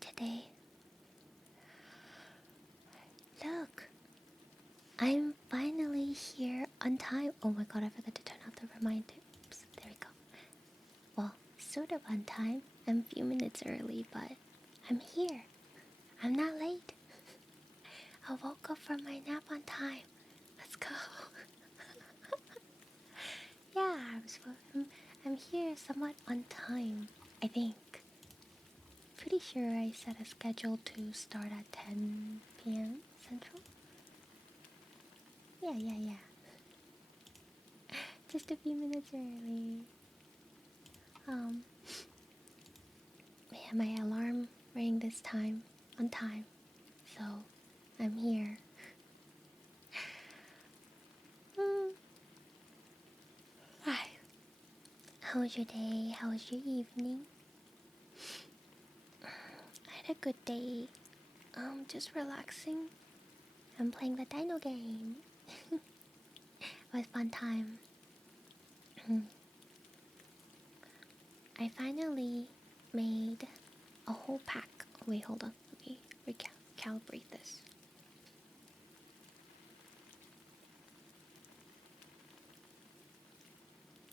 today? Look, I'm finally here on time. Oh my god, I forgot to turn off the reminder. Oops, there we go. Well, sort of on time. I'm a few minutes early, but I'm here. I'm not late. I woke up from my nap on time. Let's go. Yeah, I'm here somewhat on time, I think. Pretty sure I set a schedule to start at 10 p.m. Central. Yeah. Just a few minutes early. Yeah, my alarm rang this time on time, so I'm here. Hi. How was your day? How was your evening? I had a good day. Just relaxing. I'm playing the dino game. It was fun time. I finally made a whole pack. Wait, hold on. Let me recalibrate this.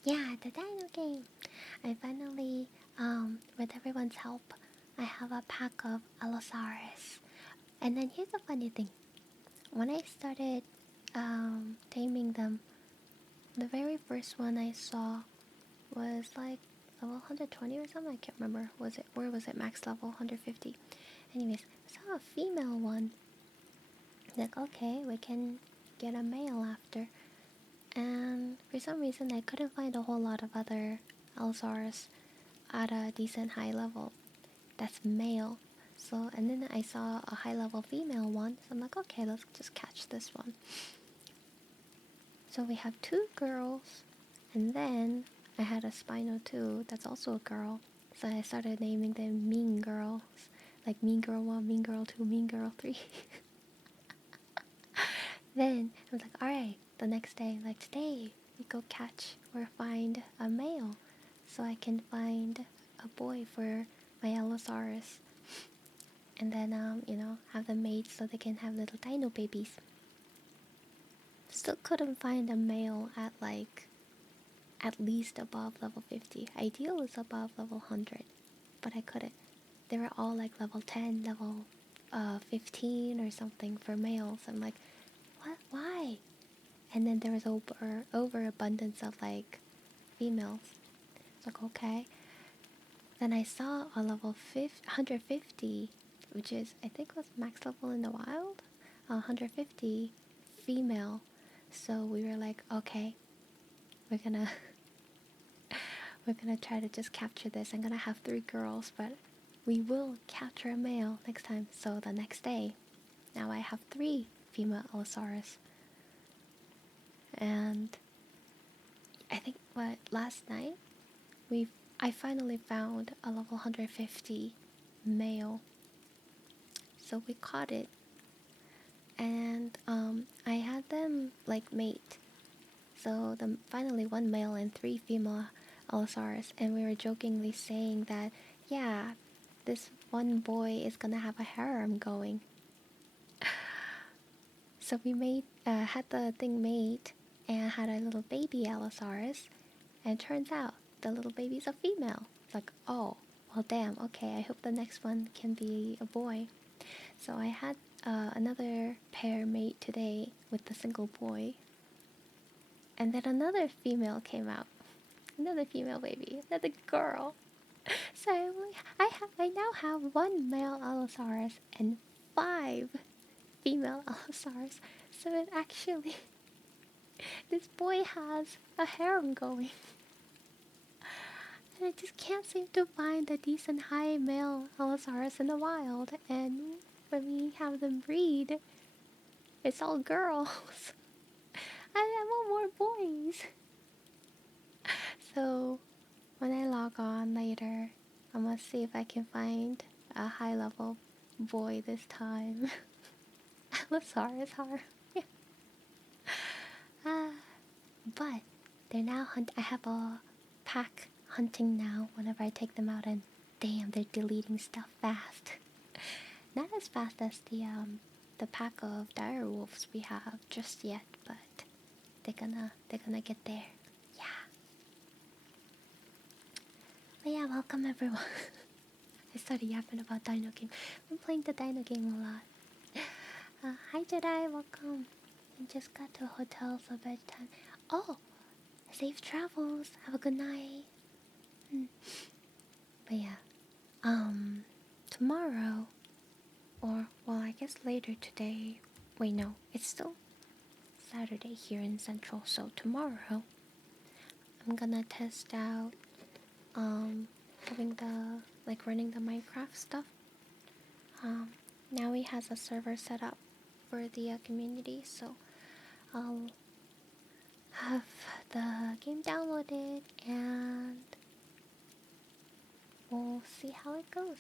Yeah, the dino game. I finally, with everyone's help, I have a pack of Allosaurus. And then here's the funny thing. When I started taming them, the very first one I saw was like level 120 or something. I can't remember. Where was it max level? 150. Anyways, I saw a female one. Like, okay, we can get a male after. And for some reason, I couldn't find a whole lot of other Allosaurus at a decent high level. That's male. So, and then I saw a high level female one. So I'm like, okay, let's just catch this one. So we have 2 girls. And then I had a Spino too. That's also a girl. So I started naming them Mean Girls. Like Mean Girl 1, Mean Girl 2, Mean Girl 3. Then I was like, alright, the next day, like today, we go catch or find a male. So I can find a boy for my Allosaurus. And then, have them made so they can have little dino babies. Still couldn't find a male at at least above level 50. Ideal is above level 100, but I couldn't. They were all like level 10, level 15 or something for males. I'm like, what? Why? And then there was overabundance of like females. It's like, okay. Then I saw a level 150, which is I think was max level in the wild, 150 female. So we were like, okay, we're gonna try to just capture this. I'm gonna have 3 girls, but we will capture a male next time. So the next day, now I have 3 female Allosaurus. And I think last night I finally found a level 150 male. So we caught it. And I had them like mate. So finally 1 male and 3 female Allosaurus, and we were jokingly saying that, yeah, this one boy is gonna have a harem going. So we had the thing made and had a little baby Allosaurus, and it turns out the little baby's a female. It's like, oh, well damn, okay, I hope the next one can be a boy. So I had another pair mate today with the single boy. And then another female came out. Another female baby. Another girl. So I now have 1 male Allosaurus and 5 female Allosaurus. So it actually... this boy has a harem going. And I just can't seem to find a decent high male Allosaurus in the wild. And when we have them breed, it's all girls. I want more boys. So when I log on later, I must see if I can find a high level boy this time. Allosaurus are. But they're now I have a pack hunting now whenever I take them out, and damn, they're deleting stuff fast. Not as fast as the pack of dire wolves we have just yet, but they're gonna get there. Yeah. But yeah, welcome everyone. I started yapping about Dino Game. I'm playing the Dino Game a lot. Hi Jedi, welcome. I just got to a hotel, so bedtime. Oh, safe travels. Have a good night. But yeah, tomorrow, or well, I guess later today. Wait, no, it's still Saturday here in Central. So tomorrow, I'm gonna test out having the running the Minecraft stuff. Now he has a server set up for the community, so I'll have the game downloaded and we'll see how it goes.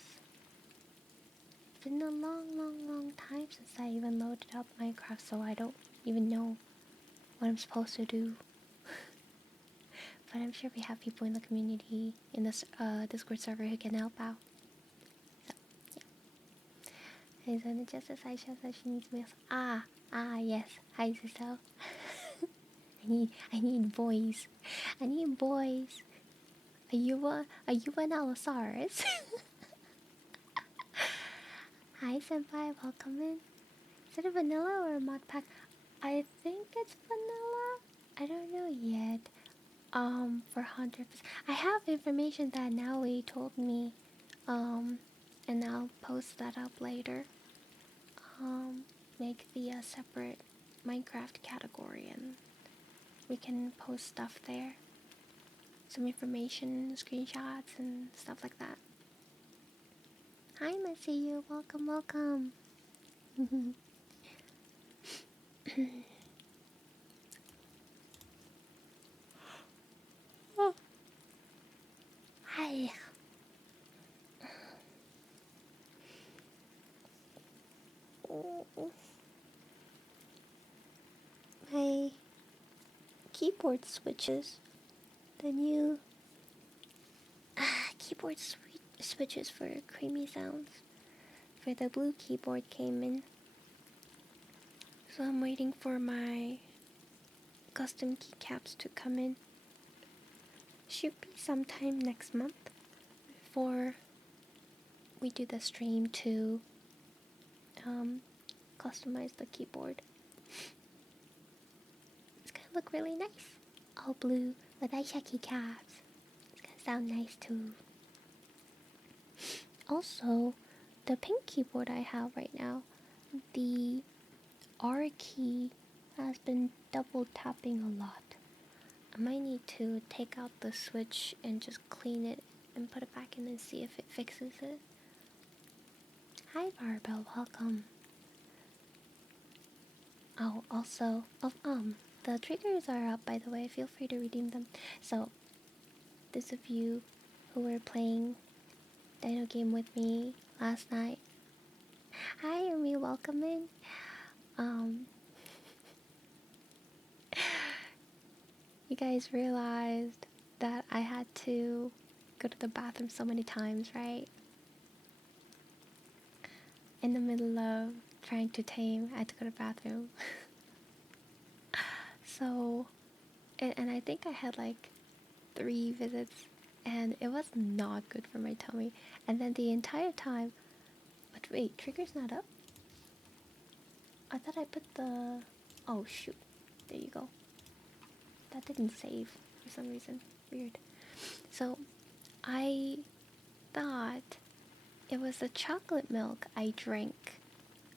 It's been a long time since I even loaded up Minecraft, so I don't even know what I'm supposed to do. But I'm sure we have people in the community, in this Discord server who can help out. So, yeah. Isn't it just as Aisha said she needs meals? Yes. Hi, Cecile. I need boys. I need boys. Are you an Allosaurus? Hi, senpai. Welcome in. Is it a vanilla or a mod pack? I think it's vanilla. I don't know yet. For 100%. I have information that Naui told me. And I'll post that up later. Make the separate Minecraft category and we can post stuff there. Some information, screenshots, and stuff like that. Hi, Masiyu. Welcome, welcome. Oh. Hi. My keyboard switches. The new keyboard switches for creamy sounds for the blue keyboard came in. So I'm waiting for my custom keycaps to come in. Should be sometime next month before we do the stream to customize the keyboard. It's gonna look really nice. All blue with Aisha keycaps. It's gonna sound nice too. Also, the pink keyboard I have right now, the R key has been double tapping a lot. I might need to take out the switch and just clean it and put it back in and see if it fixes it. Hi Barbell, welcome. Oh, also, the triggers are up, by the way. Feel free to redeem them. So, those of you who were playing Dino Game with me last night, hi Umi, welcome in. You guys realized that I had to go to the bathroom so many times, right? In the middle of trying to tame, I had to go to the bathroom. So, and I think I had like 3 visits, and it was not good for my tummy. And then the entire time, but wait, trigger's not up? I thought I put the, oh shoot, there you go. That didn't save for some reason, weird. So, I thought it was the chocolate milk I drank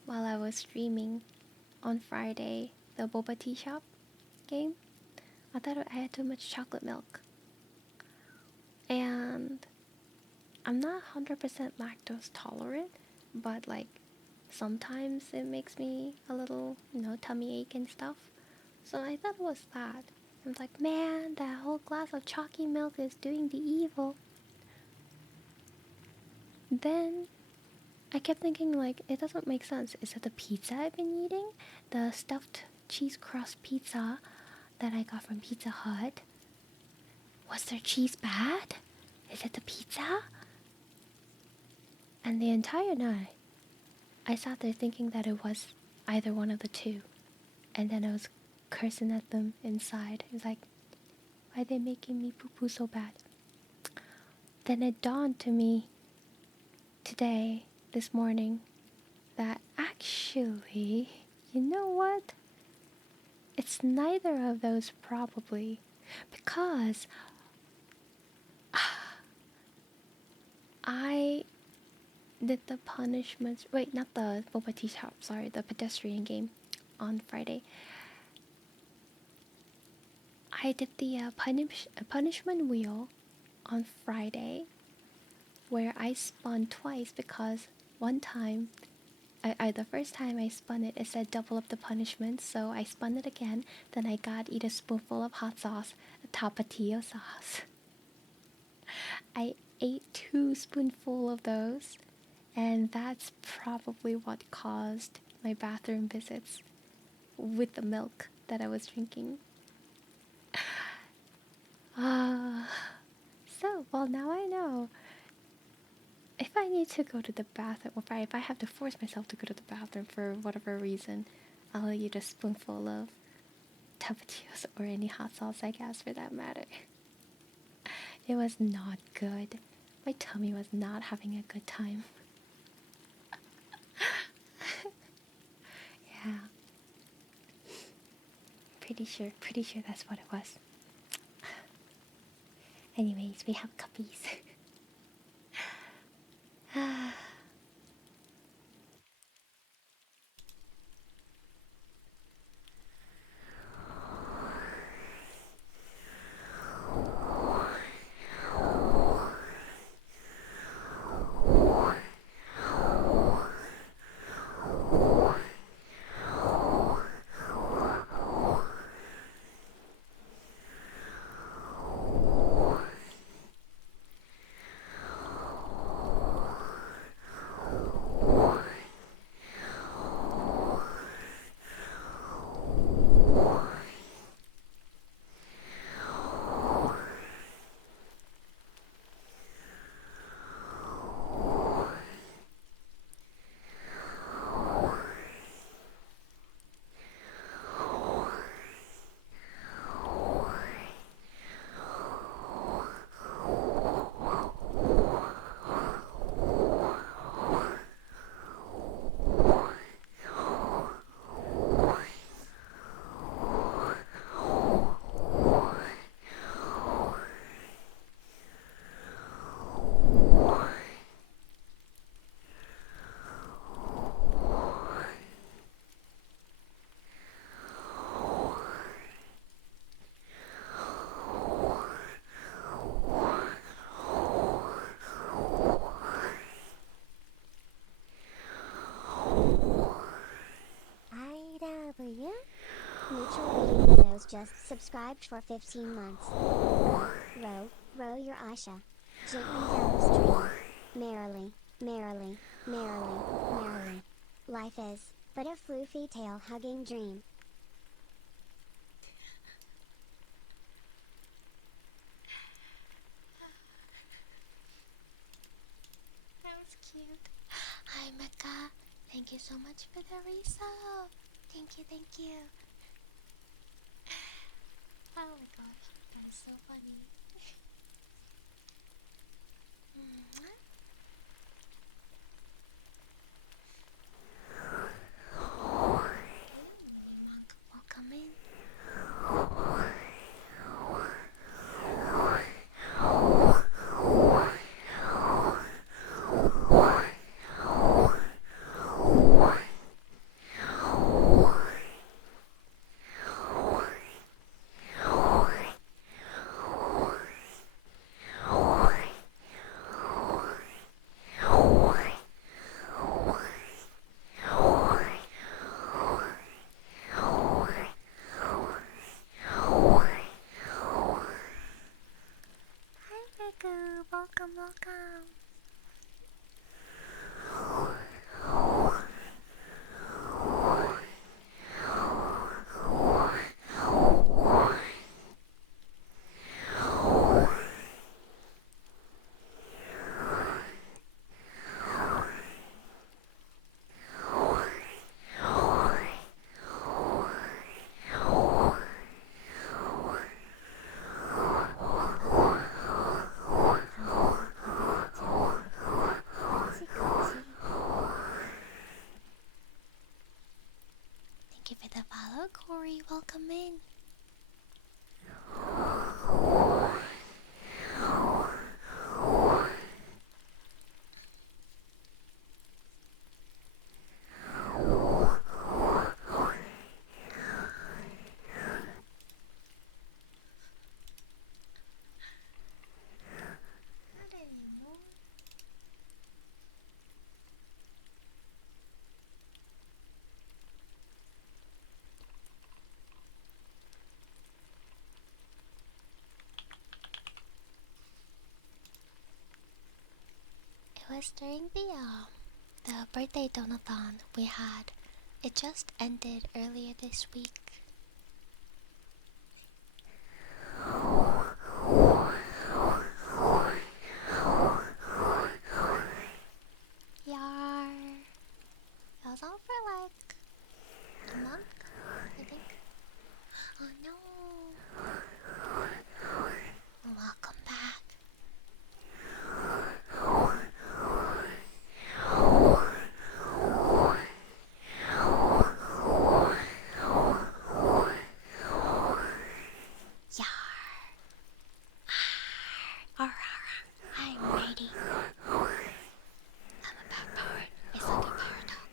while I was streaming on Friday, the boba tea shop game. I thought I had too much chocolate milk. And I'm not 100% lactose tolerant, but like sometimes it makes me a little, tummy ache and stuff. So I thought it was that. I was like, man, that whole glass of chalky milk is doing the evil. Then I kept thinking, like, it doesn't make sense. Is it the pizza I've been eating? The stuffed cheese crust pizza that I got from Pizza Hut? Was their cheese bad? Is it the pizza? And the entire night, I sat there thinking that it was either one of the two. And then I was cursing at them inside. It was like, why are they making me poo-poo so bad? Then it dawned to me this morning, that actually, you know what? It's neither of those probably. Because I did the punishments. Wait, not the boba tea shop, sorry, the pedestrian game on Friday. I did the punishment wheel on Friday, where I spun twice because one time, the first time I spun it, it said double up the punishment, so I spun it again. Then I got eat a spoonful of hot sauce, a tapatio sauce. I ate 2 spoonfuls of those, and that's probably what caused my bathroom visits with the milk that I was drinking. So, well, now I know. If I need to go to the bathroom, or if I have to force myself to go to the bathroom for whatever reason, I'll eat a spoonful of tapatios or any hot sauce, I guess, for that matter. It was not good. My tummy was not having a good time. Yeah. Pretty sure that's what it was. Anyways, we have cuppies. Mutual reading videos just subscribed for 15 months. Row your Aisha. Gently down the stream. Merrily, merrily, merrily, merrily. Life is but a floofy tail hugging dream. That was cute. Hi, Mecca. Thank you so much for the resub. Thank you. Oh my gosh, that is so funny. Monk, welcome in. Corey, welcome in. It was during the birthday donathon we had. It just ended earlier this week. Yar. It was on for like a month, I think. Oh no. Welcome back. I'm ready. I'm a bad power. It's like a power dog.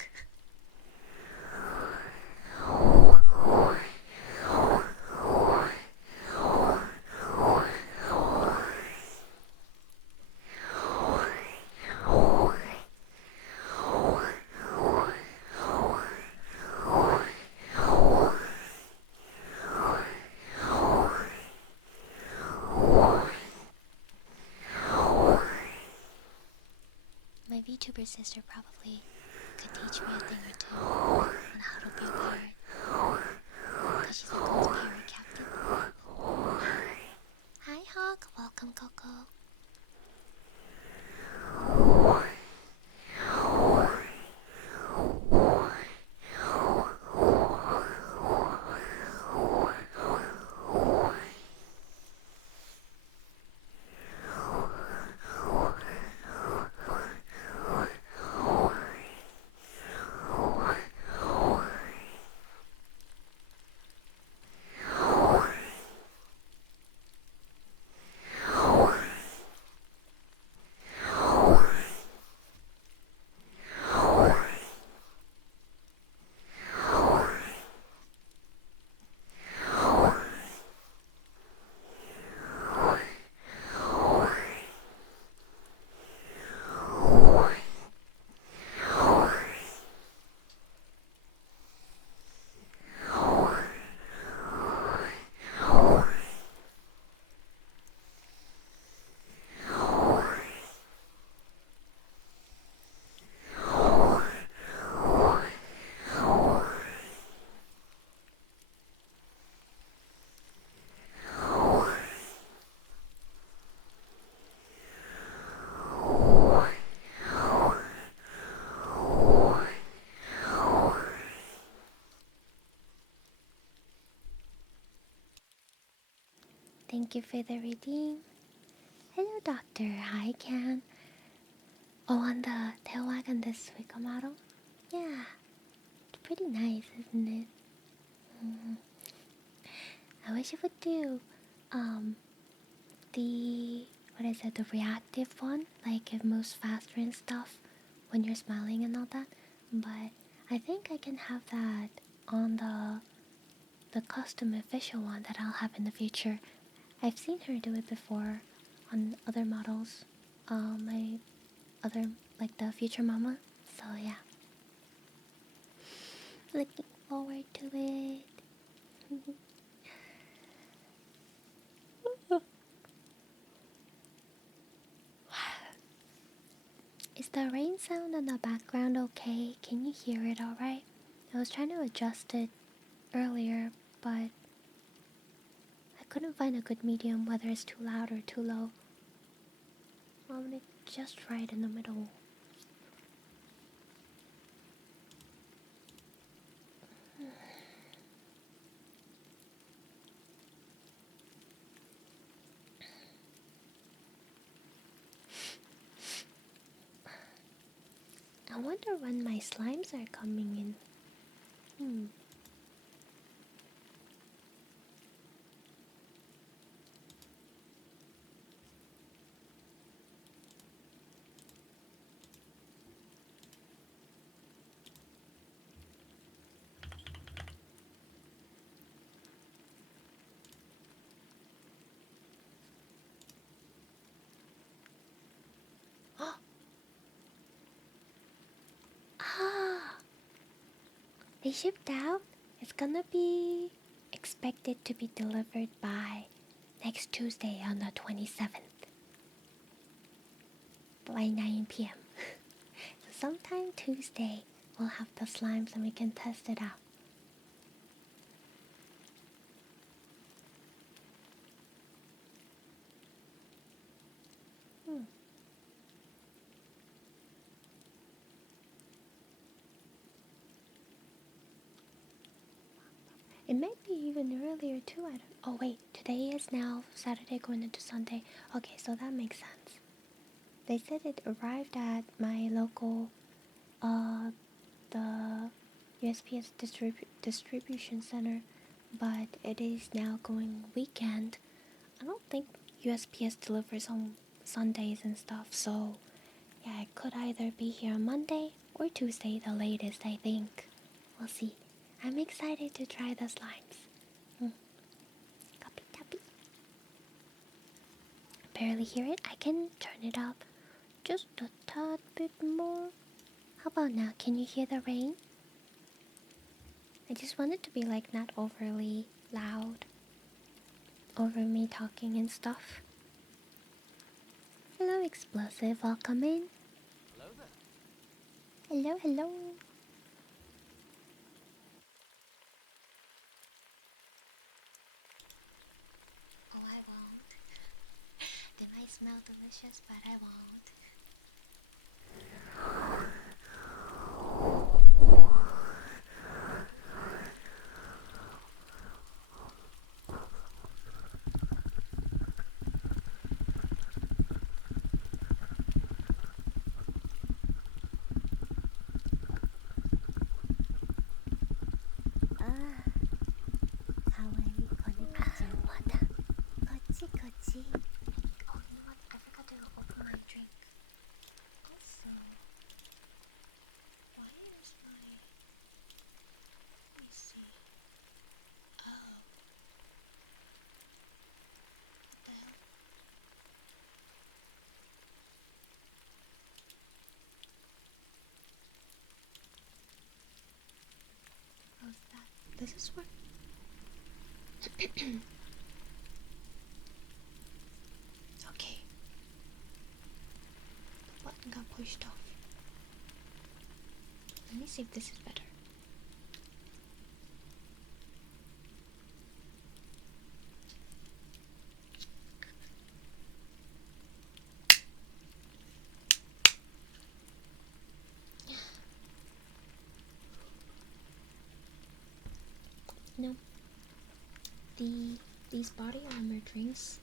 My VTuber sister probably could teach me a thing or two on how to be a pirate. Cause she's like a pirate captain. Hi Hawk, welcome Coco. Thank you for the redeem. Hello, Doctor. Hi, Can. Oh, on the tail wagon this week, model? Yeah. It's pretty nice, isn't it? I wish it would do, what is it, the reactive one? Like it moves faster and stuff when you're smiling and all that. But I think I can have that on the custom official one that I'll have in the future. I've seen her do it before on other models. My other, like the future mama. So yeah. Looking forward to it. Is the rain sound in the background okay? Can you hear it alright? I was trying to adjust it earlier, but I couldn't find a good medium, whether it's too loud or too low. I'm gonna just right in the middle. I wonder when my slimes are coming in. They shipped out. It's gonna be expected to be delivered by next Tuesday on the 27th by 9 p.m. So sometime Tuesday we'll have the slimes and we can test it out. It might be even earlier too. I don't. Oh wait, today is now Saturday going into Sunday. Okay, so that makes sense. They said it arrived at my local, the USPS distribution center, but it is now going weekend. I don't think USPS delivers on Sundays and stuff, so yeah, it could either be here on Monday or Tuesday, the latest, I think. We'll see. I'm excited to try the slimes. Copy, copy. Barely hear it. I can turn it up just a tad bit more. How about now? Can you hear the rain? I just want it to be like not overly loud over me talking and stuff. Hello, Explosive. Welcome in. Hello there. Hello, hello. Oh, I won't. They might smell delicious, but I won't. Oh, you know what? I forgot to open my drink. Also, why is my... Let me see. Oh. The hell? How's that? Does this work? Okay. The button got pushed off. Let me see if this is better. No. These body armor drinks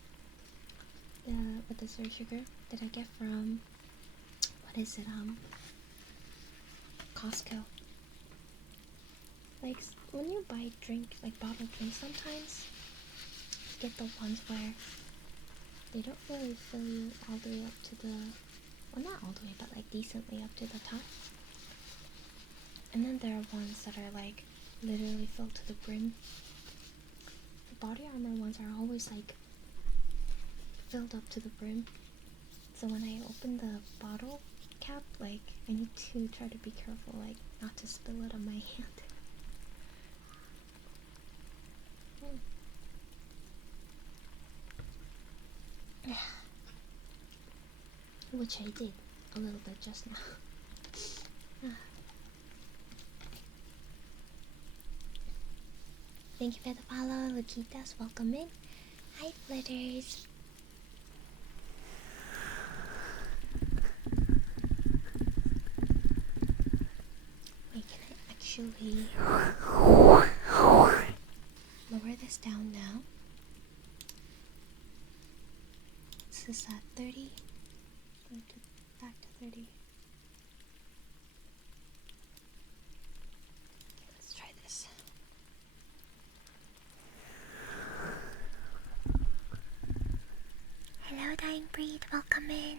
with the zero sugar that I get from, what is it, Costco. Like, when you buy drink, like bottled drinks, sometimes you get the ones where they don't really fill you all the way up to the, well, not all the way, but like decently up to the top. And then there are ones that are like literally filled to the brim. The body armor ones are always like filled up to the brim. So when I open the bottle cap, like, I need to try to be careful, like, not to spill it on my hand. Which I did a little bit just now. Thank you for the follow, Luquitas. Welcome in. Hi, Flitters. Wait, can I actually lower this down now? This is at 30. Go back to 30. Let's try this. Hello, Dying Breed. Welcome in.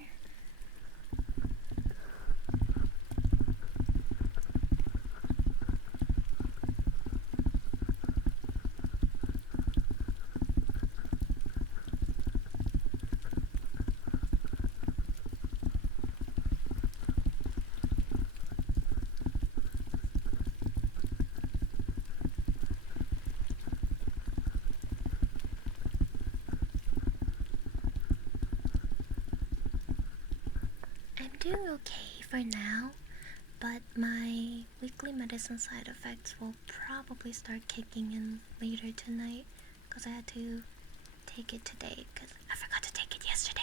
doing okay for now, but my weekly medicine side effects will probably start kicking in later tonight because I had to take it today because I forgot to take it yesterday.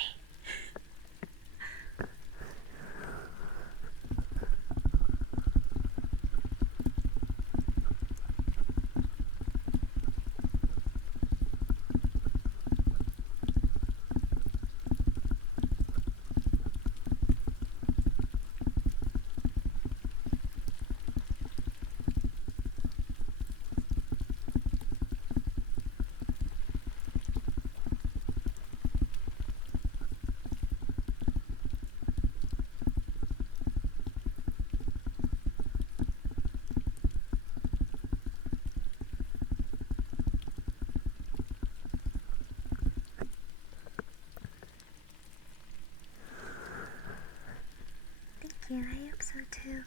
Yeah, I hope so too.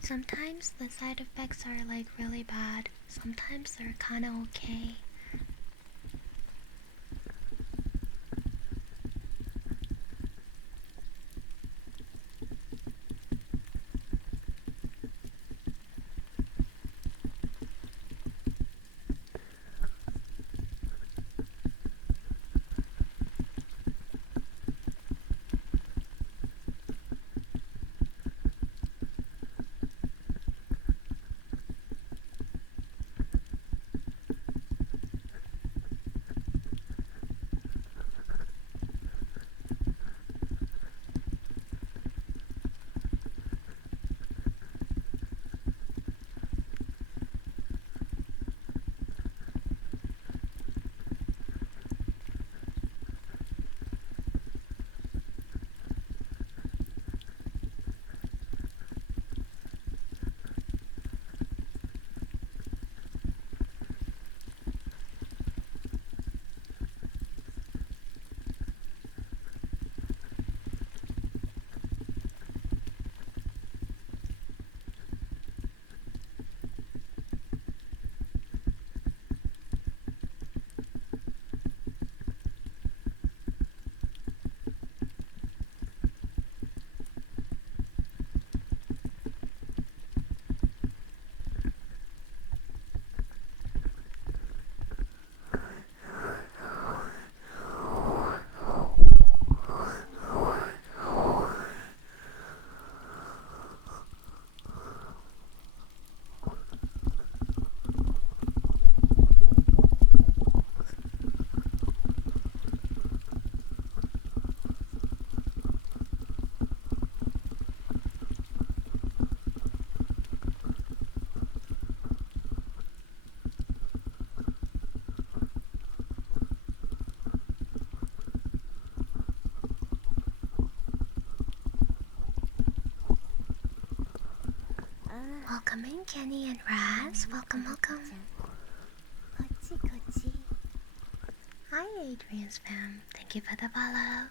Sometimes the side effects are like really bad. Sometimes they're kind of okay. Welcome in, Kenny and Raz. Welcome, welcome. Hi, Adrian's fam. Thank you for the follow.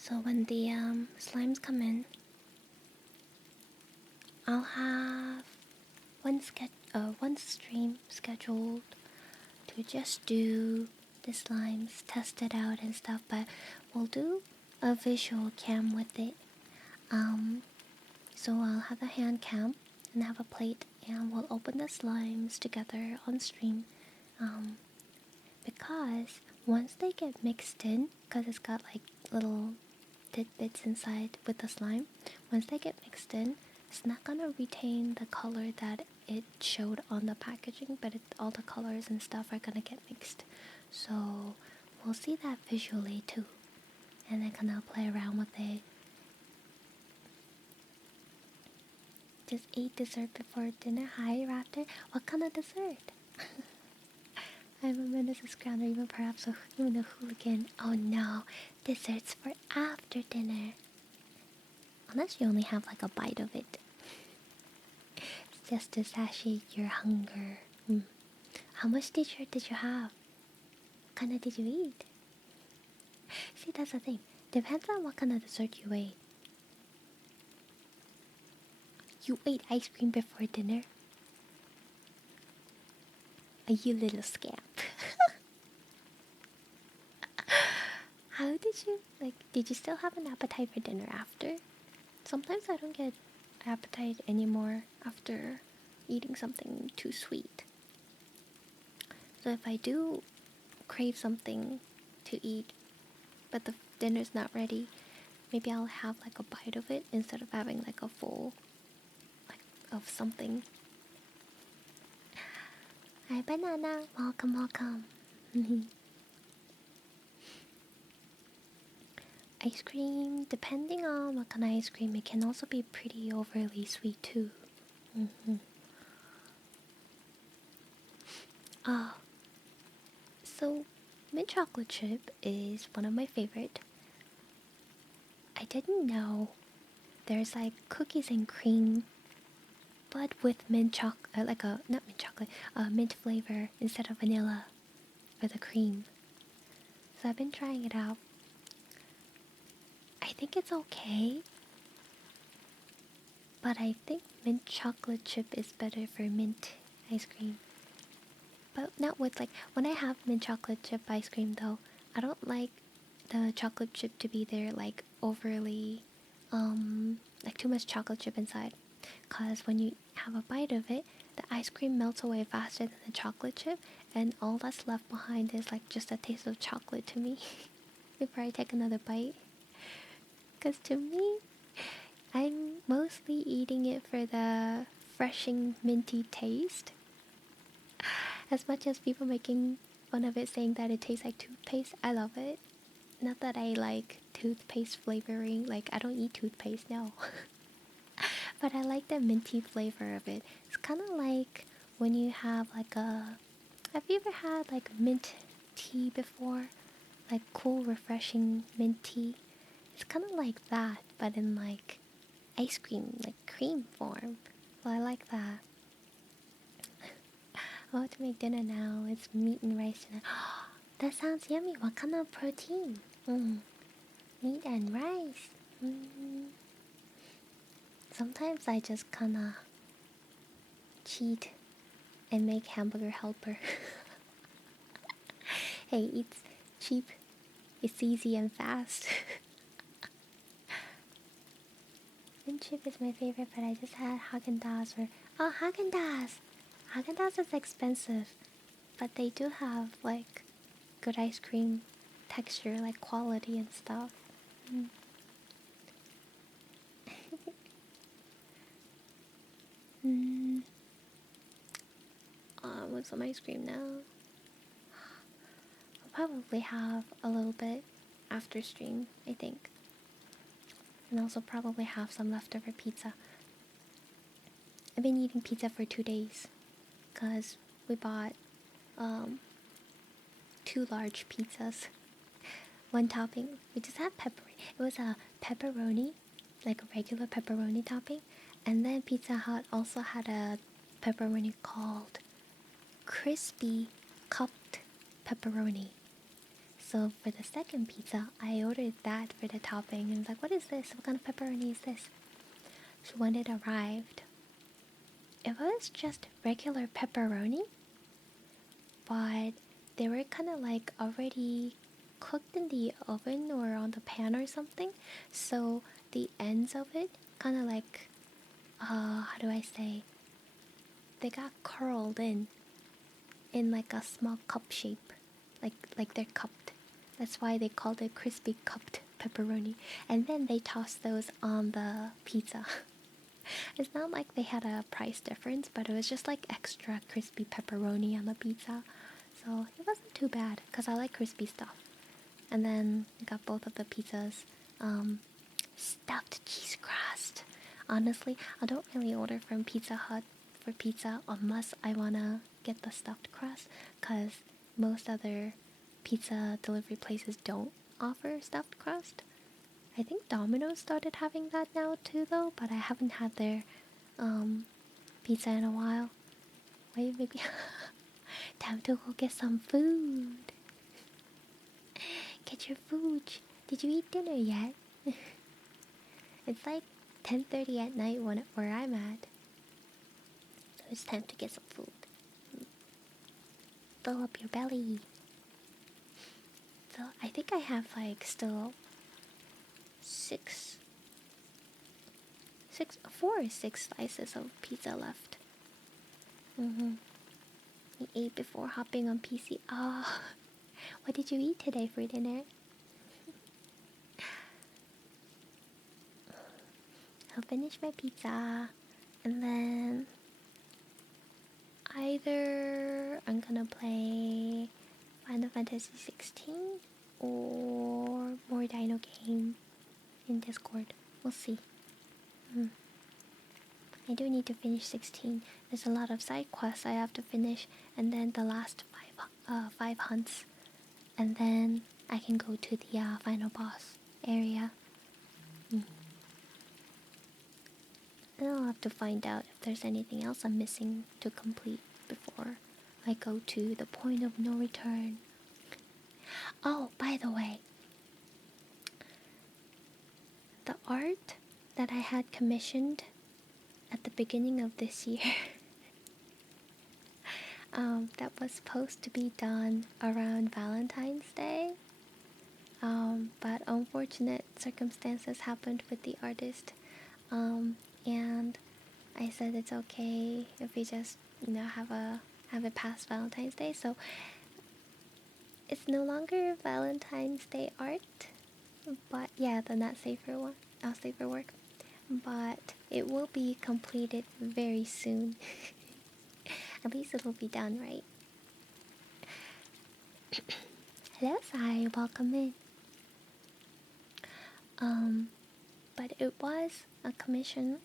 So when the slimes come in, I'll have one stream scheduled to just do the slimes, test it out and stuff. But we'll do a visual cam with it. So I'll have a hand cam and have a plate, and we'll open the slimes together on stream. Because once they get mixed in, because it's got like little tidbits inside with the slime, once they get mixed in, it's not gonna retain the color that it showed on the packaging, but all the colors and stuff are gonna get mixed. So we'll see that visually too, and then gonna play around with it. Just ate dessert before dinner. Hi, Raptor. What kind of dessert? I'm a menace, a scrounger, even perhaps even a hooligan. Oh no, desserts for after dinner. Unless you only have like a bite of it. It's just to satiate your hunger. How much dessert did you have? What kind of did you eat? See, that's the thing. Depends on what kind of dessert you ate. You ate ice cream before dinner? You little scamp. How did you, did you still have an appetite for dinner after? Sometimes I don't get appetite anymore after eating something too sweet. So if I do crave something to eat, but the dinner's not ready, maybe I'll have like a bite of it instead of having like a full, of something. Hi, banana. Welcome, welcome. Ice cream, depending on what kind of ice cream, it can also be pretty overly sweet too. So mint chocolate chip is one of my favorite. I didn't know there's like cookies and cream, but with mint mint flavor instead of vanilla for the cream. So I've been trying it out. I think it's okay, but I think mint chocolate chip is better for mint ice cream. But not with when I have mint chocolate chip ice cream though, I don't like the chocolate chip to be there overly, too much chocolate chip inside. Cause when you have a bite of it, the ice cream melts away faster than the chocolate chip, and all that's left behind is just a taste of chocolate to me. Before I take another bite. Cause to me, I'm mostly eating it for the refreshing minty taste. As much as people making fun of it, saying that it tastes like toothpaste, I love it. Not that I like toothpaste flavoring, I don't eat toothpaste, no. But I like the minty flavor of it. It's kind of like when you have have you ever had mint tea before? Cool, refreshing mint tea? It's kind of like that, but in ice cream, cream form. Well, I like that. I'm about to make dinner now. It's meat and rice tonight. That sounds yummy. What kind of protein? Meat and rice. Sometimes I just kinda cheat and make hamburger helper. Hey, it's cheap. It's easy and fast. Mint chip is my favorite, but I just had Haagen-Dazs Oh, Haagen-Dazs! Haagen-Dazs is expensive, but they do have good ice cream texture, quality and stuff. I want some ice cream now. I'll probably have a little bit after stream, I think. And also probably have some leftover pizza. I've been eating pizza for 2 days. Because we bought 2 large pizzas. One topping, we just had pepperoni. It was a pepperoni, a regular pepperoni topping. And then Pizza Hut also had a pepperoni called crispy cupped pepperoni. So for the second pizza, I ordered that for the topping. And I was what is this? What kind of pepperoni is this? So when it arrived, it was just regular pepperoni, but they were kind of already cooked in the oven or on the pan or something. So the ends of it kind of how do I say? They got curled in a small cup shape, like they're cupped. That's why they called it crispy cupped pepperoni. And then they tossed those on the pizza. It's not like they had a price difference, but it was just like extra crispy pepperoni on the pizza. So it wasn't too bad because I like crispy stuff. And then I got both of the pizzas. Stuffed cheese crust. Honestly, I don't really order from Pizza Hut for pizza unless I wanna get the stuffed crust, because most other pizza delivery places don't offer stuffed crust. I think Domino's started having that now too though, but I haven't had their pizza in a while. Wait, maybe time to go get some food. Get your food. Did you eat dinner yet? It's like 10:30 at night where I'm at. So it's time to get some food. Fill up your belly. So I think I have like still 4 or 6 slices of pizza left. I ate before hopping on PC. Oh, what did you eat today for dinner? I'll finish my pizza and then either I'm gonna play Final Fantasy 16 or more Dino game in Discord. We'll see. I do need to finish 16. There's a lot of side quests I have to finish, and then the last 5 hunts, and then I can go to the final boss area. And I'll have to find out if there's anything else I'm missing to complete before I go to the point of no return. Oh, by the way, the art that I had commissioned at the beginning of this year that was supposed to be done around Valentine's Day, but unfortunate circumstances happened with the artist, and I said it's okay if we just have it past Valentine's Day. So it's no longer Valentine's Day art, but yeah, the not safe for work, but it will be completed very soon. At least it'll be done, right? Hello, Sai, welcome in. But it was a commission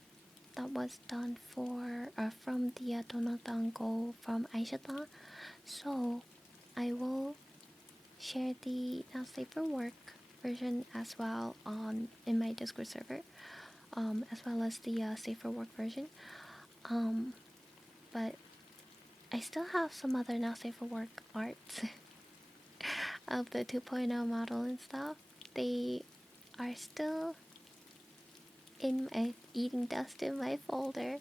that was done from the Donut Dango from Aisha, so I will share the Now Safe for Work version as well in my Discord server, as well as the Safe for Work version. But I still have some other Now Safe for Work arts of the 2.0 model and stuff. They are still eating dust in my folder,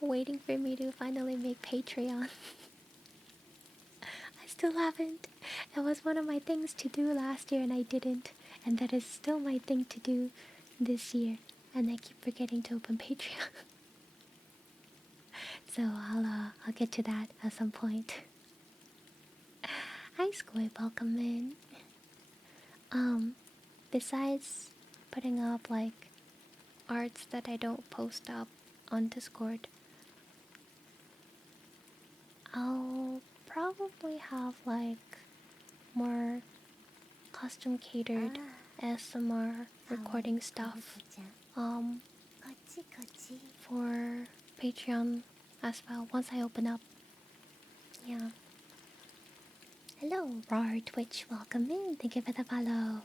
waiting for me to finally make Patreon. I still haven't. It was one of my things to do last year and I didn't, and that is still my thing to do this year, and I keep forgetting to open Patreon. So I'll get to that at some point. Hi Squid, welcome in. Besides putting up like arts that I don't post up on Discord, I'll probably have like more custom catered ASMR recording stuff for Patreon as well once I open up. Yeah. Hello, Rar Twitch, welcome in. Thank you for the follow.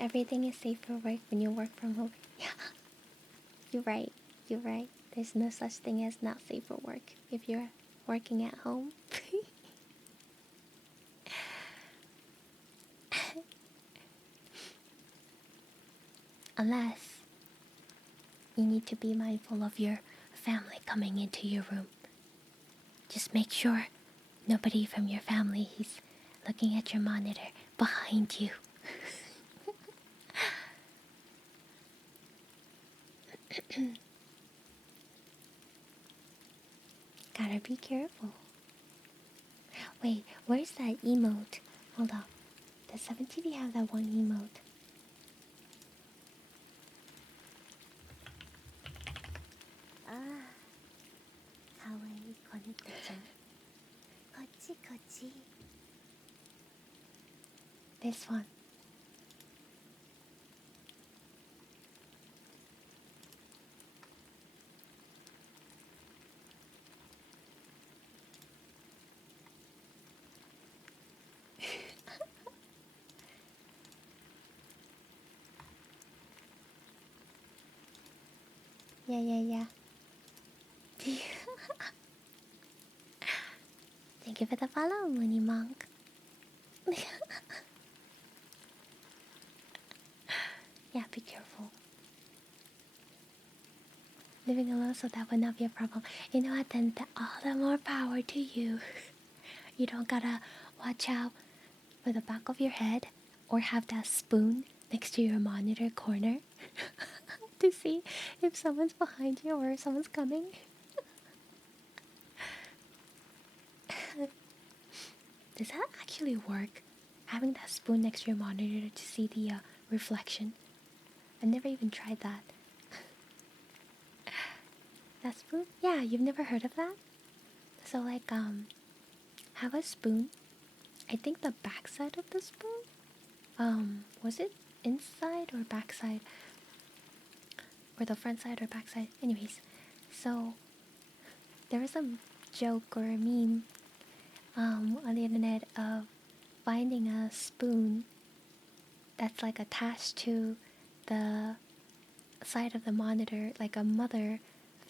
Everything is safe for work when you work from home. Yeah. You're right. There's no such thing as not safe for work if you're working at home. Unless you need to be mindful of your family coming into your room. Just make sure nobody from your family is looking at your monitor behind you. Gotta be careful. Wait, where's that emote? Hold up. Does 7TV have that one emote? Kochi kochi. This one. Yeah. Thank you for the follow, Mooney Monk. Yeah, be careful. Living alone, so that would not be a problem. You know what? Then all the more power to you. You don't gotta watch out for the back of your head or have that spoon next to your monitor corner to see if someone's behind you or someone's coming. Does that actually work? Having that spoon next to your monitor to see the reflection? I never even tried that. That spoon? Yeah, you've never heard of that? So like, have a spoon. I think the backside of the spoon? Was it inside or backside? Or the front side or backside? Anyways, so there was a joke or a meme on the internet of finding a spoon that's like attached to the side of the monitor, like a mother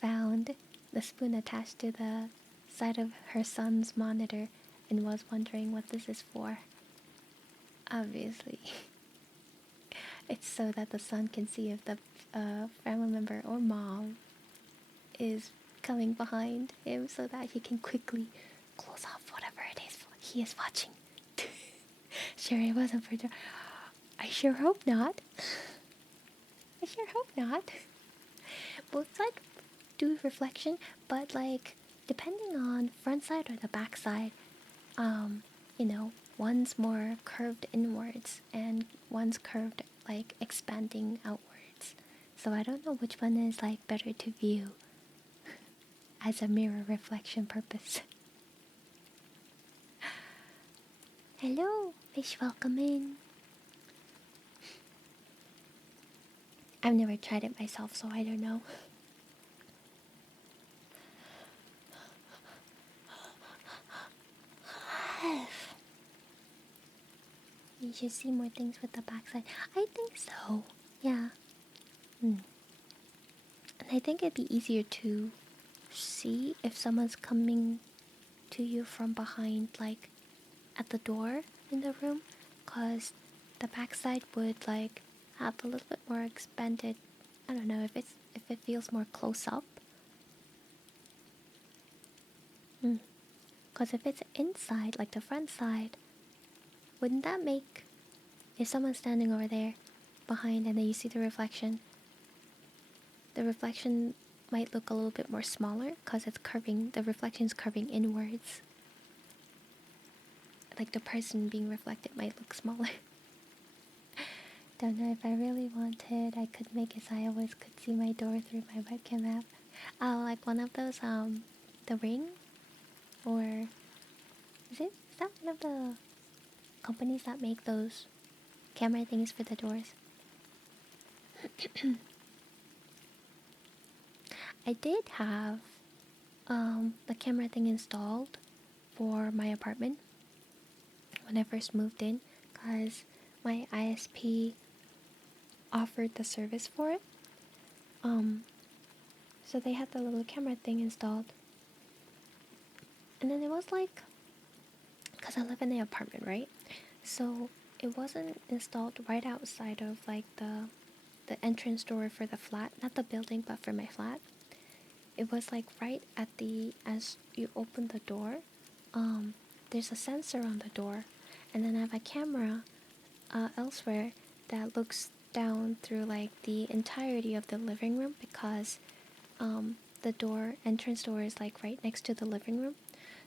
found the spoon attached to the side of her son's monitor and was wondering what this is for. Obviously, it's so that the son can see if the family member or mom is coming behind him so that he can quickly close off whatever it is he is watching. Sure, it wasn't for... I sure hope not. I sure hope not. Both sides do reflection, but like, depending on front side or the back side, you know, one's more curved inwards and one's curved like expanding outwards. So I don't know which one is like better to view as a mirror reflection purpose. Hello, fish, welcome in. I've never tried it myself, so I don't know. You should see more things with the backside. I think so. Yeah. And I think it'd be easier to see if someone's coming to you from behind, like at the door in the room, cause the backside would like have a little bit more expanded. I don't know if it feels more close up. Cause if it's inside, like the front side, wouldn't that make, if someone's standing over there behind and then you see the reflection might look a little bit more smaller because it's curving, the reflection's curving inwards. Like the person being reflected might look smaller. Don't know, if I really wanted, I could make it so I always could see my door through my webcam app. Oh, like one of those, the Ring? Or, is that one of the companies that make those camera things for the doors? I did have the camera thing installed for my apartment when I first moved in, because my ISP offered the service for it. So they had the little camera thing installed, and then it was like, because I live in the apartment, right? So it wasn't installed right outside of like the entrance door for the flat, not the building, but for my flat. It was like right at the, as you open the door, there's a sensor on the door, and then I have a camera elsewhere that looks down through like the entirety of the living room, because the entrance door is like right next to the living room.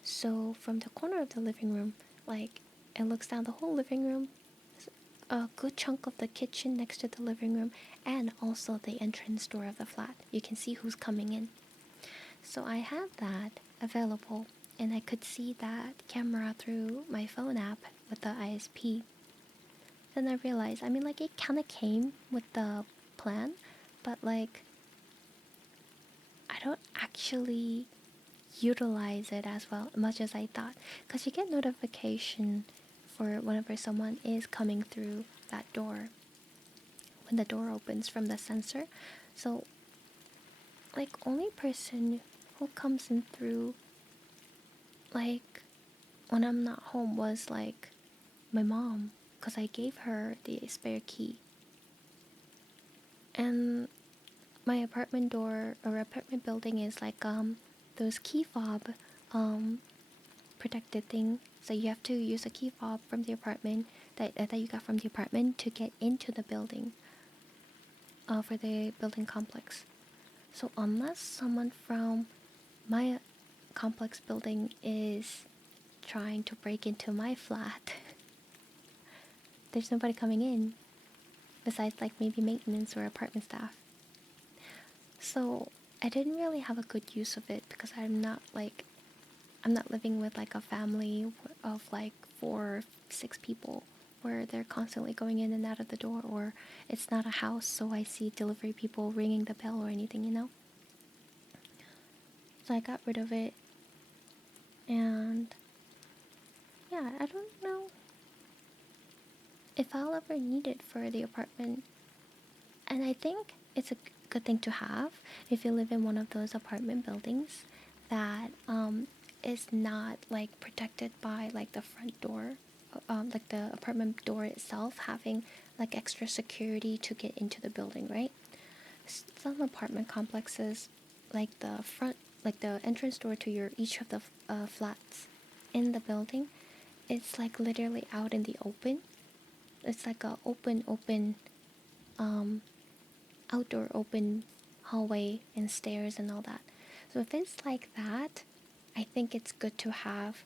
So from the corner of the living room, like it looks down the whole living room, a good chunk of the kitchen next to the living room, and also the entrance door of the flat. You can see who's coming in. So I have that available and I could see that camera through my phone app with the ISP. Then I realized, I mean, like, it kind of came with the plan, but like, I don't actually utilize it as well much as I thought, because you get notification for whenever someone is coming through that door when the door opens from the sensor. So like, only person who comes in through like when I'm not home was like my mom, because I gave her the spare key. And my apartment door or apartment building is like those key fob protected thing. So you have to use a key fob from the apartment that you got from the apartment to get into the building for the building complex. So unless someone from my complex building is trying to break into my flat, there's nobody coming in besides like maybe maintenance or apartment staff. So I didn't really have a good use of it because I'm not living with like a family of like 4 or 6 people where they're constantly going in and out of the door, or it's not a house so I see delivery people ringing the bell or anything, you know? So I got rid of it, and yeah, I don't know if I'll ever need it for the apartment. And I think it's a good thing to have if you live in one of those apartment buildings that is not like protected by like the front door, like the apartment door itself having like extra security to get into the building, right? Some apartment complexes, like the front, like the entrance door to your each of the flats in the building, it's like literally out in the open. It's like a open outdoor open hallway and stairs and all that. So if it's like that, I think it's good to have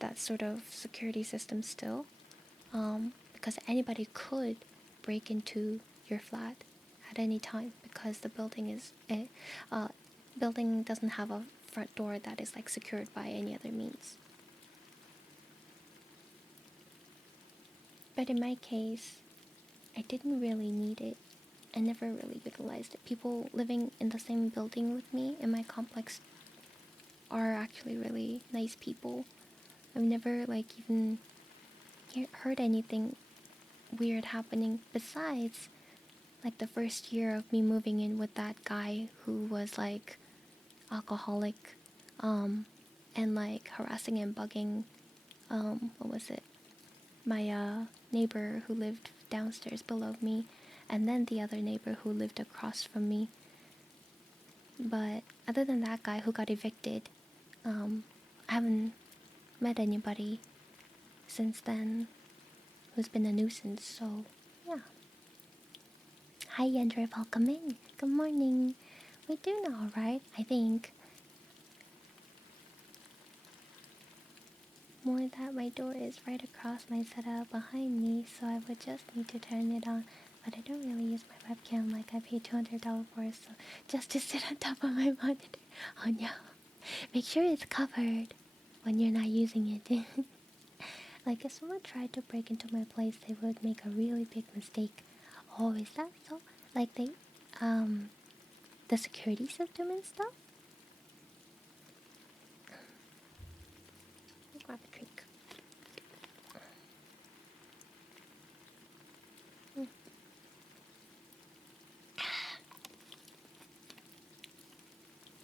that sort of security system still, because anybody could break into your flat at any time because the building doesn't have a front door that is like secured by any other means. But in my case, I didn't really need it. I never really utilized it. People living in the same building with me in my complex are actually really nice people. I've never like even heard anything weird happening besides like the first year of me moving in with that guy who was like alcoholic and like harassing and bugging what was it, my neighbor who lived downstairs below me, and then the other neighbor who lived across from me. But other than that guy who got evicted, I haven't met anybody since then who's been a nuisance, so yeah. Hi Andrew, welcome in. Good morning. We're doing alright, I think. More that my door is right across my setup behind me, so I would just need to turn it on. But I don't really use my webcam like I paid $200 for, so just to sit on top of my monitor. Oh no. Make sure it's covered when you're not using it. Like if someone tried to break into my place, they would make a really big mistake. Oh, is that so? Like the security system and stuff? I'll grab a drink.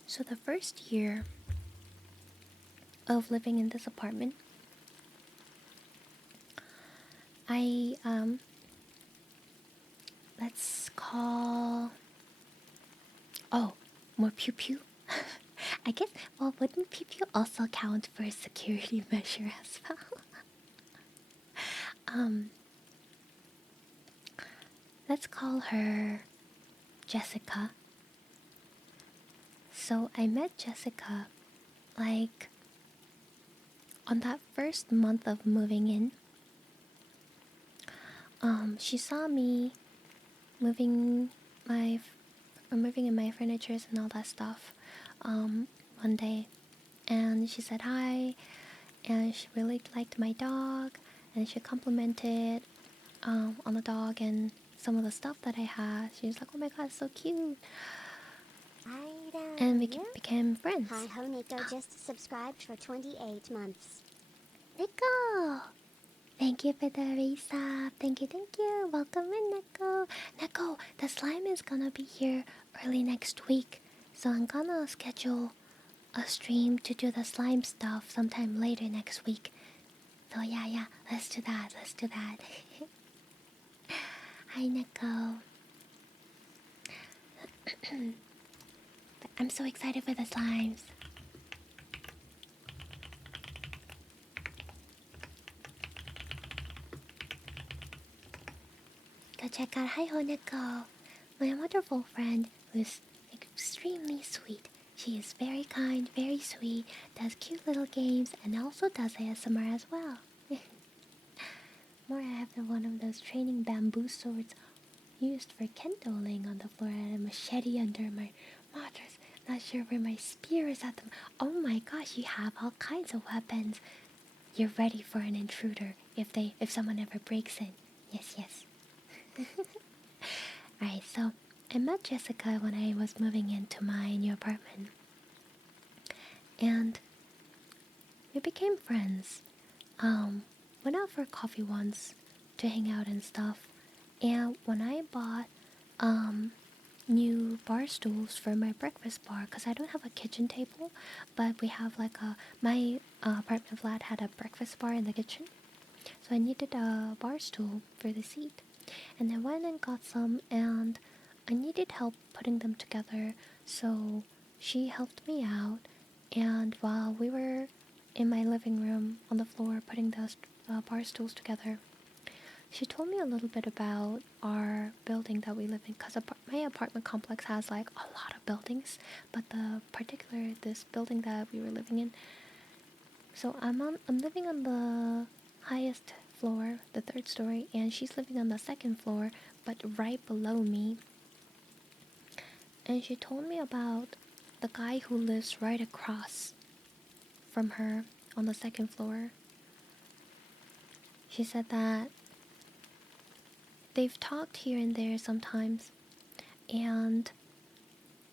So the first year of living in this apartment, I let's call, oh, more pew pew. I guess, well, wouldn't pew pew also count for a security measure as well? Let's call her Jessica. So I met Jessica like on that first month of moving in. She saw me moving moving in my furnitures and all that stuff one day, and she said hi, and she really liked my dog, and she complimented on the dog and some of the stuff that I had. She was like, "Oh my god, it's so cute," and we became friends. Hi ho, Nico just subscribed for 28 months. Nico! Thank you for the resub. Thank you. Welcome in, Nico. Nico, the slime is gonna be here early next week. So I'm gonna schedule a stream to do the slime stuff sometime later next week. So yeah, let's do that. Hi, Nico. I'm so excited for the slimes. Go check out Hi Ho Nico, my wonderful friend who's extremely sweet. She is very kind, very sweet, does cute little games, and also does ASMR as well. More, I have one of those training bamboo swords used for kendoling on the floor and a machete under my mattress. Not sure where my spear is at them. Oh my gosh, you have all kinds of weapons. You're ready for an intruder if someone ever breaks in. Yes. Alright, so I met Jessica when I was moving into my new apartment. And we became friends. Went out for coffee once to hang out and stuff. And when I bought new bar stools for my breakfast bar, because I don't have a kitchen table, but we have like my apartment flat had a breakfast bar in the kitchen. So I needed a bar stool for the seat. And I went and got some, and I needed help putting them together, so she helped me out. And while we were in my living room on the floor putting those bar stools together, she told me a little bit about our building that we live in, because my apartment complex has like a lot of buildings, but this building that we were living in. So I'm living on the highest floor, the third story, and she's living on the second floor, but right below me. And she told me about the guy who lives right across from her on the second floor. She said that they've talked here and there sometimes, and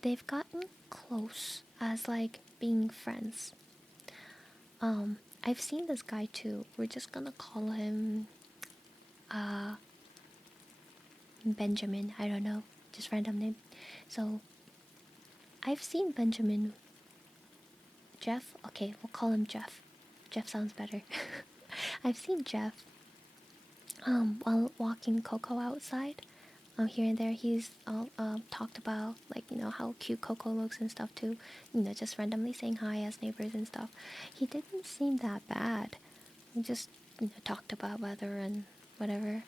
they've gotten close as like being friends. I've seen this guy too. We're just gonna call him Benjamin. I don't know, just random name. So I've seen Benjamin. Jeff? Okay, we'll call him Jeff. Jeff sounds better. I've seen Jeff while walking Coco outside. Here and there, he's talked about like how cute Coco looks and stuff too. Just randomly saying hi as neighbors and stuff. He didn't seem that bad. We just talked about weather and whatever.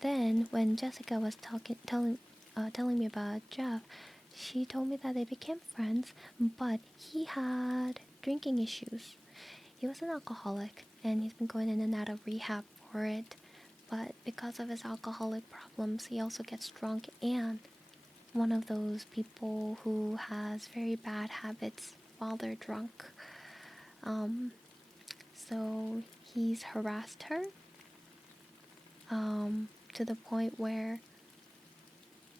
Then when Jessica was telling me about Jeff, she told me that they became friends, but he had drinking issues. He was an alcoholic, and he's been going in and out of rehab for it. But because of his alcoholic problems, he also gets drunk, and one of those people who has very bad habits while they're drunk. So he's harassed her to the point where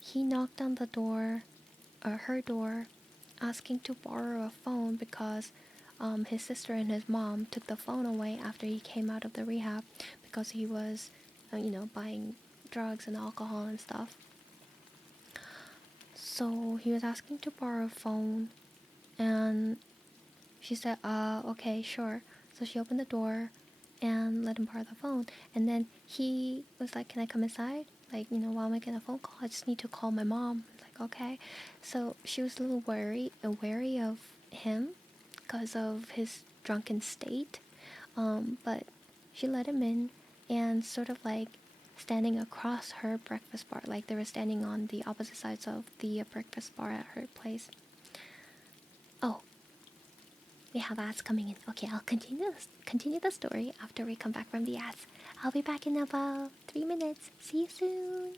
he knocked on the door, her door, asking to borrow a phone because his sister and his mom took the phone away after he came out of the rehab because he was, buying drugs and alcohol and stuff. So he was asking to borrow a phone, and she said, okay, sure. So she opened the door and let him borrow the phone. And then he was like, can I come inside? Like, while making a phone call, I just need to call my mom. Like, okay. So she was a little wary of him because of his drunken state. But she let him in, and sort of like standing across her breakfast bar, like they were standing on the opposite sides of the breakfast bar at her place. Oh, we have ads coming in. Okay, I'll continue the story after we come back from the ads. I'll be back in about 3 minutes. See you soon.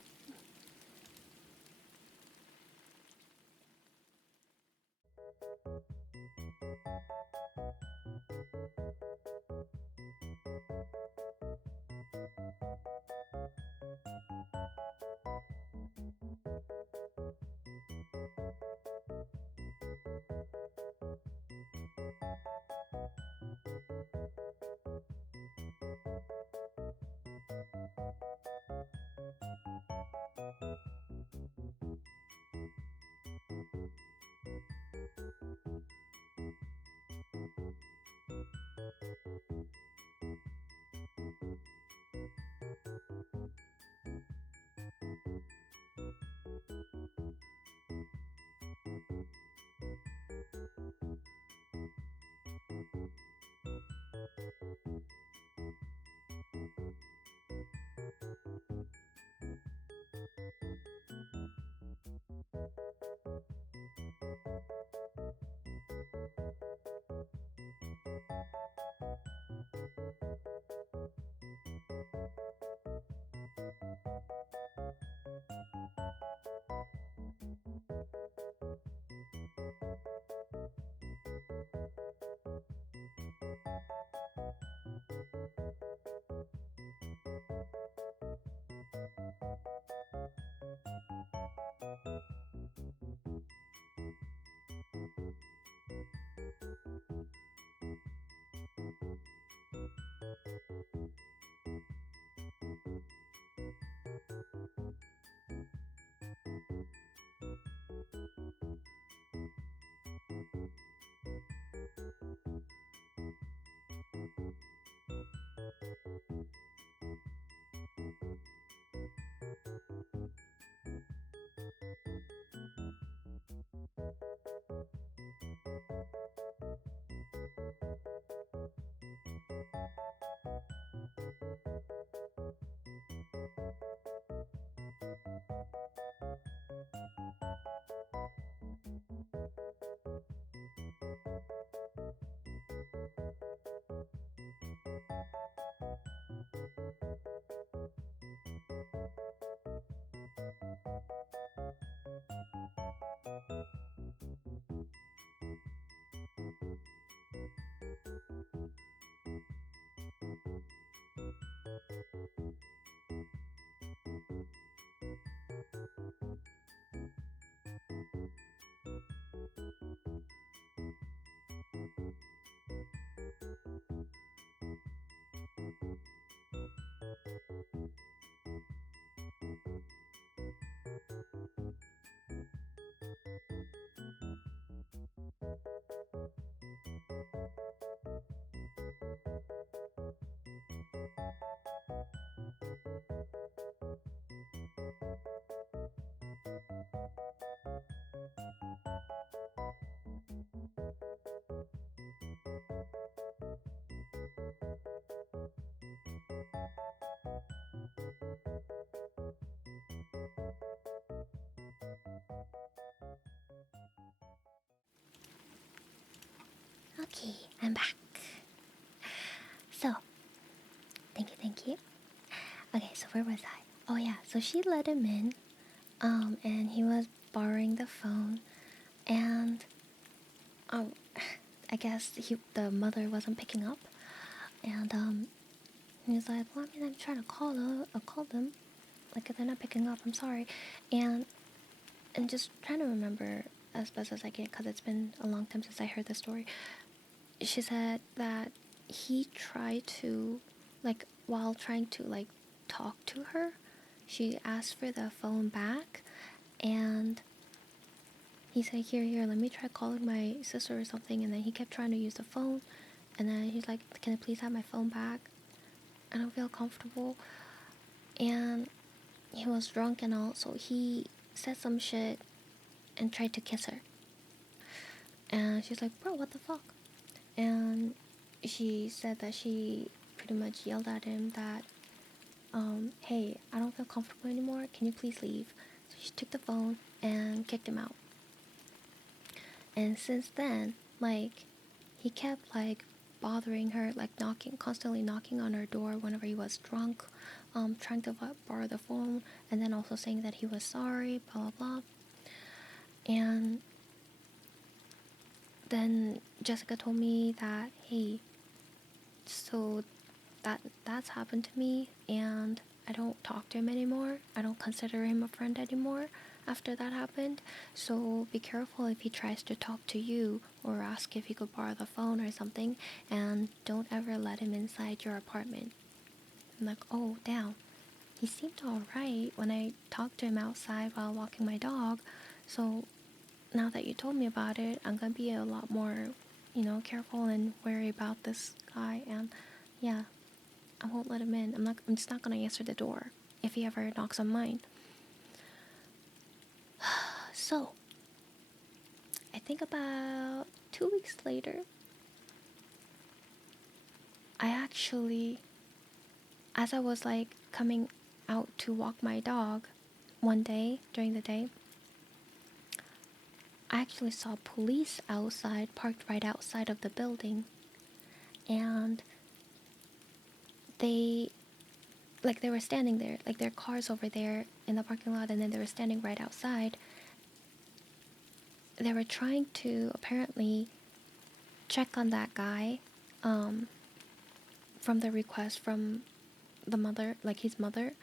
Okay, I'm back. So, thank you. Okay, so where was I? Oh yeah, so she let him in, and he was borrowing the phone, and um, I guess the mother wasn't picking up, and he was like, well, I mean, I'm trying to call them, like if they're not picking up, I'm sorry, and just trying to remember as best as I can, because it's been a long time since I heard the story. She said that he tried to, like, while trying to, like, talk to her, she asked for the phone back, and he said, here, let me try calling my sister or something, and then he kept trying to use the phone, and then he's like, can I please have my phone back? I don't feel comfortable. And he was drunk and all, so he said some shit and tried to kiss her. And she's like, bro, what the fuck? And she said that she pretty much yelled at him that, hey, I don't feel comfortable anymore, can you please leave? So she took the phone and kicked him out. And since then, like, he kept, like, bothering her, like, constantly knocking on her door whenever he was drunk, trying to borrow the phone, and then also saying that he was sorry, blah, blah, blah. And then Jessica told me that, hey, so that's happened to me, and I don't talk to him anymore. I don't consider him a friend anymore after that happened. So be careful if he tries to talk to you or ask if he could borrow the phone or something, and don't ever let him inside your apartment. I'm like, oh, damn. He seemed alright when I talked to him outside while walking my dog. So now that you told me about it, I'm gonna be a lot more, careful and wary about this guy. And yeah, I won't let him in. I'm just not gonna answer the door if he ever knocks on mine. So, I think about 2 weeks later, I actually, as I was like coming out to walk my dog one day during the day, I actually saw police outside, parked right outside of the building. And they were standing there, like their cars over there in the parking lot, and then they were standing right outside. They were trying to apparently check on that guy, from the request from the mother, like his mother,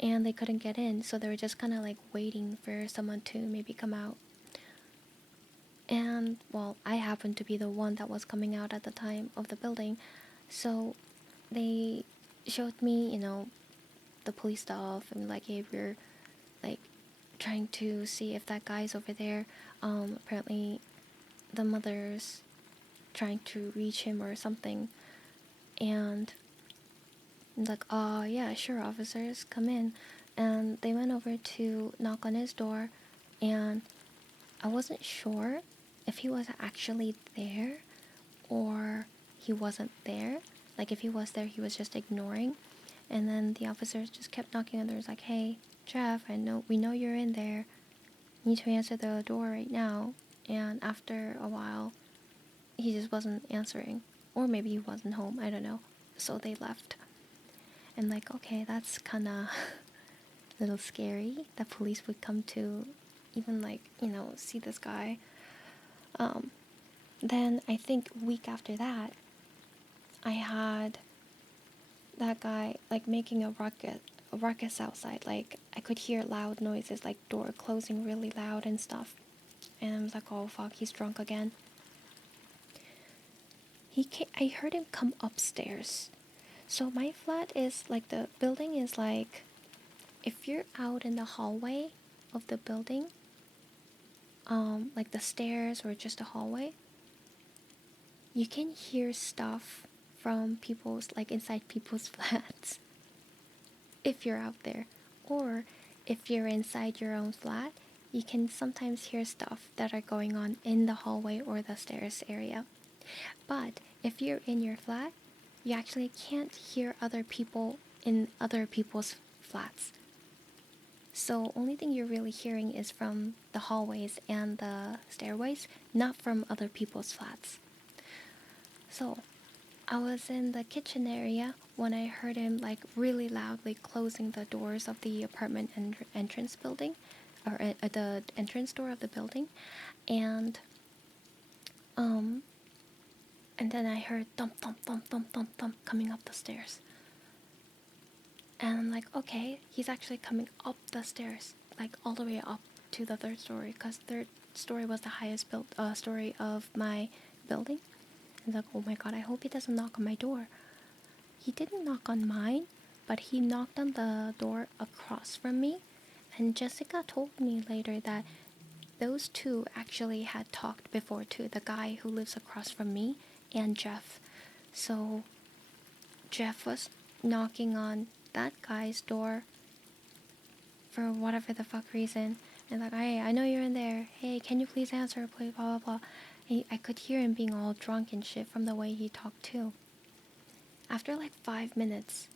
and they couldn't get in, so they were just kind of like waiting for someone to maybe come out. And well, I happened to be the one that was coming out at the time of the building, so they showed me, the police stuff, and like, hey, we're like trying to see if that guy's over there. Apparently the mother's trying to reach him or something, and I'm like, oh yeah, sure, officers, come in. And they went over to knock on his door, and I wasn't sure if he was actually there or he wasn't there. Like, if he was there, he was just ignoring. And then the officers just kept knocking on the door. Like, hey, Jeff, we know you're in there. You need to answer the door right now. And after a while, he just wasn't answering. Or maybe he wasn't home, I don't know. So they left. And like, okay, that's kind of a little scary. The police would come to even like, see this guy. Then I think a week after that, I had that guy like making a ruckus outside. Like, I could hear loud noises, like door closing really loud and stuff. And I was like, oh fuck, he's drunk again. I heard him come upstairs. So my flat is like, the building is like, if you're out in the hallway of the building, like the stairs or just a hallway, you can hear stuff from people's, like inside people's flats if you're out there. Or if you're inside your own flat, you can sometimes hear stuff that are going on in the hallway or the stairs area. But if you're in your flat, you actually can't hear other people in other people's flats. So only thing you're really hearing is from the hallways and the stairways, not from other people's flats. So I was in the kitchen area when I heard him like really loudly closing the doors of the apartment entrance building, or the entrance door of the building, and then I heard thump thump thump thump thump thump coming up the stairs. And I'm like, okay, he's actually coming up the stairs, like all the way up to the third story, because third story was the highest story of my building. And like, oh my god, I hope he doesn't knock on my door. He didn't knock on mine, but he knocked on the door across from me. And Jessica told me later that those two actually had talked before too, the guy who lives across from me and Jeff. So Jeff was knocking on that guy's door for whatever the fuck reason, and like, hey, I know you're in there, hey, can you please answer, please, blah blah blah. I could hear him being all drunk and shit from the way he talked too. After like 5 minutes,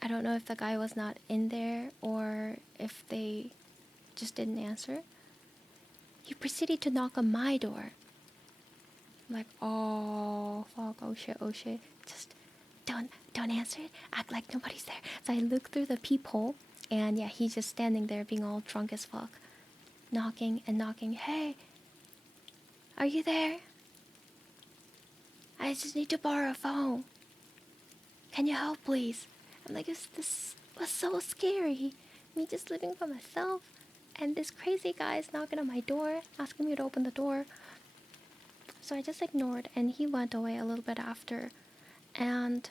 I don't know if the guy was not in there or if they just didn't answer, he proceeded to knock on my door. I'm like, oh fuck, oh shit, just don't answer it, act like nobody's there. So I look through the peephole, and yeah, he's just standing there being all drunk as fuck, knocking and knocking. Hey, Are you there? I just need to borrow a phone. Can you help, please? I'm like, this was so scary. Me just living by myself, and this crazy guy is knocking on my door, asking me to open the door. So I just ignored, and he went away a little bit after. And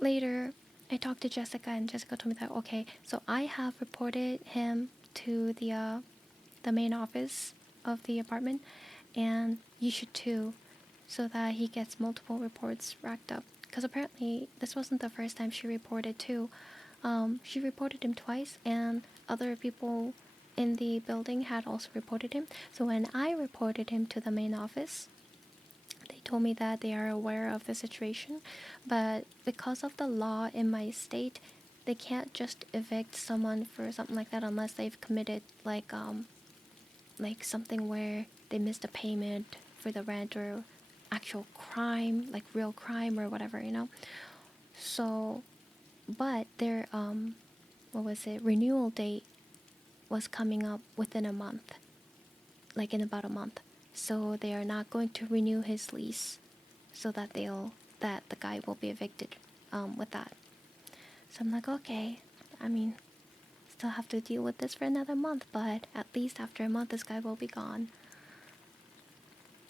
later, I talked to Jessica, and Jessica told me that, okay, so I have reported him to the main office of the apartment, and you should too, so that he gets multiple reports racked up. Because apparently this wasn't the first time she reported too. She reported him twice, and other people in the building had also reported him. So when I reported him to the main office, they told me that they are aware of the situation, but because of the law in my state, they can't just evict someone for something like that unless they've committed like something where they missed a payment for the rent or actual crime, like real crime or whatever, you know. So, but their renewal date was coming up within a month, like in about a month. So they are not going to renew his lease, so that the guy will be evicted with that. So I'm like, okay, I mean, still have to deal with this for another month, but at least after a month this guy will be gone.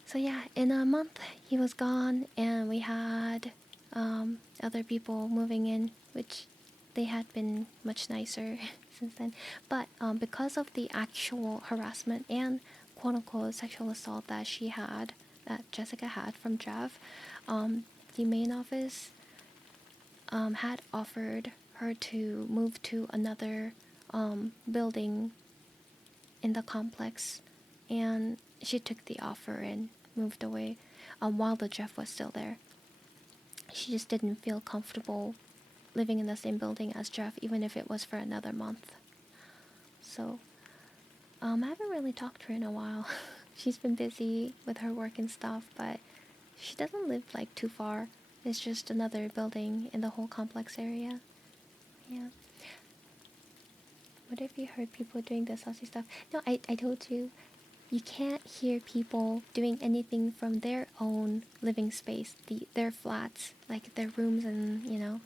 So yeah, in a month he was gone, and we had other people moving in, which they had been much nicer since then. But because of the actual harassment and quote-unquote sexual assault that Jessica had from Jeff, the main office had offered her to move to another building in the complex, and she took the offer and moved away while the Jeff was still there. She just didn't feel comfortable living in the same building as Jeff, even if it was for another month. So I haven't really talked to her in a while. She's been busy with her work and stuff, but she doesn't live like too far. It's just another building in the whole complex area. Yeah. What if you heard people doing the saucy stuff? No, I told you, you can't hear people doing anything from their own living space, their flats, like their rooms and, you know,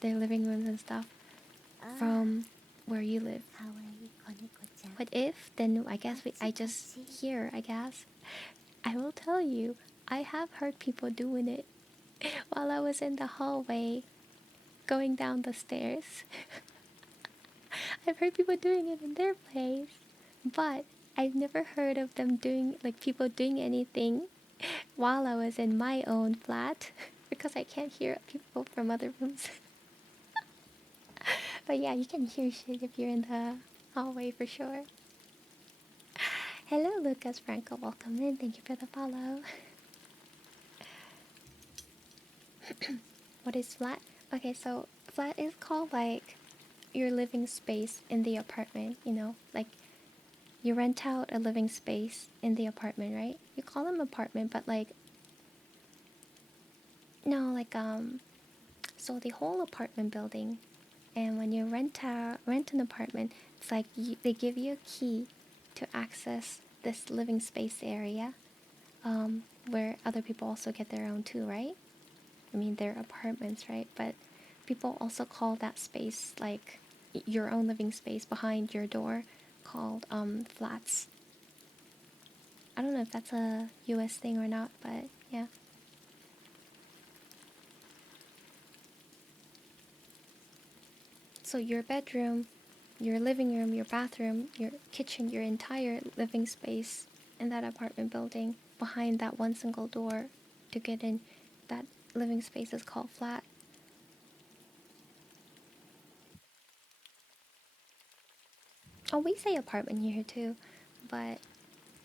their living rooms and stuff, from where you live. What if? Then I guess I just hear, I guess. I will tell you, I have heard people doing it while I was in the hallway going down the stairs. I've heard people doing it in their place, but I've never heard of them doing, like, people doing anything while I was in my own flat, because I can't hear people from other rooms. But yeah, you can hear shit if you're in the hallway for sure. Hello, Lucas Franco. Welcome in. Thank you for the follow. What is flat? Okay, so flat is called like your living space in the apartment, you know, like you rent out a living space in the apartment, right? You call them apartment, but like, no, like, so the whole apartment building, and when you rent an apartment, it's like they give you a key to access this living space area, where other people also get their own too, right? I mean, they're apartments, right? But people also call that space, like, your own living space behind your door, called flats. I don't know if that's a US thing or not, but yeah. So your bedroom, your living room, your bathroom, your kitchen, your entire living space in that apartment building behind that one single door to get in, that living space is called flat. Oh, we say apartment here too, but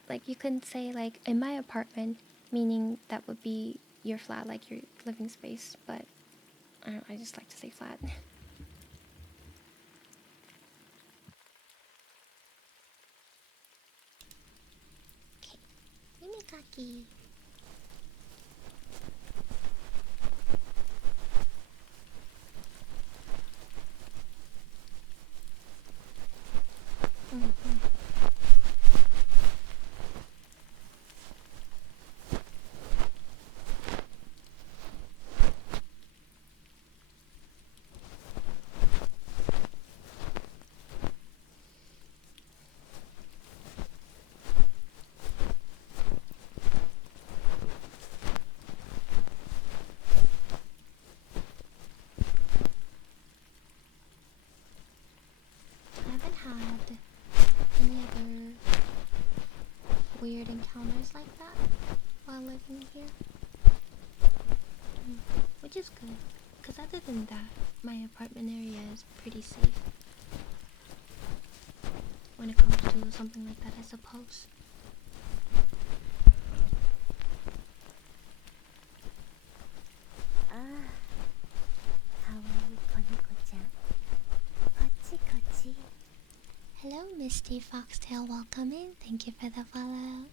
like you can say like in my apartment, meaning that would be your flat, like your living space, but I don't know, I just like to say flat. Okay. Mimikaki. than that, my apartment area is pretty safe when it comes to something like that, I suppose. Hello, Misty Foxtail, welcome in. Thank you for the follow.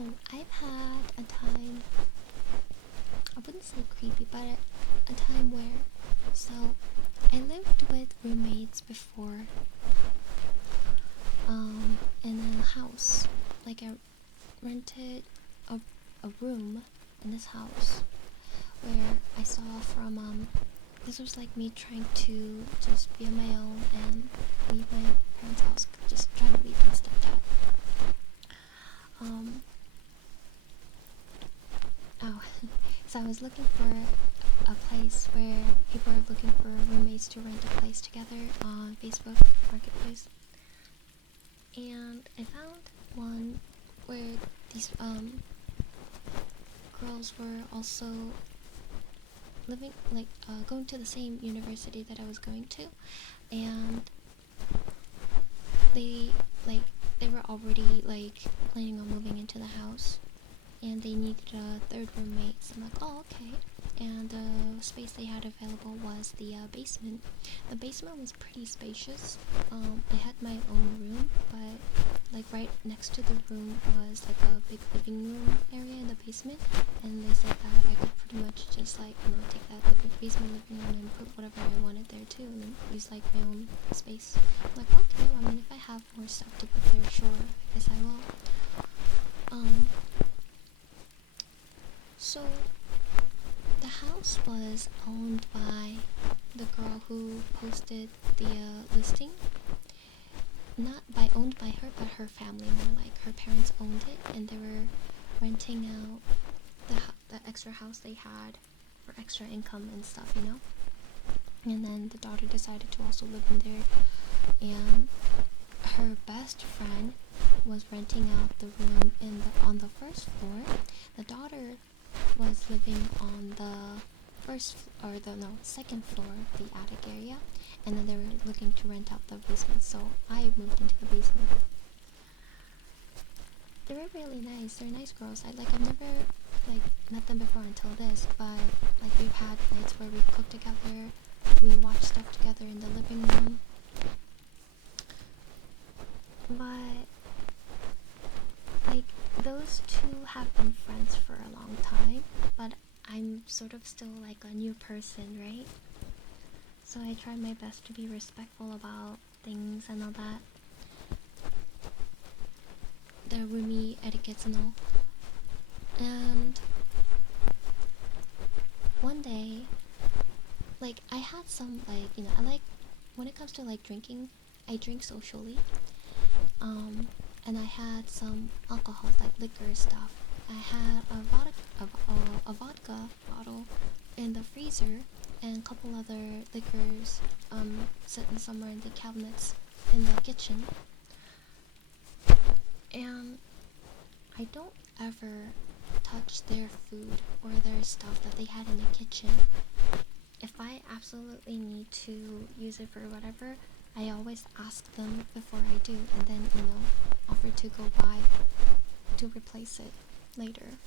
Oh, I've had a time, I wouldn't say creepy, but a time where, so I lived with roommates before, in a house. Like I rented a room in this house where I saw from, this was like me trying to just be on my own and leave my parents' house, just trying to leave my stepdad. So I was looking for a place where people are looking for roommates to rent a place together on Facebook Marketplace. And I found one where these girls were also living, like, going to the same university that I was going to, and they were already like planning on moving into the house, and they needed a third roommate. So I'm like, oh, okay. And the space they had available was the basement. The basement was pretty spacious. I had my own room, but like right next to the room was like a big living room area in the basement, and they said that I could pretty much just like, you know, take that basement living room and put whatever I wanted there too, and then use like my own space. I'm like, okay, well, I mean, if I have more stuff to put there, sure, I guess I will. So the house was owned by the girl who posted the listing. Not owned by her, but her family, more like her parents owned it, and they were renting out the extra house they had for extra income and stuff, you know. And then the daughter decided to also live in there, and her best friend was renting out the room on the first floor. The daughter was living on the second floor, the attic area, and then they were looking to rent out the basement, so I moved into the basement. They were really nice. They're nice girls. I've never like met them before until this, but like we've had nights where we cooked together, we watched stuff together in the living room. But like those two have been friends for a long time, but I'm sort of still like a new person, right? So I try my best to be respectful about things and all that. The roomie etiquettes and all. And one day, like I had some like, you know, I like, when it comes to like drinking, I drink socially. And I had some alcohol, like liquor stuff. I had a vodka bottle in the freezer, and a couple other liquors sitting somewhere in the cabinets in the kitchen. And I don't ever touch their food or their stuff that they had in the kitchen. If I absolutely need to use it for whatever, I always ask them before I do, and then, you know, offer to go buy to replace it later.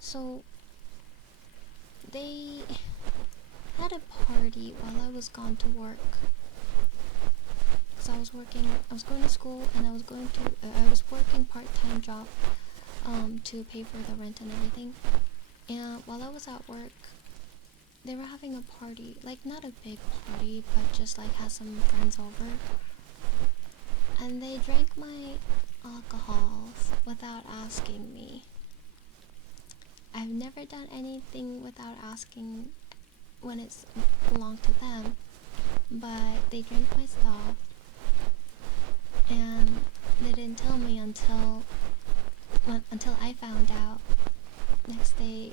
So they had a party while I was gone to work. So I was going to school, and I was working part-time job to pay for the rent and everything. And while I was at work, they were having a party, like not a big party, but just like had some friends over. And they drank my alcohols without asking me. I've never done anything without asking when it's belonged to them, but they drank my stuff and they didn't tell me until I found out next day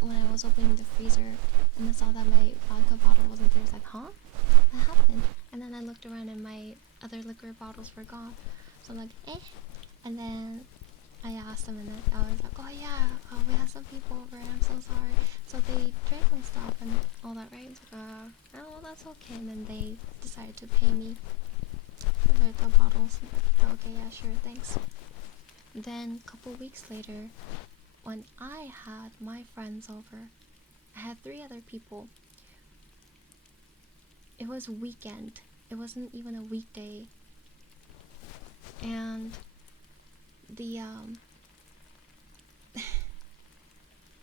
when I was opening the freezer and I saw that my vodka bottle wasn't there. I was like, huh? What happened? And then I looked around and my other liquor bottles were gone. So I'm like, eh? And then I asked them and I was like, oh yeah, we had some people over and I'm so sorry. So they drank my stuff and all that, right? It's like, oh, well, that's okay. And then they decided to pay me for the bottles. Like, okay, yeah, sure, thanks. Then a couple weeks later, when I had my friends over, I had 3 other people. It was a weekend. It wasn't even a weekday. And the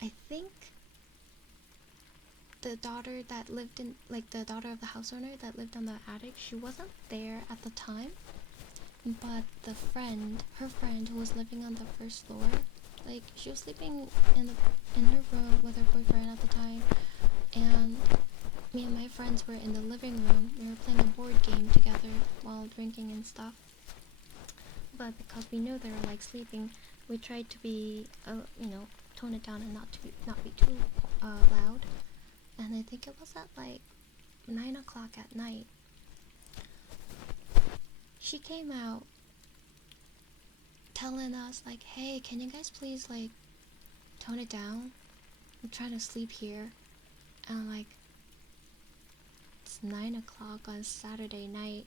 I think the daughter that lived in, like the daughter of the house owner that lived on the attic, she wasn't there at the time, but her friend who was living on the first floor, like she was sleeping in her room with her boyfriend at the time, and me and my friends were in the living room. We were playing a board game together while drinking and stuff. But because we knew they were like sleeping, we tried to be, tone it down and not be too loud. And I think it was at like 9 o'clock at night. She came out telling us like, hey, can you guys please like tone it down? I'm trying to sleep here. And I'm like, it's 9 o'clock on Saturday night.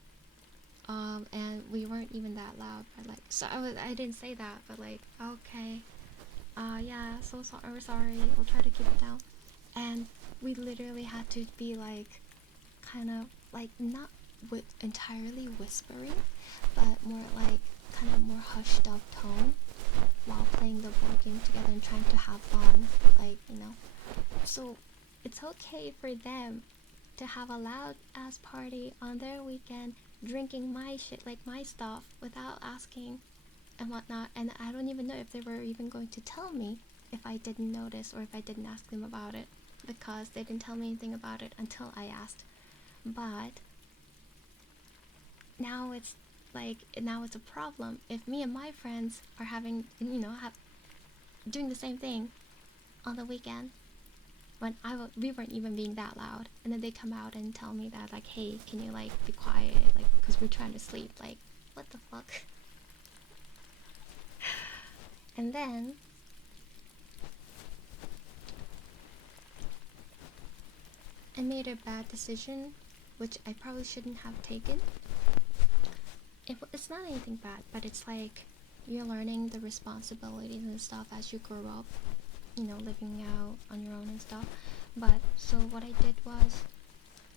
And we weren't even that loud, but like, so I didn't say that, but like, okay, yeah, so sorry, we're sorry, we'll try to keep it down. And we literally had to be like, kind of like, not entirely whispering, but more like, kind of more hushed up tone while playing the board game together and trying to have fun, like, so it's okay for them to have a loud ass party on their weekend, drinking my shit, like my stuff, without asking and whatnot. And I don't even know if they were even going to tell me if I didn't notice or if I didn't ask them about it, because they didn't tell me anything about it until I asked. But now it's a problem if me and my friends are having, doing the same thing on the weekend when we weren't even being that loud, and then they come out and tell me that like, hey, can you like be quiet, like, because we're trying to sleep. Like, what the fuck? And then I made a bad decision, which I probably shouldn't have taken. It's not anything bad, but it's like you're learning the responsibilities and stuff as you grow up, living out on your own and stuff. But so what I did was,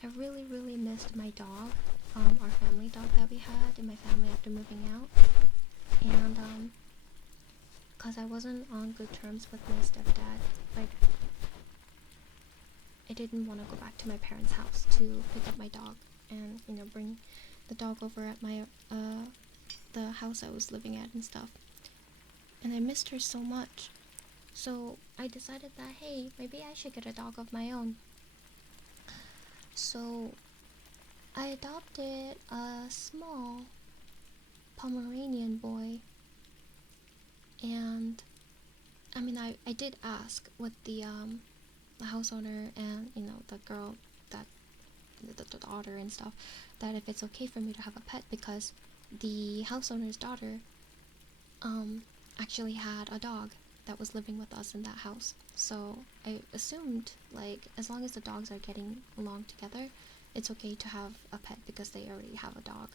I really, really missed my dog, our family dog that we had in my family after moving out. And because I wasn't on good terms with my stepdad, like, I didn't want to go back to my parents' house to pick up my dog and, bring the dog over at my, the house I was living at and stuff. And I missed her so much. So I decided that, hey, maybe I should get a dog of my own. So I adopted a small Pomeranian boy. And I mean, I did ask with the house owner and, the girl, that the daughter and stuff, that if it's okay for me to have a pet, because the house owner's daughter actually had a dog that was living with us in that house. So I assumed, like, as long as the dogs are getting along together, it's okay to have a pet because they already have a dog.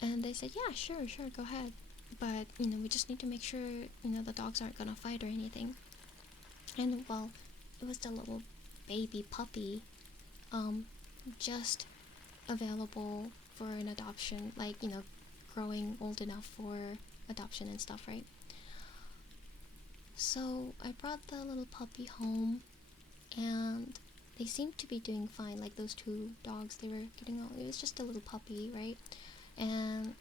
And they said, yeah, sure, go ahead. But, we just need to make sure, the dogs aren't gonna fight or anything. And, well, it was the little baby puppy, just available for an adoption, like, growing old enough for adoption and stuff, right? So I brought the little puppy home, and they seemed to be doing fine. Like, those 2 dogs, they were getting all, it was just a little puppy, right? And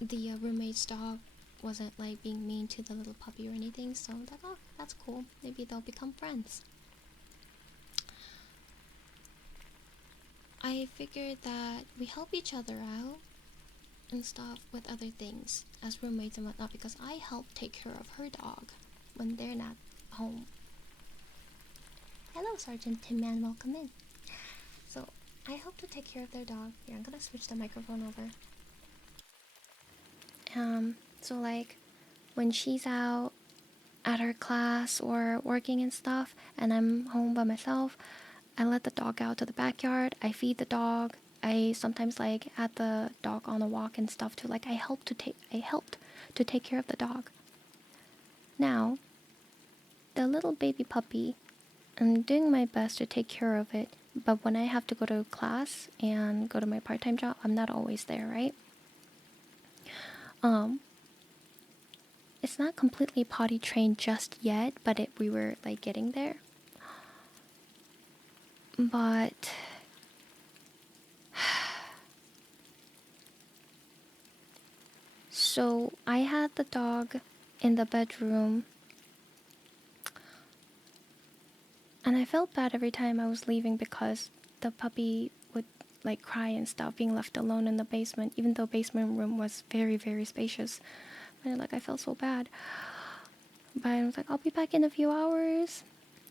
the roommate's dog wasn't like being mean to the little puppy or anything, so I was like, oh, that's cool. Maybe they'll become friends. I figured that we help each other out and stuff with other things as roommates and whatnot, because I help take care of her dog when they're not home. Hello, Sergeant Tin Man, welcome in. So I help to take care of their dog. Here, I'm gonna switch the microphone over. So like when she's out at her class or working and stuff, and I'm home by myself, I let the dog out to the backyard. I feed the dog. I sometimes like had the dog on a walk and stuff too. Like I helped to take care of the dog. Now, the little baby puppy, I'm doing my best to take care of it. But when I have to go to class and go to my part-time job, I'm not always there, right? It's not completely potty trained just yet, but we were like getting there. But so I had the dog in the bedroom, and I felt bad every time I was leaving because the puppy would like cry and stuff being left alone in the basement, even though basement room was very, very spacious. But like I felt so bad. But I was like, I'll be back in a few hours.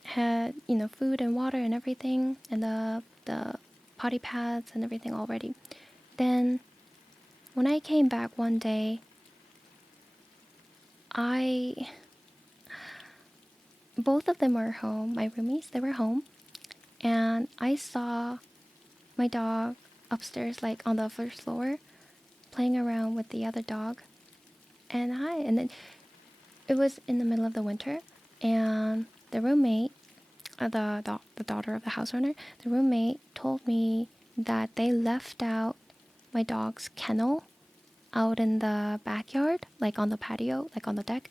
Had, you know, food and water and everything, and the potty pads and everything all ready. Then when I came back one day, both of them were home, my roomies, they were home, and I saw my dog upstairs, like on the first floor, playing around with the other dog. And then it was in the middle of the winter, and the roommate, the daughter of the house owner, the roommate told me that they left out my dog's kennel out in the backyard, like on the patio, like on the deck.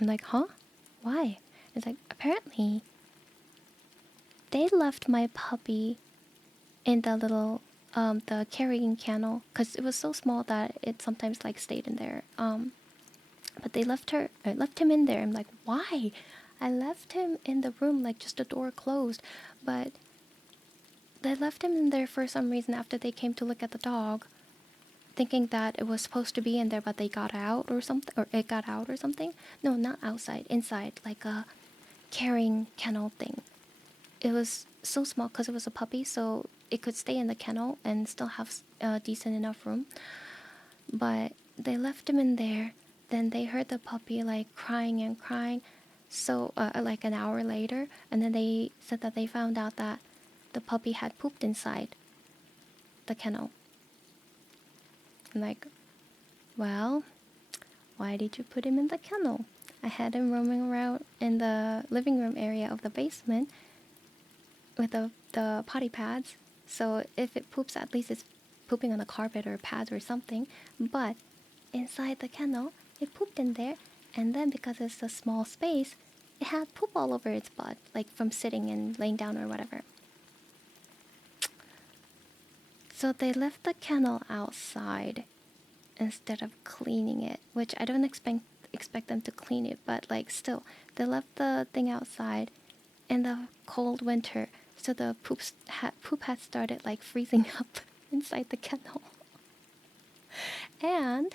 I'm like, huh? Why? It's like, apparently they left my puppy in the little the carrying kennel, because it was so small that it sometimes like stayed in there. But they left him in there. I'm like, why? I left him in the room, like just the door closed, but they left him in there for some reason after they came to look at the dog, thinking that it was supposed to be in there, but they got out or something, or it got out or something. No, not outside, inside, like a carrying kennel thing. It was so small because it was a puppy, so it could stay in the kennel and still have decent enough room. But they left him in there. Then they heard the puppy like crying and crying. So like an hour later, and then they said that they found out that the puppy had pooped inside the kennel. I'm like, well, why did you put him in the kennel? I had him roaming around in the living room area of the basement with the potty pads. So if it poops, at least it's pooping on the carpet or pads or something. But inside the kennel, it pooped in there. And then because it's a small space, it had poop all over its butt, like from sitting and laying down or whatever. So they left the kennel outside instead of cleaning it, which I don't expect them to clean it, but like still, they left the thing outside in the cold winter, so the poop had started like freezing up inside the kennel. And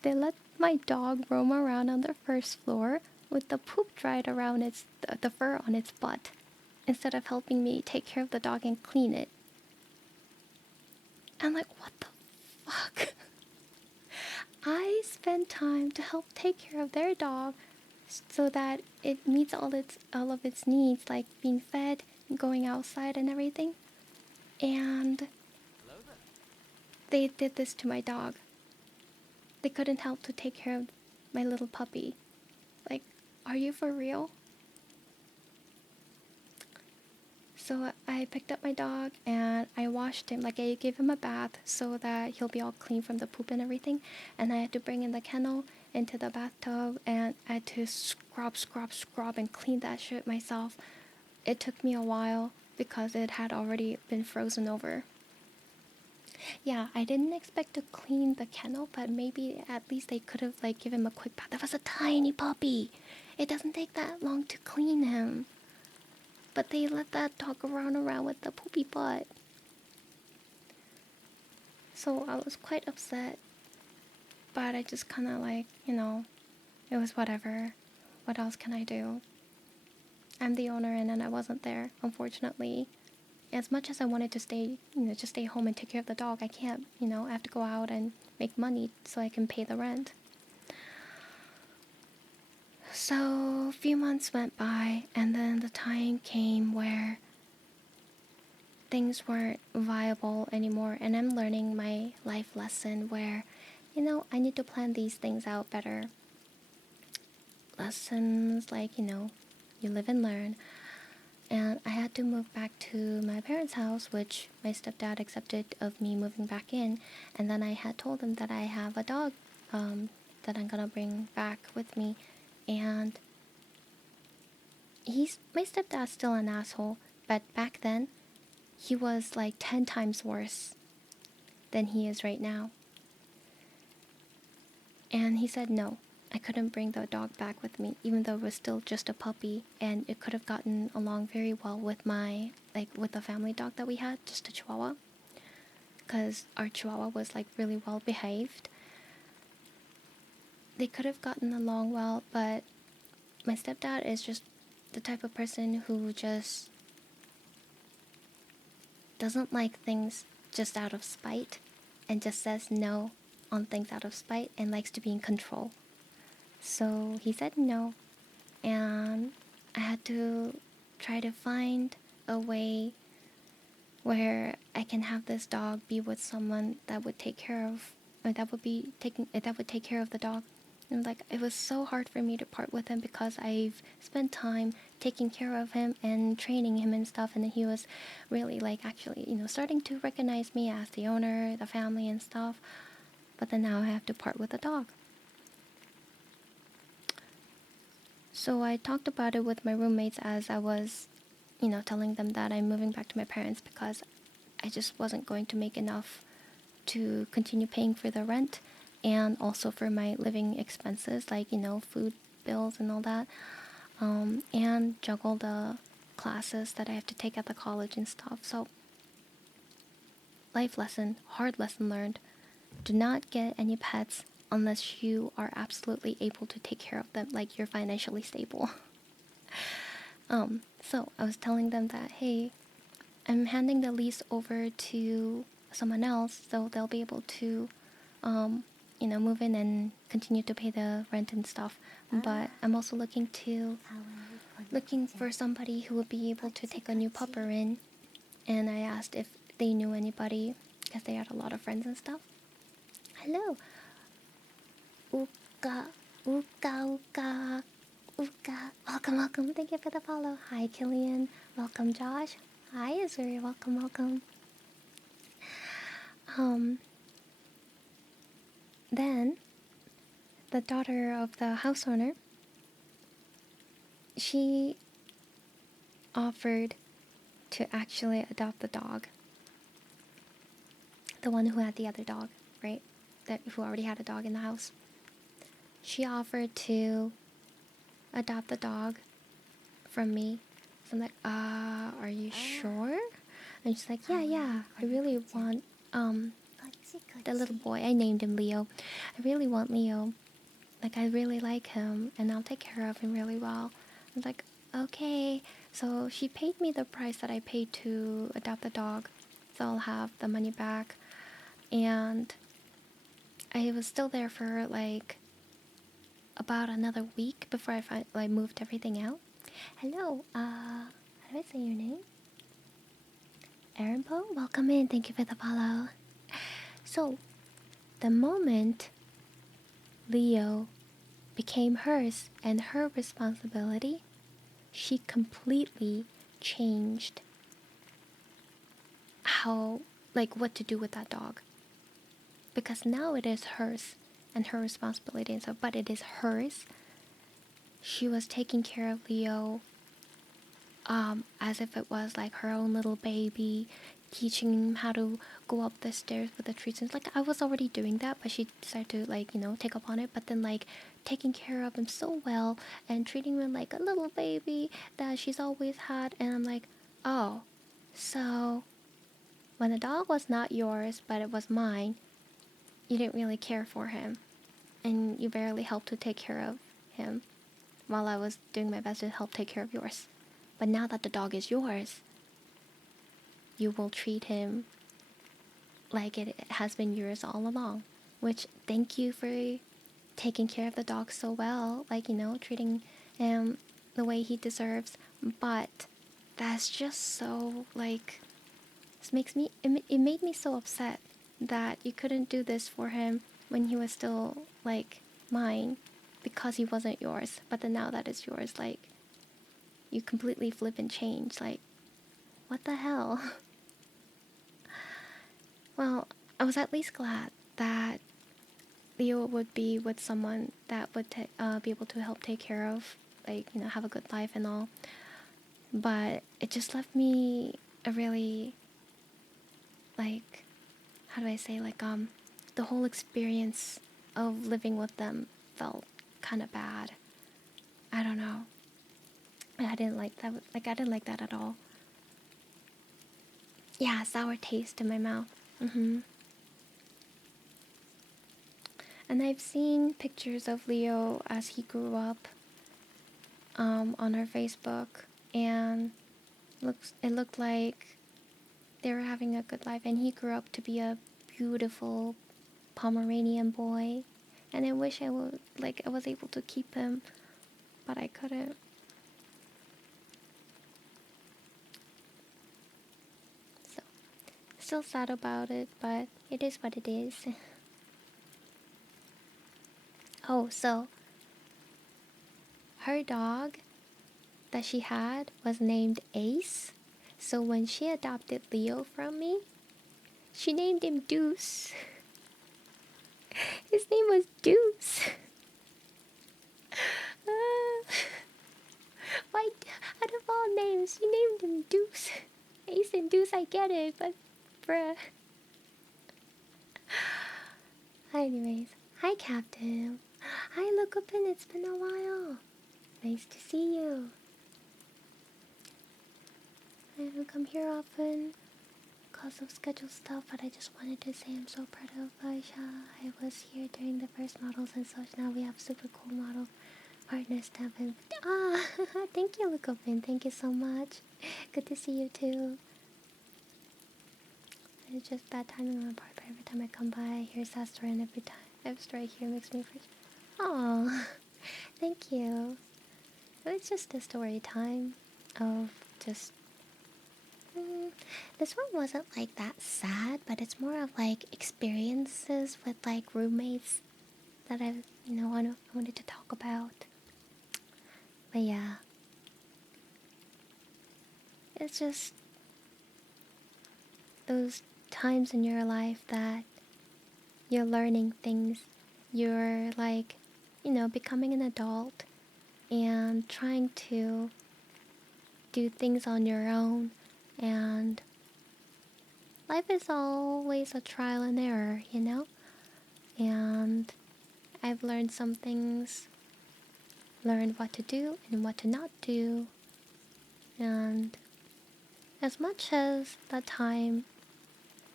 they let my dog roam around on the first floor with the poop dried around the fur on its butt, instead of helping me take care of the dog and clean it. I'm like, what the fuck? I spend time to help take care of their dog so that it meets all of its needs, like being fed, going outside and everything. And they did this to my dog. They couldn't help to take care of my little puppy. Like, are you for real? So I picked up my dog and I washed him. Like, I gave him a bath so that he'll be all clean from the poop and everything. And I had to bring in the kennel into the bathtub, and I had to scrub and clean that shit myself. It took me a while because it had already been frozen over. Yeah, I didn't expect to clean the kennel, but maybe at least they could have like given him a quick bath. That was a tiny puppy. It doesn't take that long to clean him. But they let that dog run around with the poopy butt. So I was quite upset. But I just kind of like, it was whatever. What else can I do? I'm the owner and then I wasn't there, unfortunately. As much as I wanted to stay, just stay home and take care of the dog, I can't, I have to go out and make money so I can pay the rent. So a few months went by and then the time came where things weren't viable anymore, and I'm learning my life lesson where, I need to plan these things out better. Lessons like, you live and learn. And I had to move back to my parents' house, which my stepdad accepted of me moving back in. And then I had told him that I have a dog that I'm gonna bring back with me. And my stepdad's still an asshole, but back then, he was like 10 times worse than he is right now. And he said no. I couldn't bring the dog back with me, even though it was still just a puppy, and it could have gotten along very well with with the family dog that we had, just a Chihuahua, because our Chihuahua was like really well behaved. They could have gotten along well, but my stepdad is just the type of person who just doesn't like things just out of spite, and just says no on things out of spite, and likes to be in control. So he said no, and I had to try to find a way where I can have this dog be with someone that would take care of, or that would take care of the dog. And like, it was so hard for me to part with him because I've spent time taking care of him and training him and stuff, and he was really like actually, starting to recognize me as the owner, the family and stuff. But then now I have to part with the dog. So I talked about it with my roommates as I was, telling them that I'm moving back to my parents because I just wasn't going to make enough to continue paying for the rent and also for my living expenses, like, food bills and all that, and juggle the classes that I have to take at the college and stuff. So, life lesson, hard lesson learned. Do not get any pets unless you are absolutely able to take care of them, like you're financially stable. So I was telling them that, hey, I'm handing the lease over to someone else, so they'll be able to, move in and continue to pay the rent and stuff. But I'm also looking for somebody who would be able to take a new pupper in. And I asked if they knew anybody, because they had a lot of friends and stuff. Hello. Uka, Uka, Uka, Uka. Welcome. Thank you for the follow. Hi, Killian. Welcome, Josh. Hi, Azuri. Welcome. Then, the daughter of the house owner, she offered to actually adopt the dog. The one who had the other dog, right? Who already had a dog in the house. She offered to adopt the dog from me. So I'm like, are you sure? And she's like, yeah, I really want, the little boy. I named him Leo. I really want Leo. Like, I really like him, and I'll take care of him really well. I was like, okay. So she paid me the price that I paid to adopt the dog. So I'll have the money back. And I was still there for like about another week before I moved everything out. Hello, how do I say your name? Aaron Poe, welcome in. Thank you for the follow. So, the moment Leo became hers and her responsibility, she completely changed what to do with that dog. Because now it is hers and her responsibility, and so, but it is hers. She was taking care of Leo as if it was like her own little baby, teaching him how to go up the stairs with the treats. And like I was already doing that, but she decided to like, you know, take up on it. But then like taking care of him so well and treating him like a little baby that she's always had. And I'm like, oh, so when the dog was not yours, but it was mine, you didn't really care for him. And you barely helped to take care of him while I was doing my best to help take care of yours. But now that the dog is yours, you will treat him like it has been yours all along. Which, thank you for taking care of the dog so well, like, you know, treating him the way he deserves. But that's just so, like, this makes me, it made me so upset that you couldn't do this for him when he was still, like, mine, because he wasn't yours. But then now that it's yours, like, you completely flip and change. Like, what the hell? Well, I was at least glad that Leo would be with someone that would be able to help take care of, like, you know, have a good life and all. But it just left me a really, like, how do I say, like, the whole experience of living with them felt kind of bad. I don't know. I didn't like that. Like, I didn't like that at all. Yeah, sour taste in my mouth. And I've seen pictures of Leo as he grew up on her Facebook, and it looked like they were having a good life, and he grew up to be a beautiful Pomeranian boy. And I wish I was able to keep him, but I couldn't. So, still sad about it, but it is what it is. Oh, so her dog that she had was named Ace. So when she adopted Leo from me, she named him Deuce. His name was Deuce. Why, out of all names, she named him Deuce. Ace and Deuce, I get it, but bruh. Anyways, hi Captain. Hi Lookupin, it's been a while. Nice to see you. I don't come here often because of schedule stuff, but I just wanted to say I'm so proud of Aisha. I was here during the first models and such. Now we have super cool model partners to have in. Thank you, Lookupin. Thank you so much. Good to see you too. It's just bad timing on my part, but every time I come by, I hear sad story, and every story I hear makes me fresh. Aww, thank you. It's just a story time of just. This one wasn't like that sad, but it's more of like experiences with like roommates that I wanted to talk about. But yeah, it's just those times in your life that you're learning things. You're like, becoming an adult and trying to do things on your own. And life is always a trial and error, And I've learned some things, learned what to do and what to not do. And as much as that time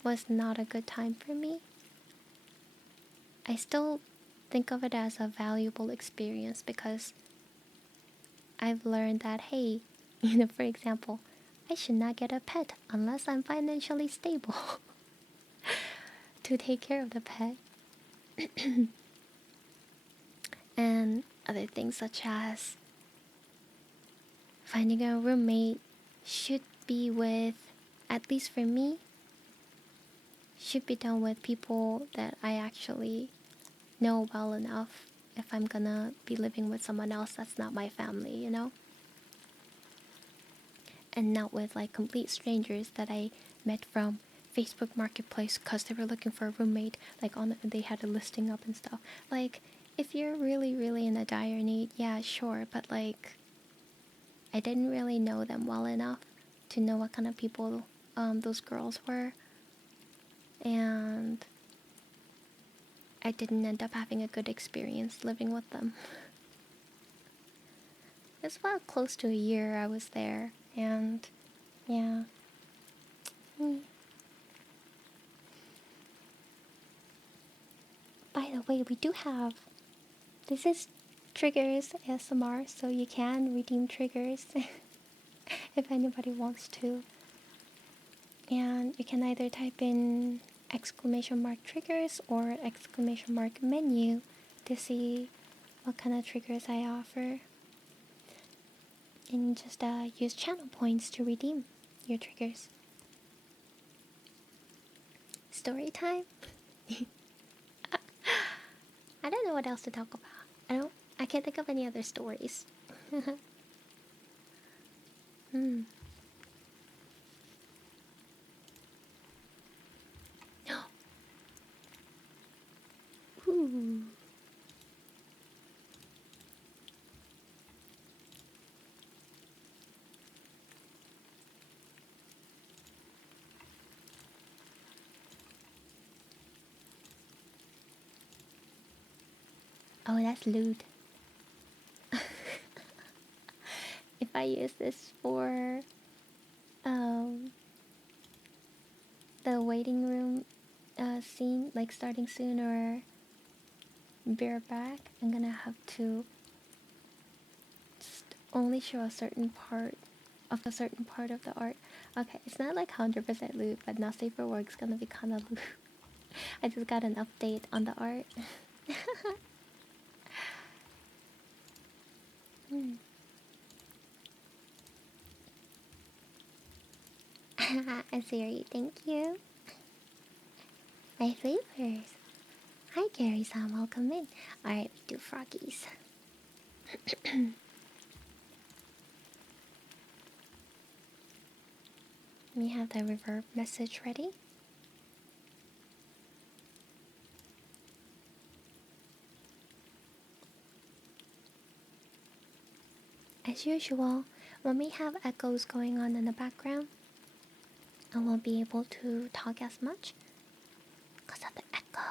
was not a good time for me, I still think of it as a valuable experience because I've learned that, hey, for example, I should not get a pet unless I'm financially stable to take care of the pet. And other things such as finding a roommate should be with, at least for me, should be done with people that I actually know well enough if I'm gonna be living with someone else that's not my family, And not with like complete strangers that I met from Facebook Marketplace because they were looking for a roommate, like they had a listing up and stuff. Like, if you're really, really in a dire need, yeah, sure, but like, I didn't really know them well enough to know what kind of people those girls were, and I didn't end up having a good experience living with them. It's about close to a year I was there, and yeah. By the way, we do have, this is triggers ASMR, so you can redeem triggers if anybody wants to. And you can either type in exclamation mark triggers or exclamation mark menu to see what kind of triggers I offer. And just use channel points to redeem your triggers. Story time? I don't know what else to talk about. I can't think of any other stories. Ooh. Oh, that's lewd. If I use this for the waiting room scene, like starting soon or bareback, I'm gonna have to just only show a certain part of the art. Okay, it's not like 100% lewd, but now safer work's gonna be kind of lewd. I just got an update on the art. Siri, thank you. My flavors. Hi, Gary-san, welcome in. Alright, we do froggies. We have the reverb message ready. As usual, when we have echoes going on in the background, I won't be able to talk as much because of the echo.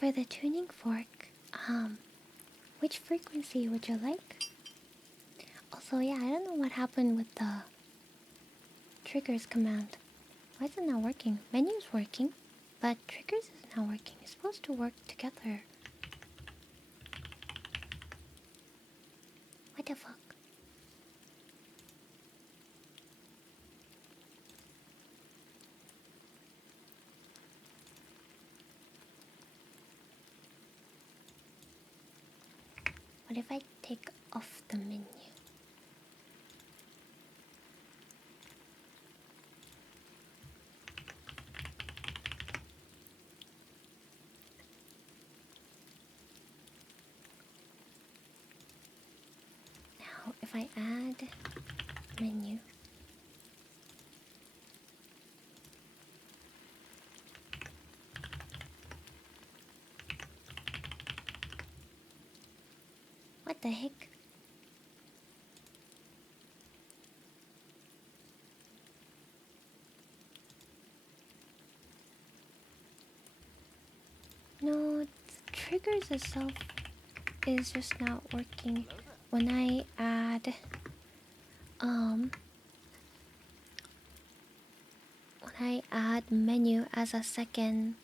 For the tuning fork, which frequency would you like? Also, yeah, I don't know what happened with the triggers command. Why is it not working? Menu's working, but triggers is not working. It's supposed to work together. What the fuck? What if I take off the menu? Now, if I add menu, what the heck? No, the triggers itself is just not working. When I add menu as a second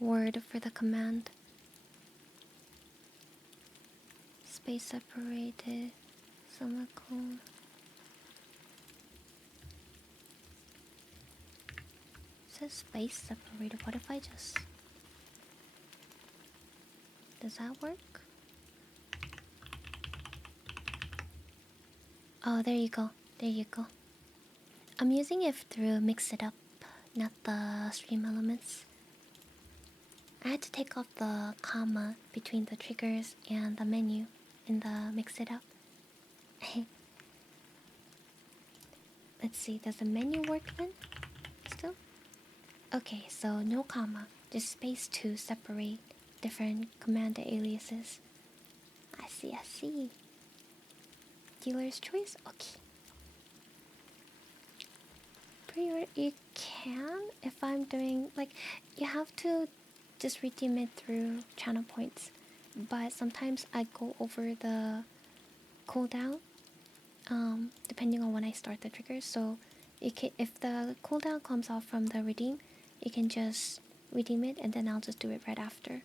word for the command, space separated, semicolon. It says space separated. What if I just... Does that work? Oh, there you go. There you go. I'm using it through Mix It Up, not the stream elements. I had to take off the comma between the triggers and the menu in the Mix It Up. Let's see, does the menu work then? Still? Okay, so no comma, just space to separate different command aliases. I see, I see. Dealer's choice? Okay. Pre-order, you can if I'm doing, like, you have to just redeem it through channel points. But sometimes I go over the cooldown, depending on when I start the triggers. So you can, if the cooldown comes off from the redeem, you can just redeem it and then I'll just do it right after.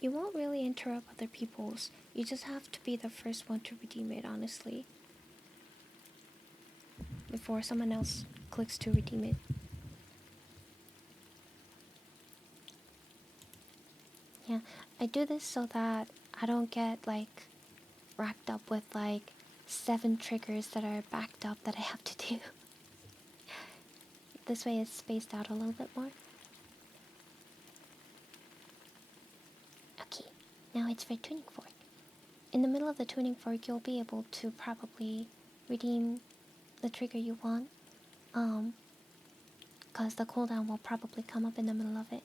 You won't really interrupt other people's. You just have to be the first one to redeem it, honestly. Before someone else clicks to redeem it. Yeah, I do this so that I don't get like racked up with like 7 triggers that are backed up that I have to do. This way it's spaced out a little bit more. Okay, now it's for tuning fork. In the middle of the tuning fork, you'll be able to probably redeem the trigger you want. Because the cooldown will probably come up in the middle of it.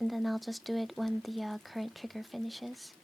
And then I'll just do it when the current trigger finishes.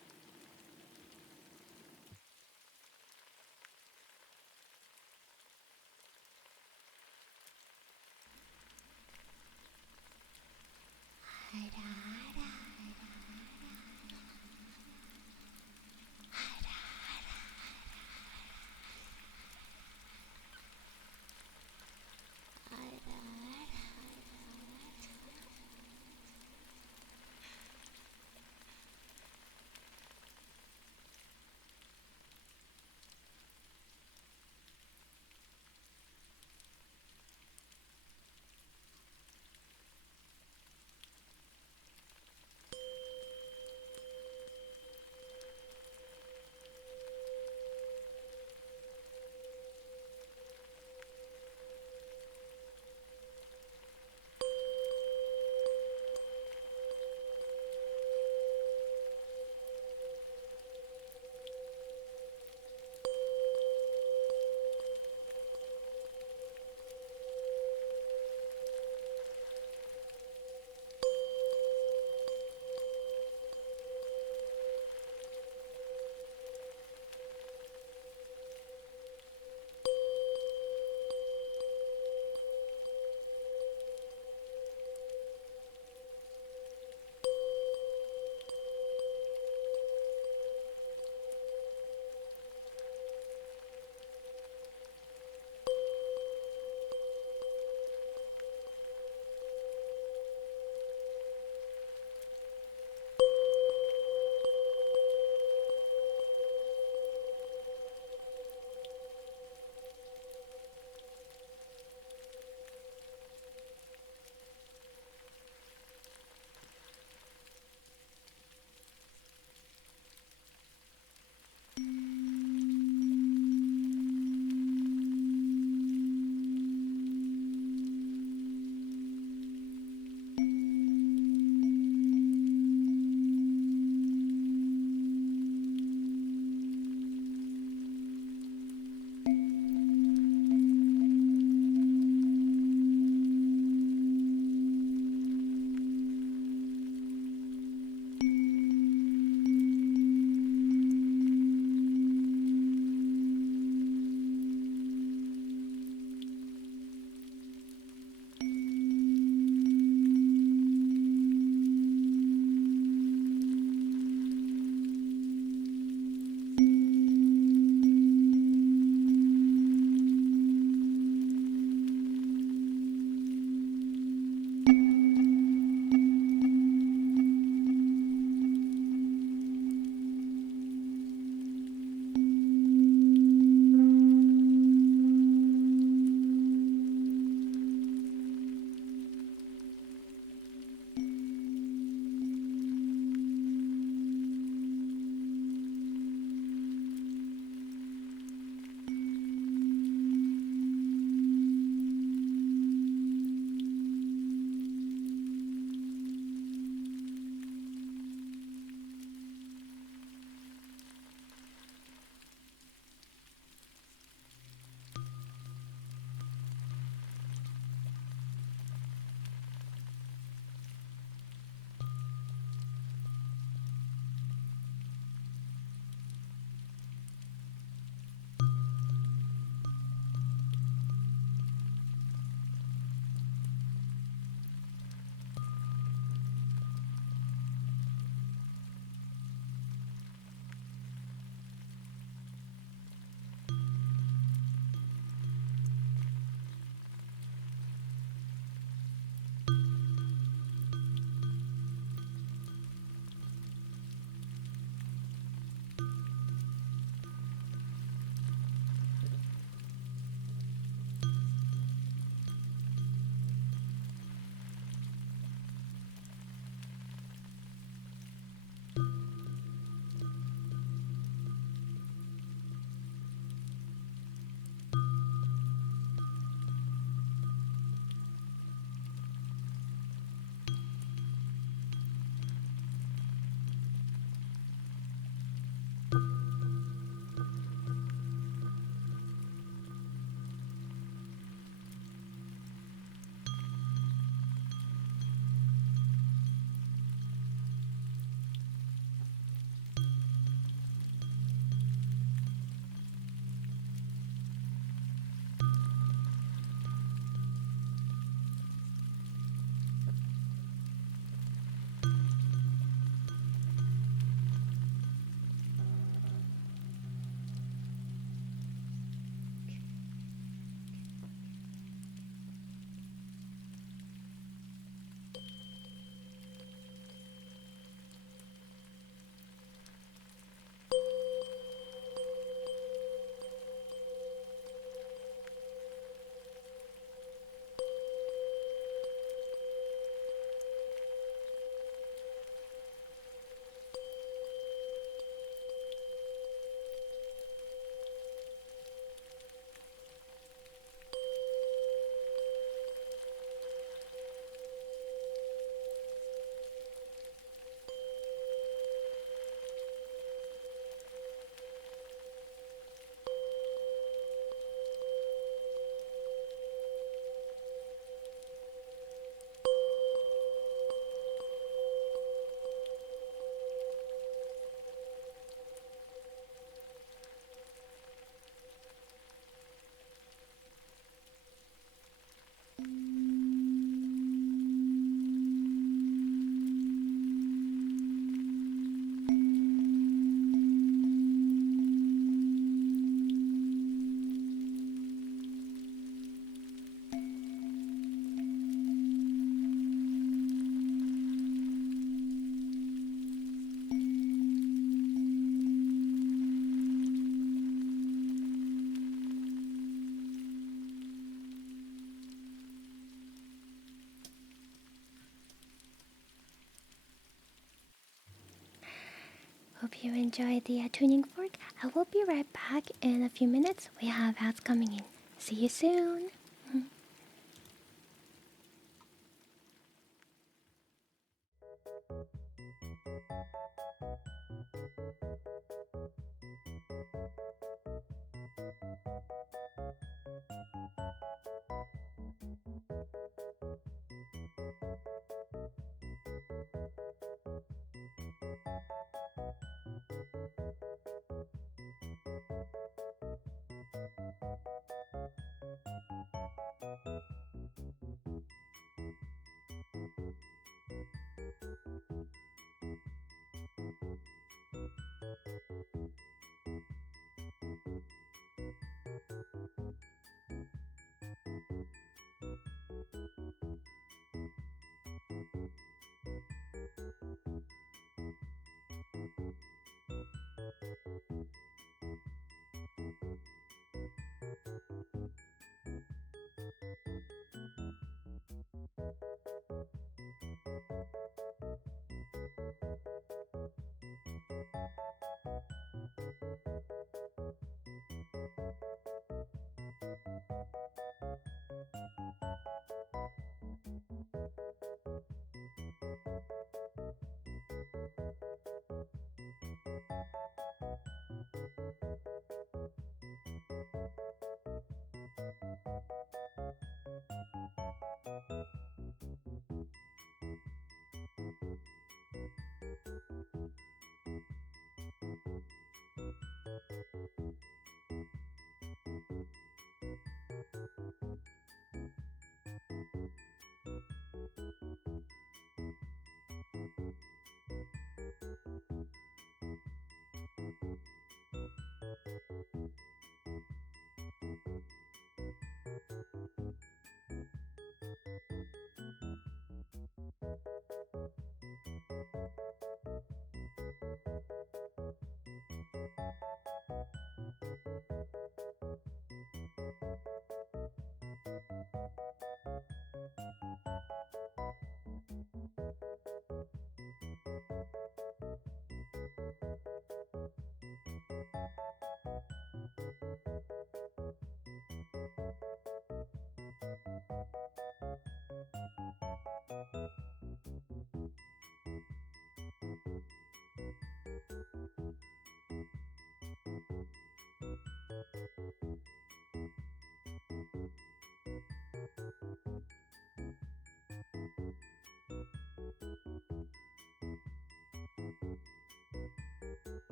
Hope you enjoyed the tuning fork. I will be right back in a few minutes. We have ads coming in. See you soon.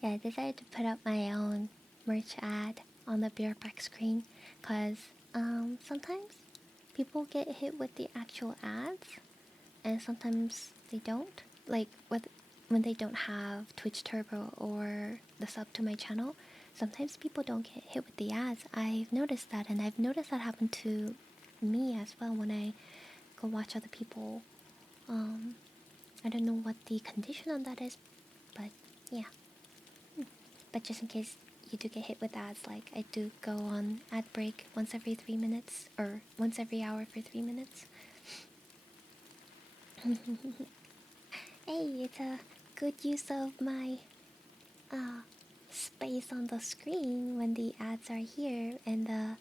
Yeah, I decided to put up my own merch ad on the beer pack screen because sometimes people get hit with the actual ads and sometimes they don't. Like when they don't have Twitch Turbo or the sub to my channel, sometimes people don't get hit with the ads. I've noticed that, and I've noticed that happen to me as well when I go watch other people. I don't know what the condition on that is, but yeah. But just in case you do get hit with ads, like I do go on ad break once every 3 minutes or once every hour for 3 minutes. Hey, it's a good use of my space on the screen when the ads are here and the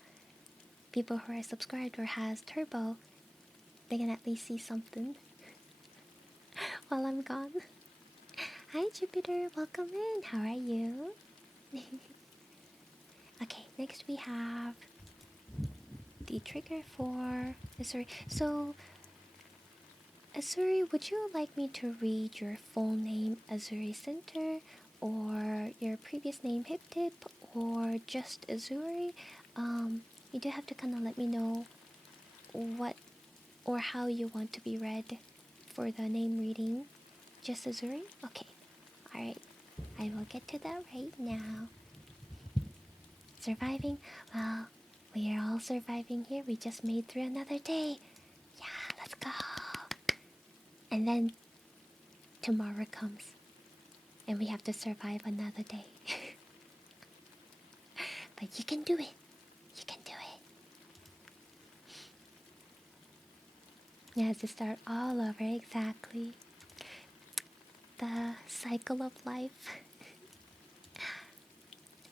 people who are subscribed or has turbo, they can at least see something while I'm gone. Hi Jupiter, welcome in. How are you? Okay, next we have the trigger for Azuri. So, Azuri, would you like me to read your full name, Azuri Center, or your previous name, Hip Tip, or just Azuri? You do have to kind of let me know what or how you want to be read for the name reading. Just Azuri? Okay. Alright. I will get to that right now. Surviving? Well, we are all surviving here. We just made through another day. Yeah, let's go. And then tomorrow comes. And we have to survive another day. But you can do it. You can do it. Yeah, to start all over, exactly. The cycle of life.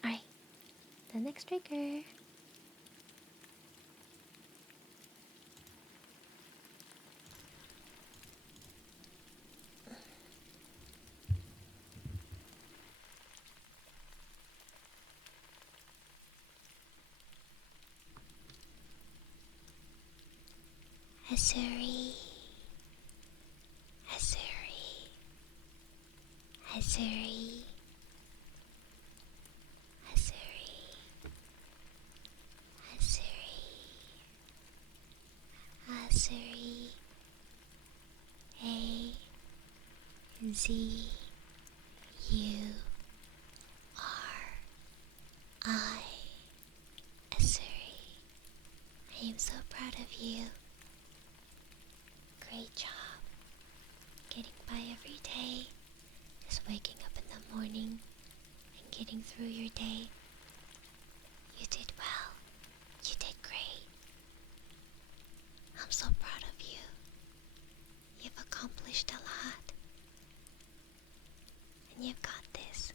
Alright, the next trigger. Azuri, Azuri, Azuri, Azuri, Azuri, Azuri, A Z U R I, Azuri. I am so proud of you. Great job. Getting by every day. Just waking up in the morning and getting through your day. You did well. You did great. I'm so proud of you. You've accomplished a lot. And you've got this.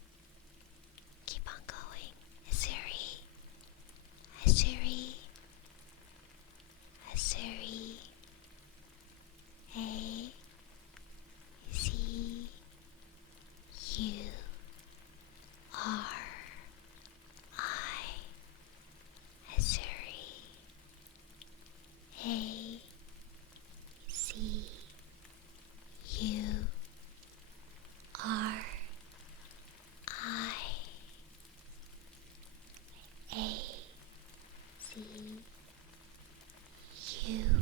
Keep on going. Azuri. Azuri. Azuri. A Z U R I. Azuri. A Z U R I. A Z U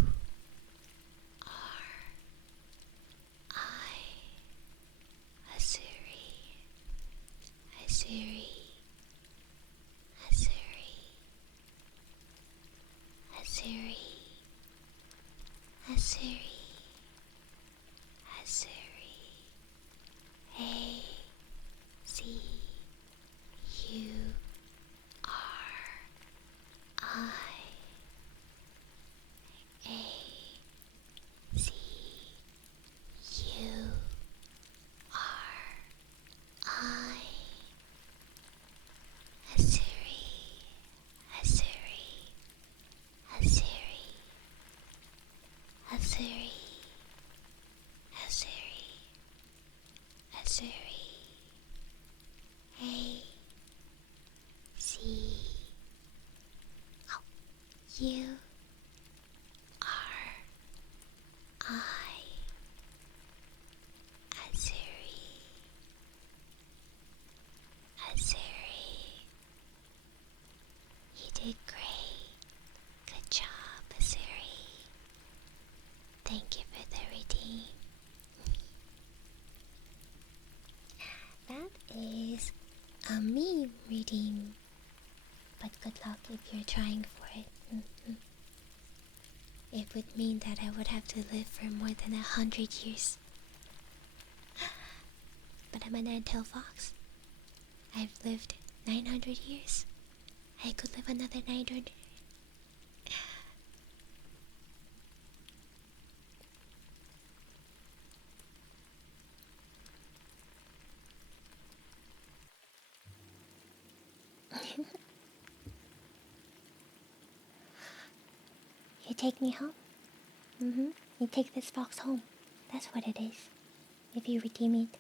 Asuri, Asuri, Asuri, A-C-U-R-I, Asuri, Asuri, Asuri, Asuri, Asuri, Asuri, A-C-U-R-I, Asuri, Asuri. You did great. Good job, Asuri. Thank you for the redeem. That is a me reading, but good luck if you're trying for it. It would mean that I would have to live for more than 100 years. But I'm an ant-tailed fox. I've lived 900 years. I could live another 900. You take me home? You take this fox home. That's what it is. If you redeem it.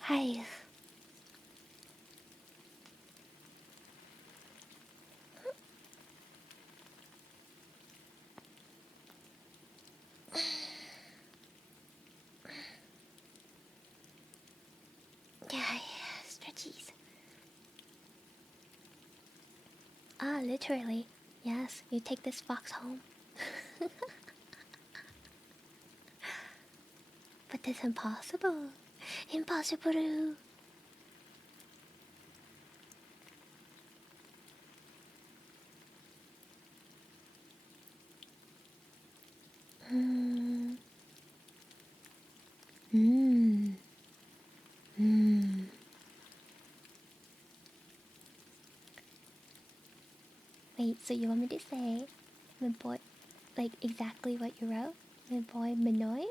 Hi. Yeah, stretchies. Ah, literally. Yes, you take this fox home. But it's impossible. Impossible. Mm. Mm. Mm. Wait, so you want me to say my boy, like exactly what you wrote? My boy Minoy?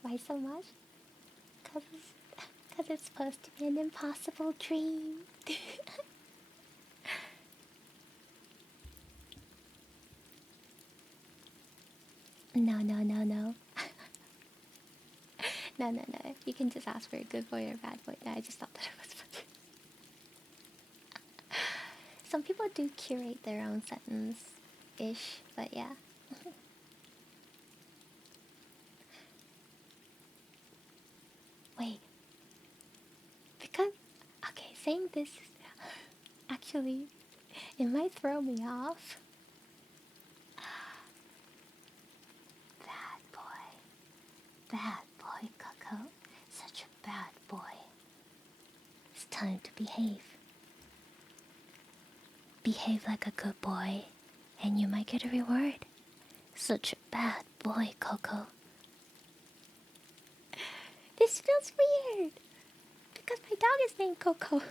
Why so much? Cause it's supposed to be an impossible dream. No, no, no, no. No, no, no. You can just ask for a good boy or a bad boy. No, I just thought that it was funny. Some people do curate their own sentence-ish, but yeah. Wait. Because, okay, saying this actually, it might throw me off. Bad boy. Bad boy, Coco. Such a bad boy. It's time to behave. Behave like a good boy, and you might get a reward. Such a bad boy, Coco. This feels weird. Because my dog is named Coco.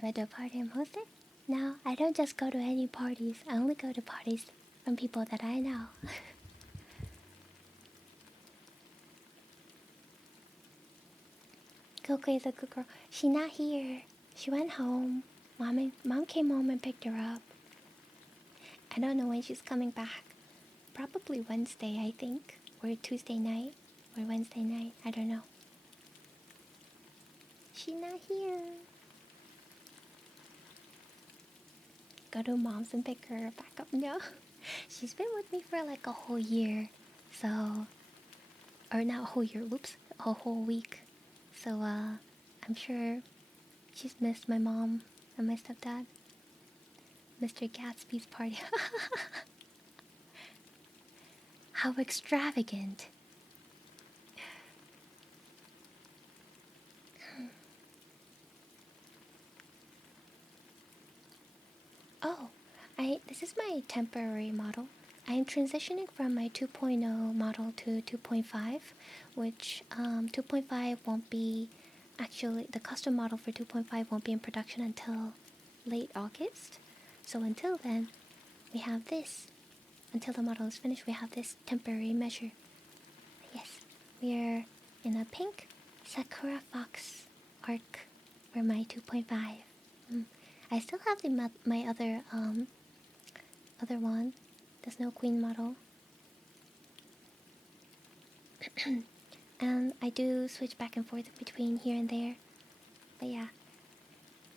At the party I'm hosting? No, I don't just go to any parties. I only go to parties from people that I know. Coco is a good girl. She's not here. She went home. Mom came home and picked her up. I don't know when she's coming back. Probably Wednesday, I think. Or Tuesday night. Or Wednesday night. I don't know. She's not here. Go to mom's and pick her back up. No. She's been with me for like a whole year. So... Or not a whole year. Oops. A whole week. So, I'm sure she's missed my mom and my stepdad. Mr. Gatsby's party. How extravagant. Oh, this is my temporary model. I am transitioning from my 2.0 model to 2.5, which 2.5 won't be actually the custom model for 2.5 won't be in production until late August. So until then, we have this. Until the model is finished, we have this temporary measure. Yes, we are in a pink Sakura Fox arc for my 2.5. I still have my other one, the Snow Queen model. And I do switch back and forth between here and there. But yeah,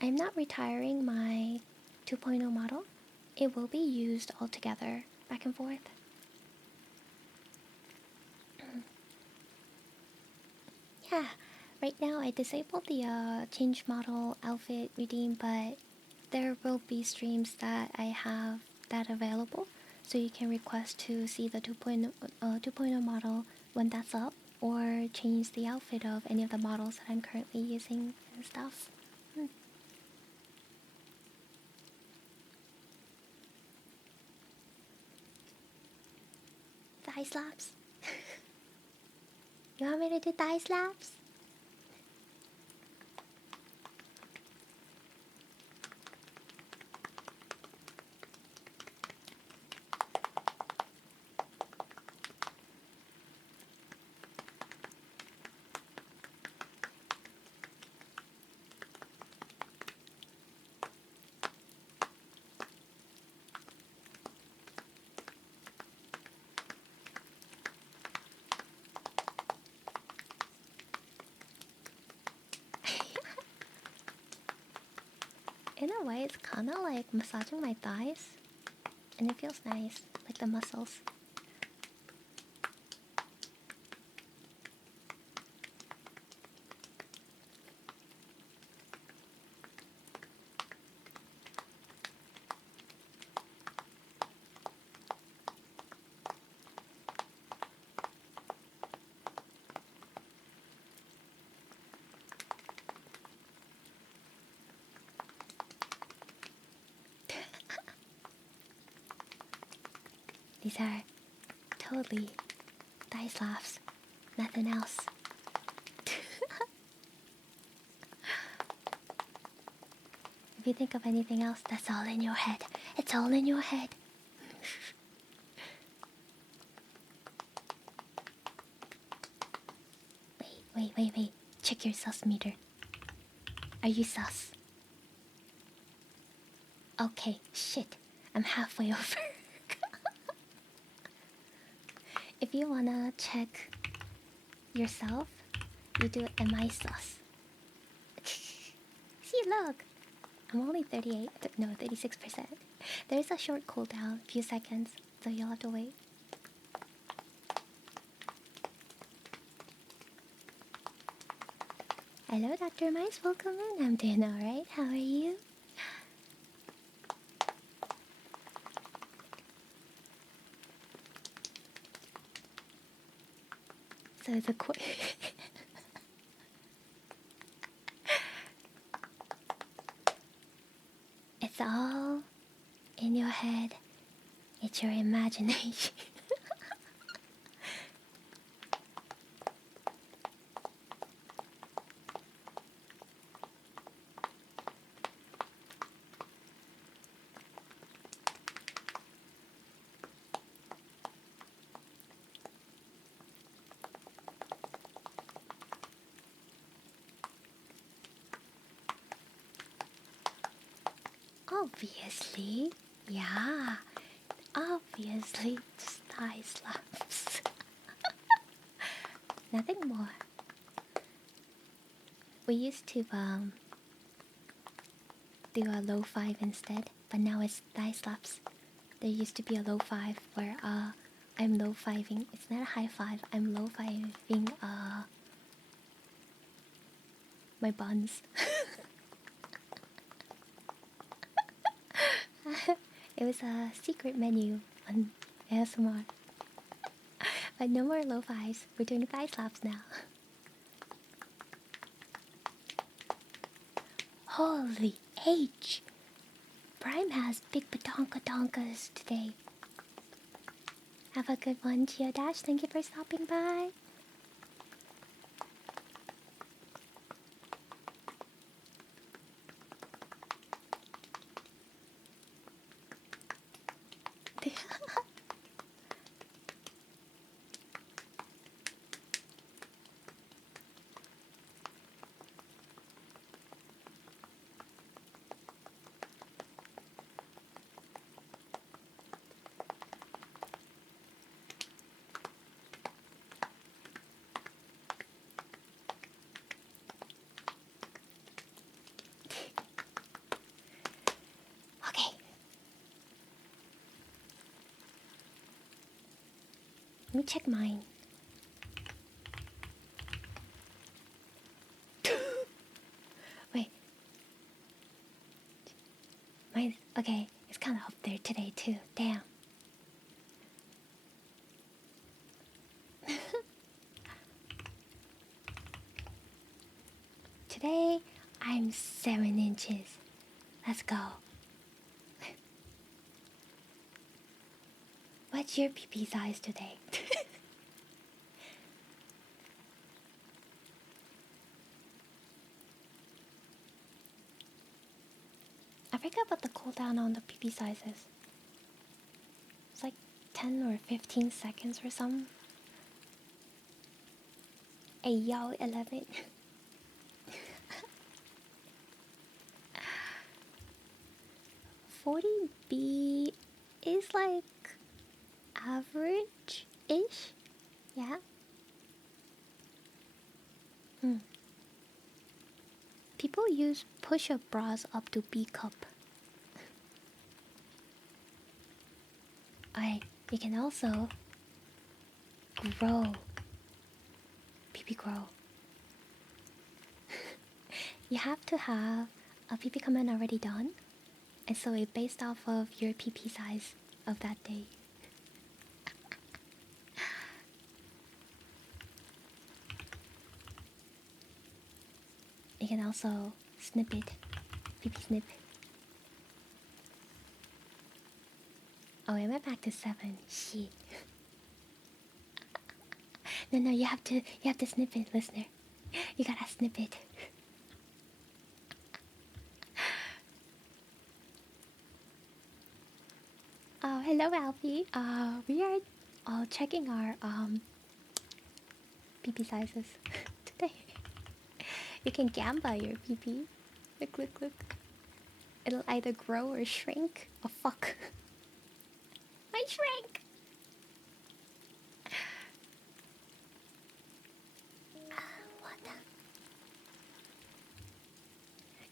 I'm not retiring my 2.0 model. It will be used altogether, back and forth. Yeah, right now I disabled the change model outfit redeem, but there will be streams that I have that available, so you can request to see the 2.0 model when that's up, or change the outfit of any of the models that I'm currently using and stuff. Thigh slaps? You want me to do thigh slaps? In a way, it's kind of like massaging my thighs, and it feels nice, like the muscles. These are totally thigh slaps, nothing else. If you think of anything else, that's all in your head. It's all in your head. Wait. Check your sus meter. Are you sus? Okay, shit. I'm halfway over. If you wanna check yourself, you do it. Am I sus? See, look! I'm only 36%. There's a short cooldown, a few seconds, so you'll have to wait. Hello, Dr. Mice, welcome in. I'm doing alright, how are you? So it's a It's all in your head. It's your imagination. Obviously, yeah. Obviously, thigh slaps. Nothing more. We used to do a low five instead, but now it's thigh slaps. There used to be a low five where I'm low fiving. It's not a high five. I'm low fiving my buns. It was a secret menu on ASMR. But no more low fives. We're doing thigh slaps now. Holy H! Prime has big badonka-donkas today. Have a good one, Geodash. Thank you for stopping by. Okay. Let me check mine. Wait. Mine. Okay, it's kind of up there today too. Damn. Today, I'm 7 inches. Let's go. What's your PP size today? I forgot what the cooldown on the PP size is. It's like 10 or 15 seconds or something. Hey yo, 11. 40B is like average-ish. Yeah. People use push-up bras up to B cup. You can also grow. PP grow. You have to have a PP command already done, and so it's based off of your PP size of that day. You can also snip it. PP snip. Oh, I went back to 7. Shit. No, you have to snip it, listener. You gotta snip it. Oh, hello, Alfie. We are all checking our PP sizes today. You can gamba your PP. Look. It'll either grow or shrink. Oh fuck. I shrank. What the?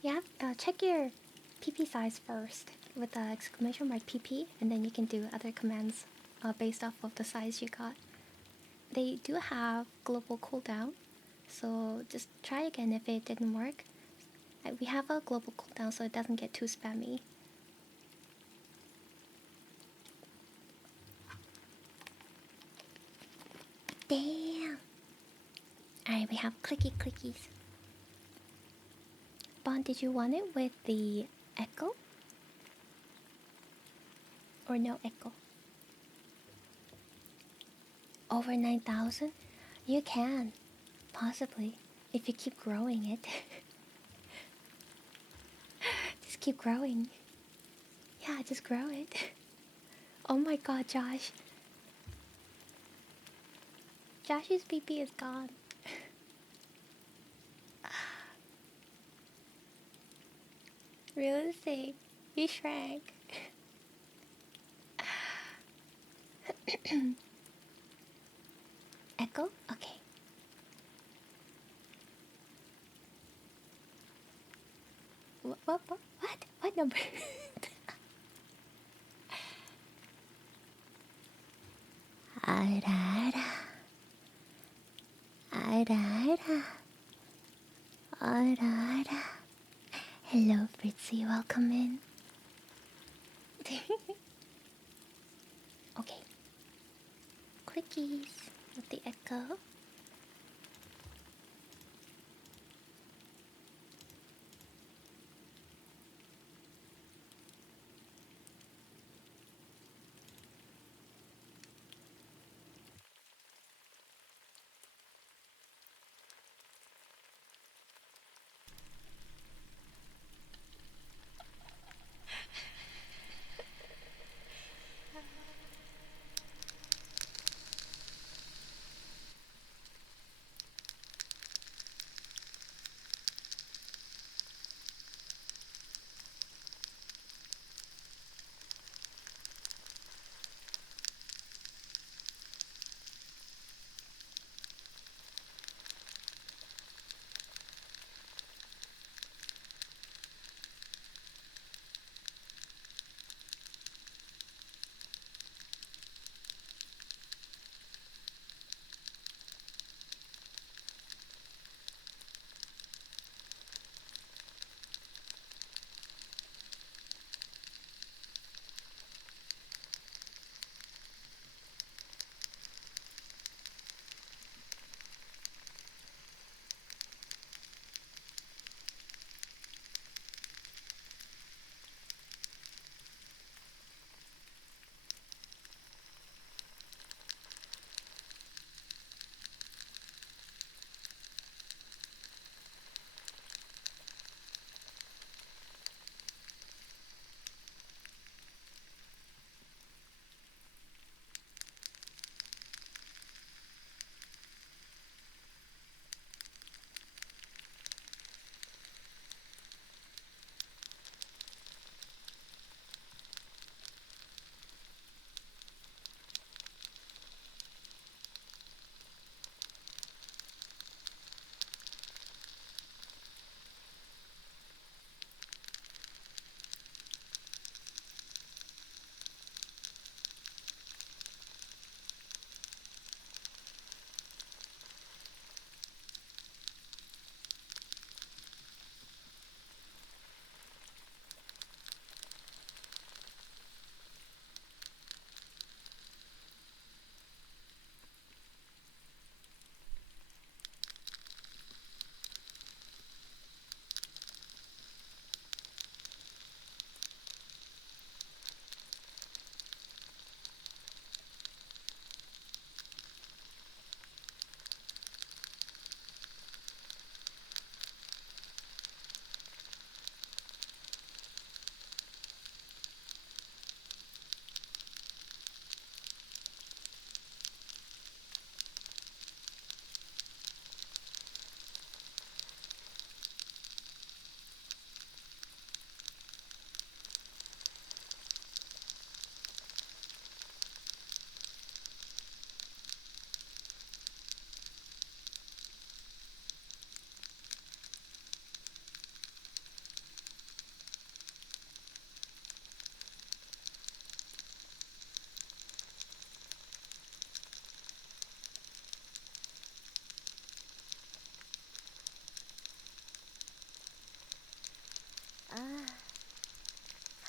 Yeah, check your PP size first with the exclamation mark PP, and then you can do other commands based off of the size you got. They do have global cooldown, so just try again if it didn't work. We have a global cooldown so it doesn't get too spammy. Damn! Alright, we have clicky clickies. Bond, did you want it with the echo? Or no echo? Over 9,000? You can. Possibly. If you keep growing it. Just keep growing. Yeah, just grow it. Oh my god, Josh. Josh's PP is gone. Realistic. You shrank. Echo? Okay. What number? Ara ara. Ara ara. Ara ara. Hello, Fritzy. Welcome in. Okay. Quickies with the echo.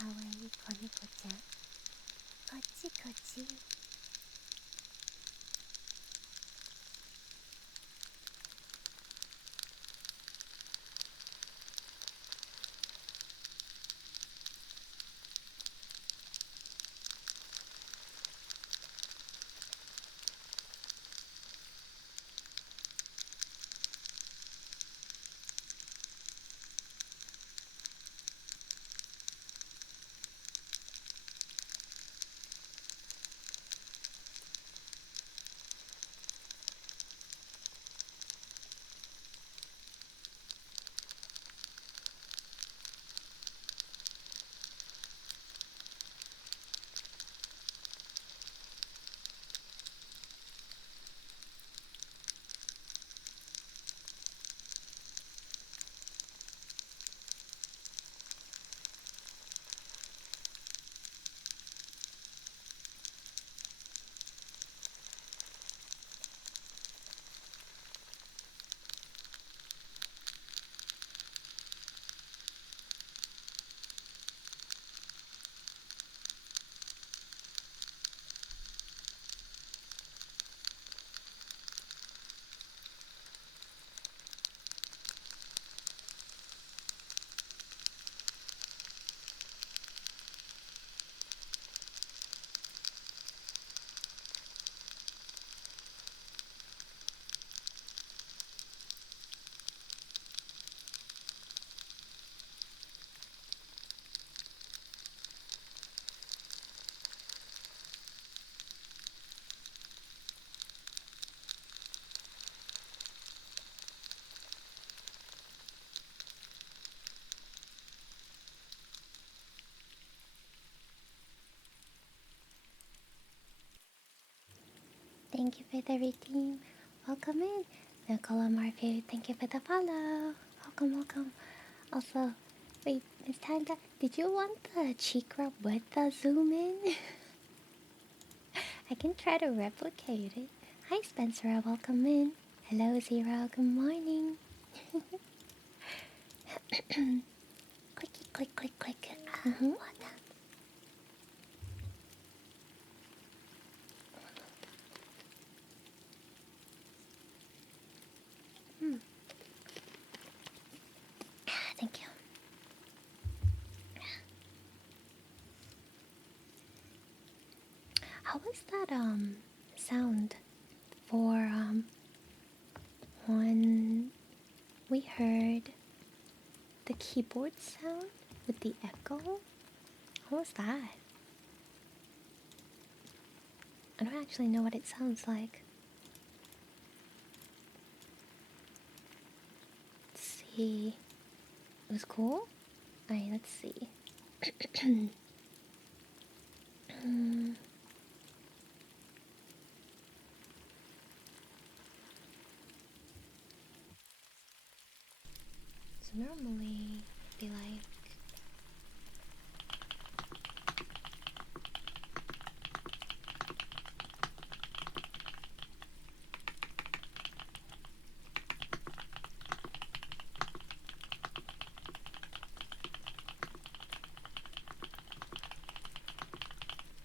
かわいい子猫ちゃん。こっちこっち。Thank you for the redeem. Welcome in. Nicola Marview, thank you for the follow. Welcome, welcome. Also, wait, it's time to... Did you want the cheek rub with the zoom in? I can try to replicate it. Hi Spencer, welcome in. Hello Zero, good morning. Clicky click click click. What? Thank you. How was that sound for when we heard the keyboard sound with the echo? How was that? I don't actually know what it sounds like. Let's see. It was cool? Alright, let's see. So normally it'd be like...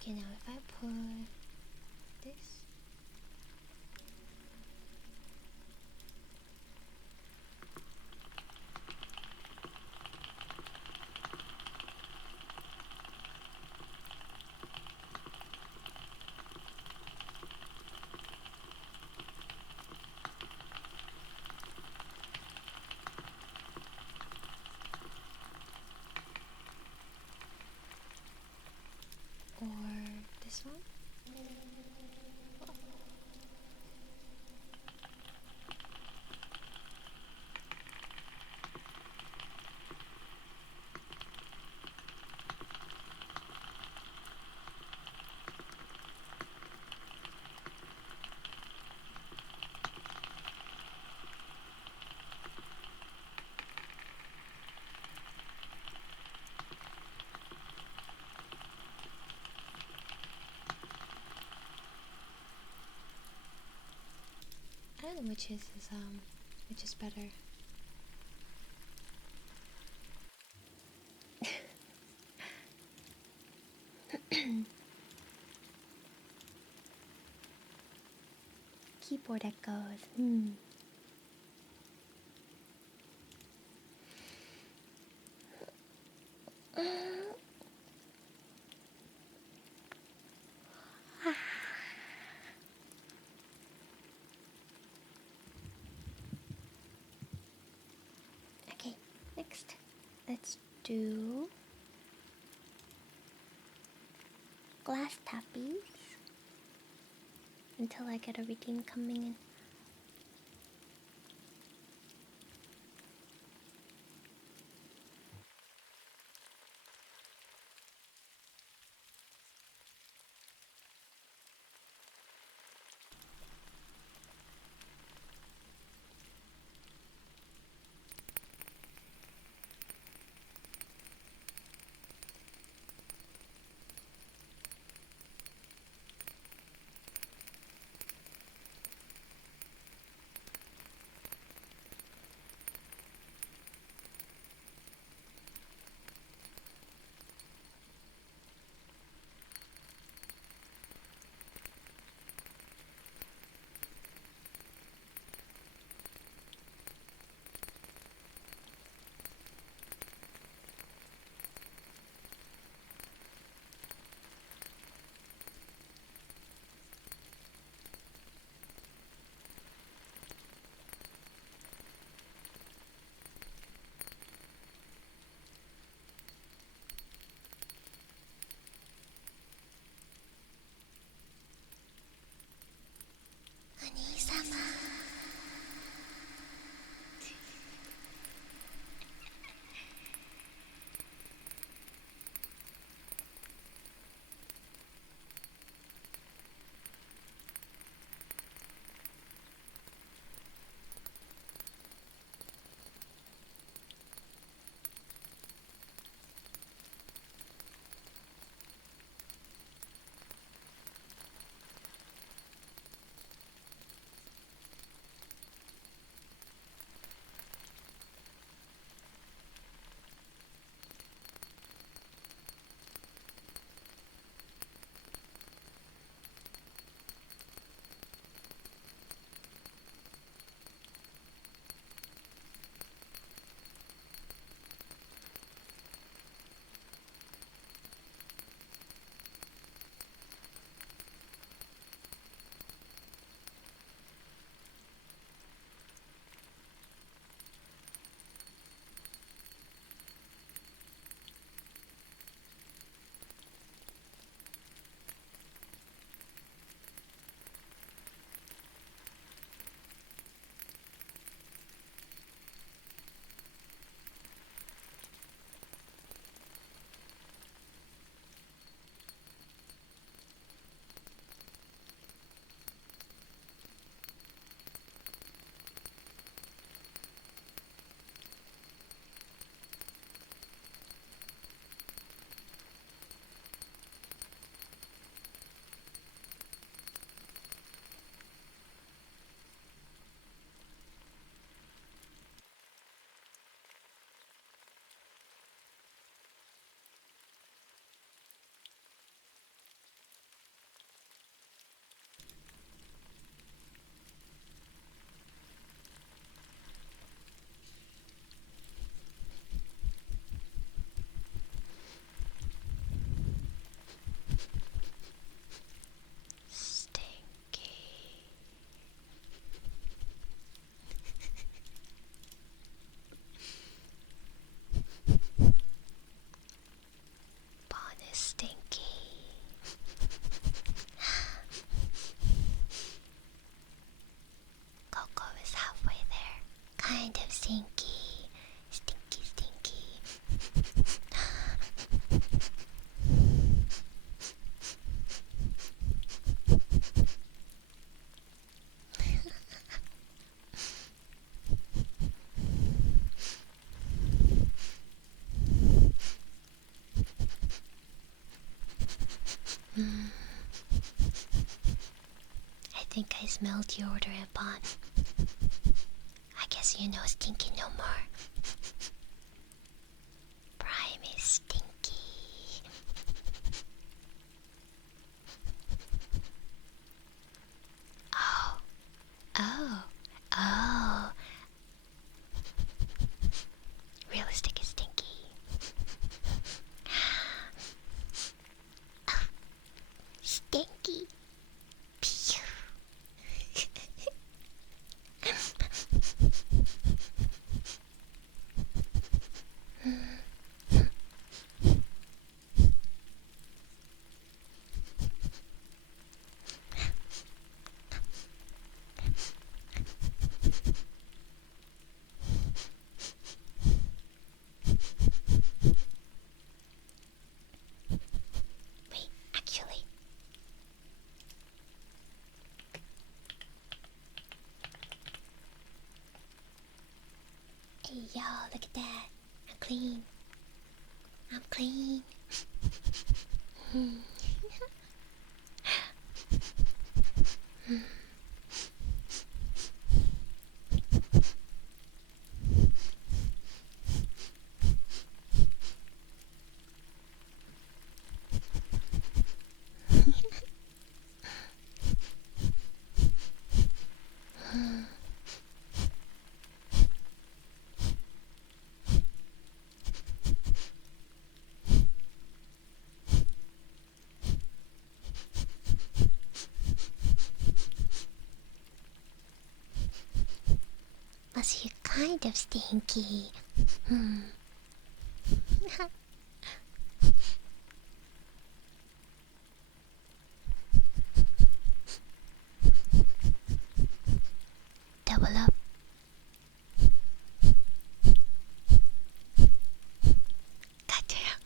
Okay, now if I put this... Or this one? I don't know which is better. Keyboard echoes. Okay, next. Let's do glass tappies until I get a redeem coming in. think I smelled deodorant, Bon. I guess you know stinky no more. Prime is stinky. Oh. Oh. Oh. Realistic is stinky. Oh. Stinky. Pew. Wait, actually. Hey, y'all, look at that. I'm clean. I'm clean. Plus, you're kind of stinky. Double up. Goddamn.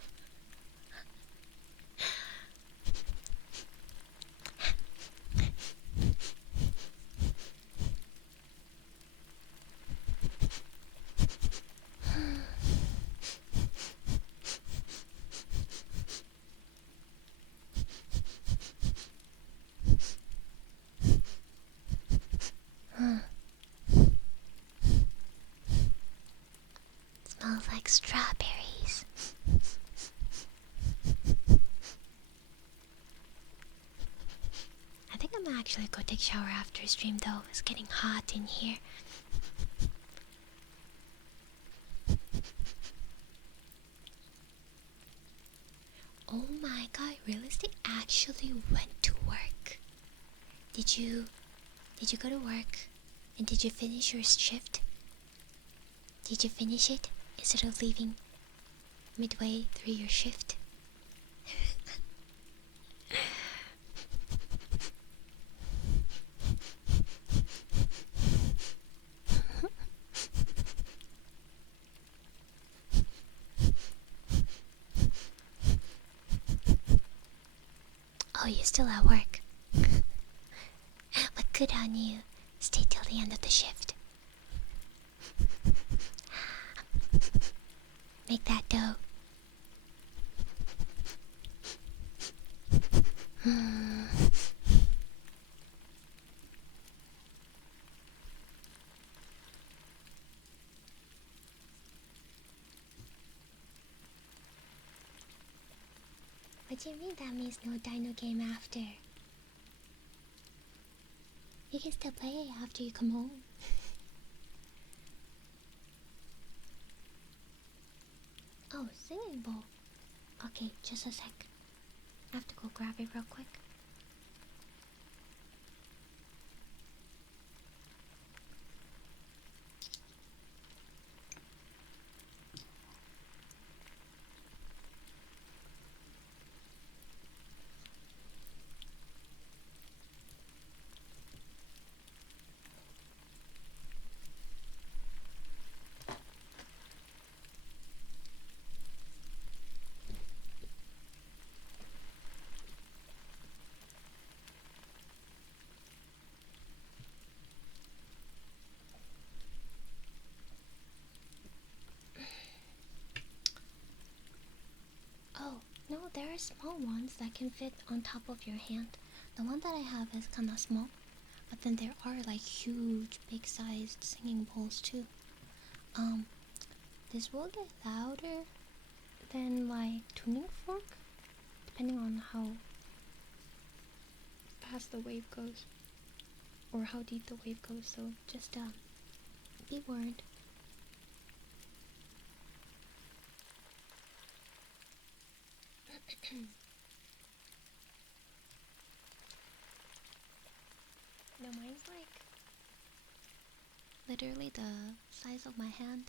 Smells like strawberries. I think I'm gonna actually go take a shower after stream though. It's getting hot in here. Oh my god, Realistic actually went to work. Did you go to work? And did you finish your shift? Did you finish it instead of leaving midway through your shift? Oh, you're still at work. But good on you. Stay till the end of the shift. Make that dough. What do you mean that means no dino game after? You can still play it after you come home. Oh, singing bowl. Okay, just a sec. I have to go grab it real quick. Oh, no, there are small ones that can fit on top of your hand. The one that I have is kinda small, But then there are like huge, big-sized singing bowls too. This will get louder than my tuning fork, depending on how fast the wave goes, or how deep the wave goes. So just be warned. No, mine's like literally the size of my hand.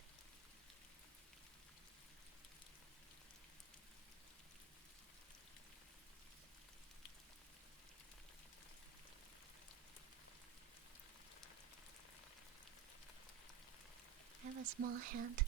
I have a small hand.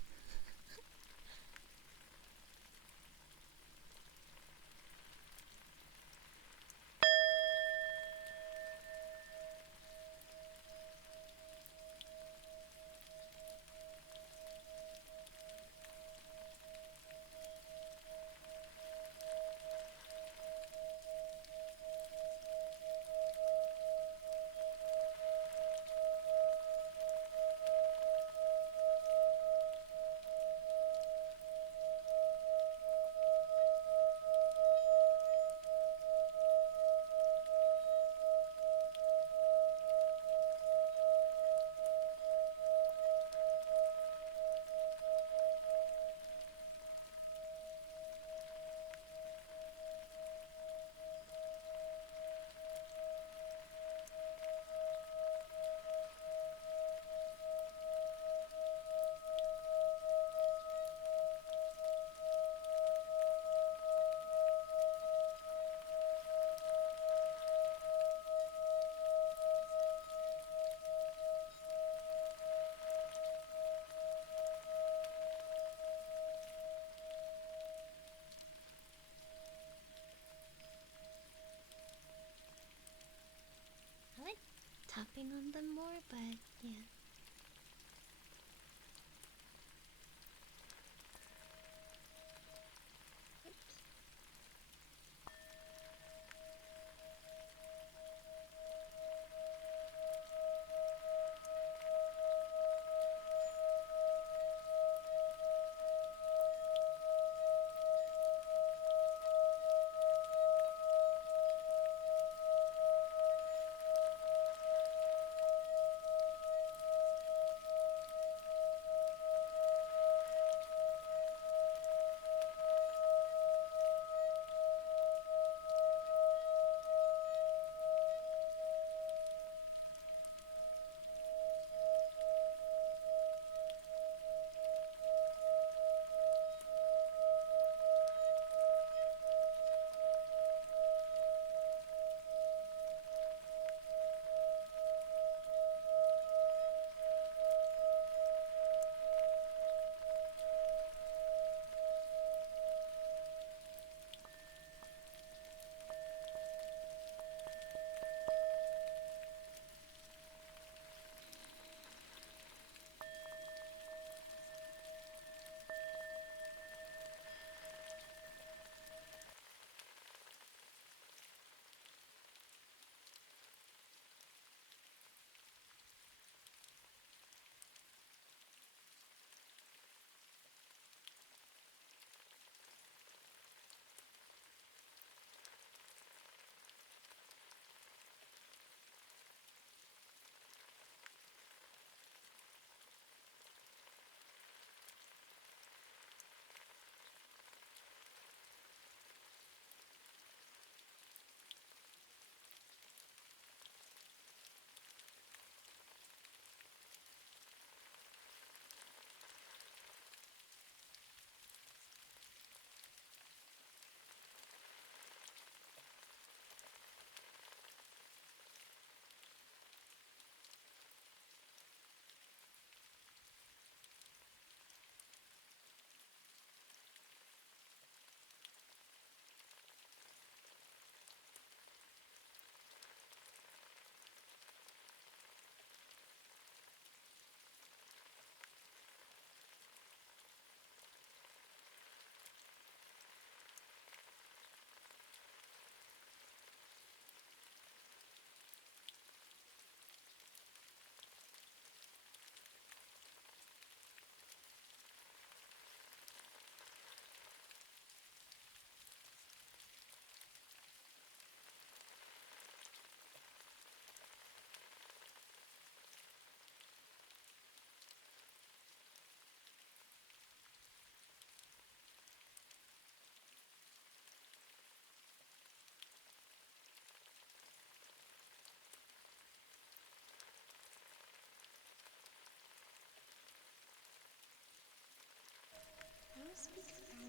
I like tapping on them more, but yeah. Oops.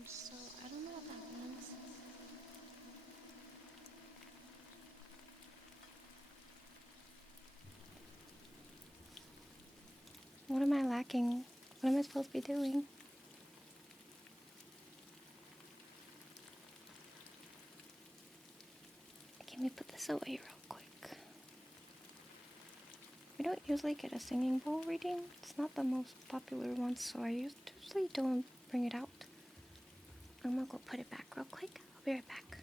so I don't know what that means. What am I lacking? What am I supposed to be doing? Let me put this away real quick. We don't usually get a singing bowl reading. It's not the most popular one, so I usually don't bring it out. I'm gonna go put it back real quick. I'll be right back.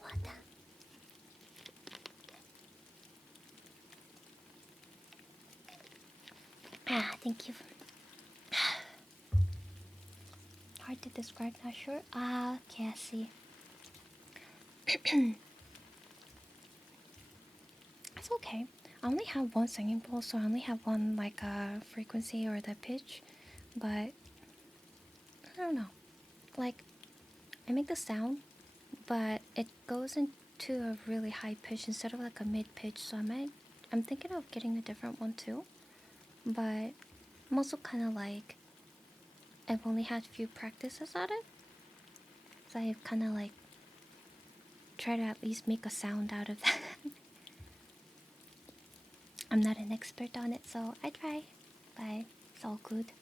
What? Thank you. Hard to describe, not sure. Okay, I see. It's okay. I only have one singing bowl, so I only have one like frequency or the pitch. But I don't know. Like, I make the sound, but it goes into a really high pitch instead of like a mid pitch. So I'm thinking of getting a different one too. But I'm also kind of like, I've only had a few practices at it, so I've kind of like try to at least make a sound out of that. I'm not an expert on it, so I try, but it's all good.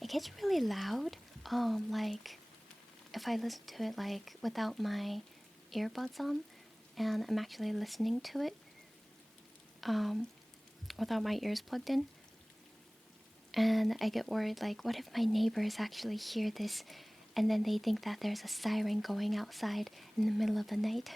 It gets really loud, like if I listen to it like without my earbuds on, and I'm actually listening to it, without my ears plugged in, and I get worried like, what if my neighbors actually hear this, and then they think that there's a siren going outside in the middle of the night?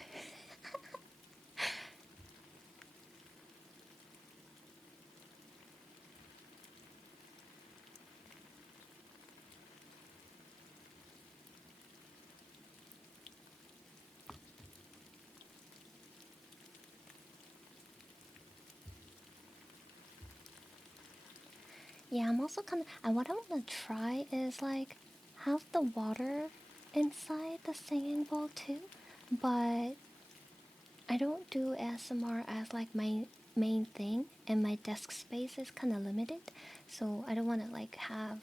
Yeah, I'm also kind of. What I want to try is like have the water inside the singing bowl too, but I don't do ASMR as like my main thing, and my desk space is kind of limited, so I don't want to like have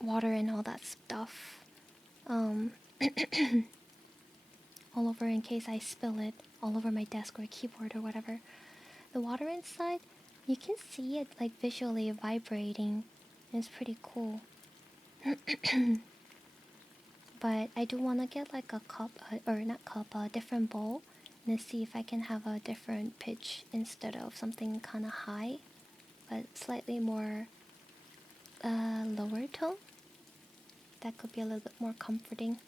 water and all that stuff all over in case I spill it all over my desk or keyboard or whatever. The water inside, you can see it like visually vibrating. It's pretty cool. But I do want to get like a cup, or not cup, a different bowl, and see if I can have a different pitch instead of something kind of high, but slightly more lower tone. That could be a little bit more comforting.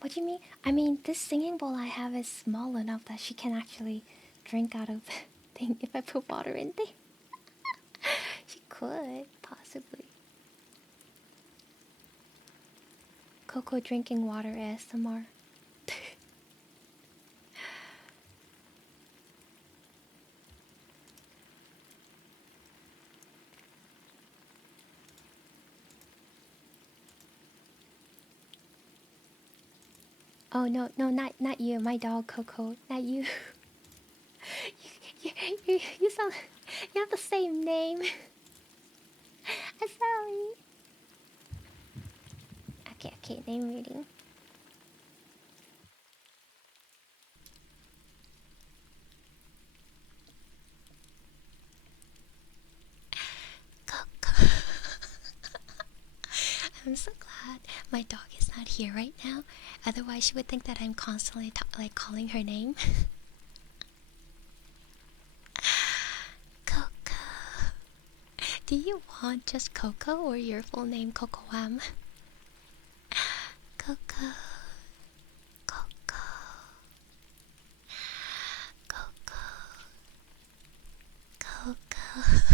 What do you mean? I mean, this singing bowl I have is small enough that she can actually drink out of the thing if I put water in there. She could, possibly. Coco drinking water ASMR. Oh no, no, not you, my dog Coco, not you. You sound, you have the same name. I'm sorry. Okay, name reading. Coco. I'm so glad my dog is not here right now. Otherwise, she would think that I'm constantly like calling her name. Coco. Do you want just Coco or your full name, Coco Wam? Coco. Coco. Coco. Coco.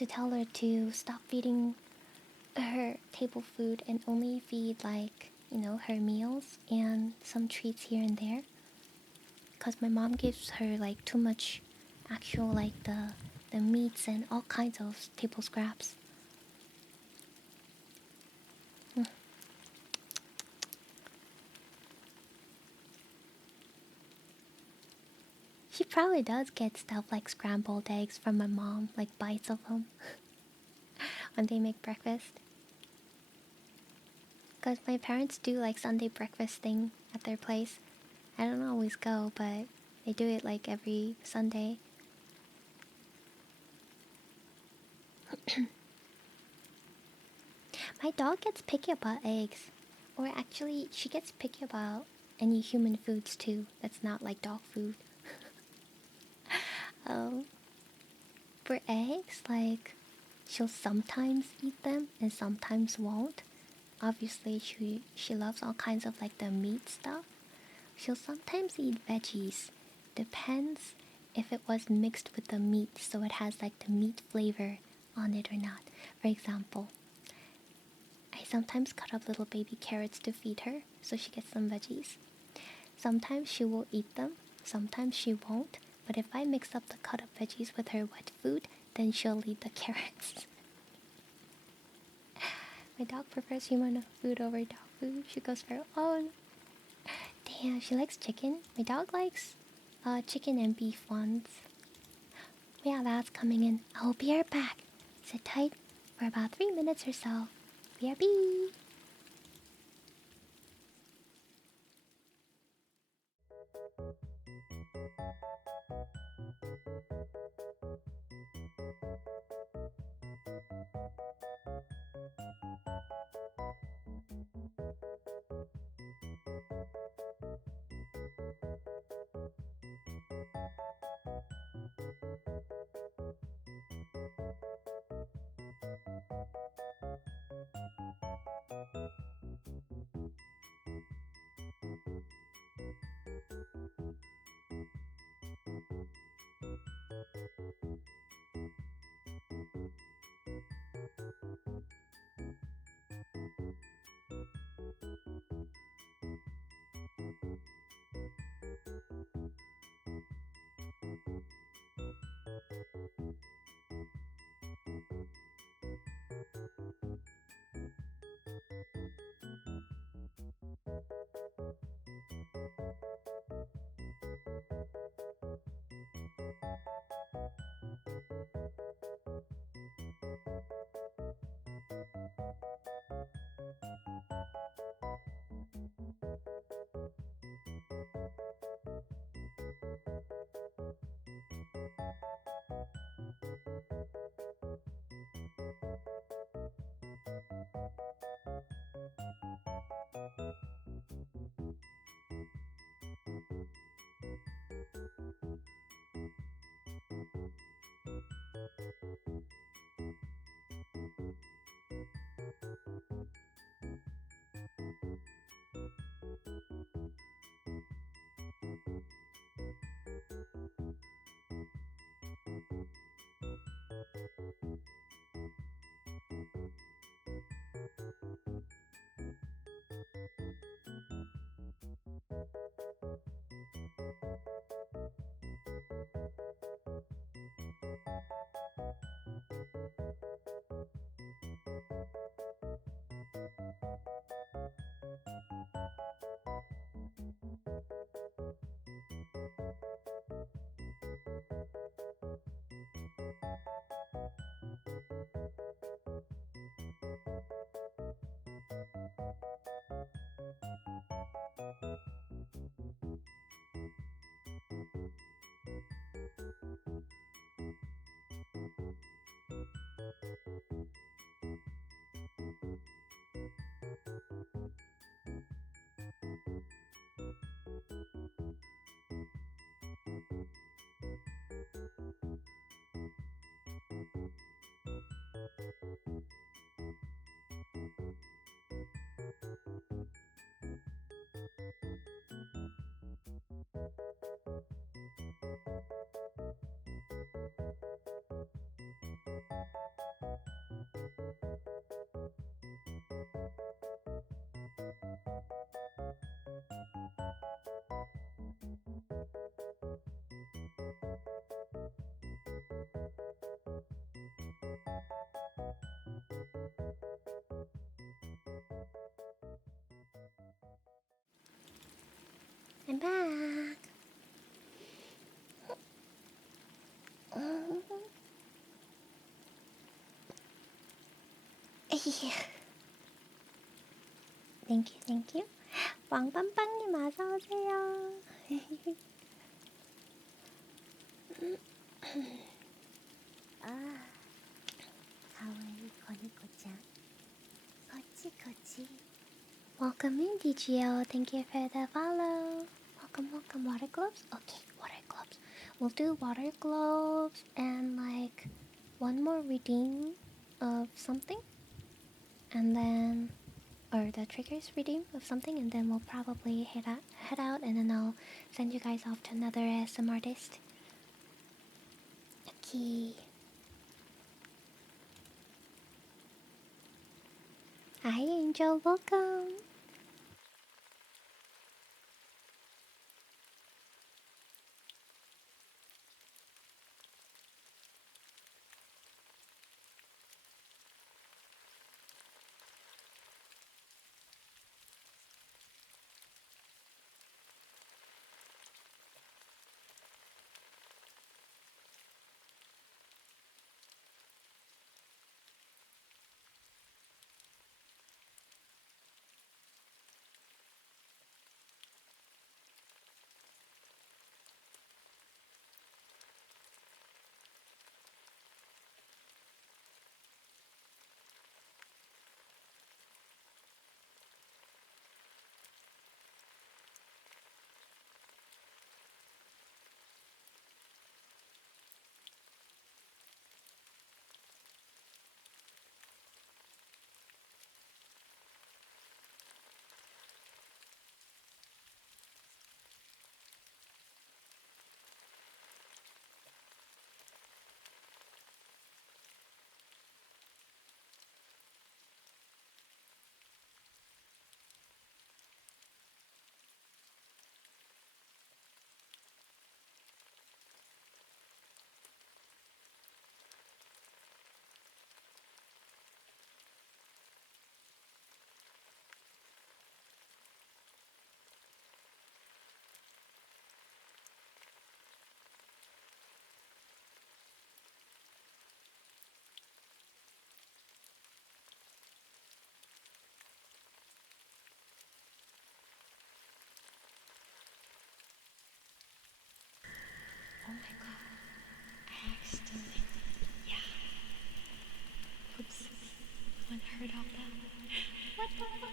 to tell her to stop feeding her table food and only feed like, you know, her meals and some treats here and there. Cause my mom gives her like too much actual like the meats and all kinds of table scraps. She probably does get stuff like scrambled eggs from my mom, like bites of them, when they make breakfast. Because my parents do like Sunday breakfast thing at their place. I don't always go, but they do it like every Sunday. My dog gets picky about eggs. Or actually, she gets picky about any human foods too. That's not like dog food. Um, for eggs, like, she'll sometimes eat them and sometimes won't. Obviously, she loves all kinds of like the meat stuff. She'll sometimes eat veggies. Depends if it was mixed with the meat, so it has like the meat flavor on it or not. For example, I sometimes cut up little baby carrots to feed her, so she gets some veggies. Sometimes she will eat them, sometimes she won't. But if I mix up the cut up veggies with her wet food, then she'll eat the carrots. My dog prefers human food over dog food. She goes for, oh, damn, she likes chicken. My dog likes chicken and beef ones. Yeah, that's coming in. I'll be right back. Sit tight for about 3 minutes or so. BRB! I'm back. Thank you, thank you. 왕빵빵님 어서 오세요. 아, 가와이 거니코짱. 거치. Welcome in, DGO. Thank you for the follow. Welcome. Water globes? Okay, water globes. We'll do water globes and like one more redeem of something. And then, or the triggers redeem of something. And then we'll probably head out and then I'll send you guys off to another SM artist. Okay. Hi, Angel. Welcome. Oh my god. I accidentally. Yeah. Oops. One heard all that. What the fuck?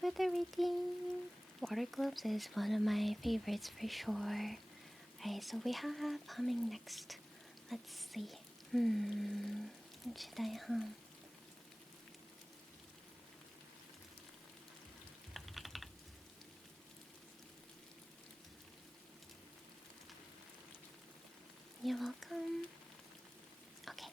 for the reading. Water globes is one of my favorites for sure. Alright, so we have humming next. Let's see. What should I hum? You're welcome. Okay.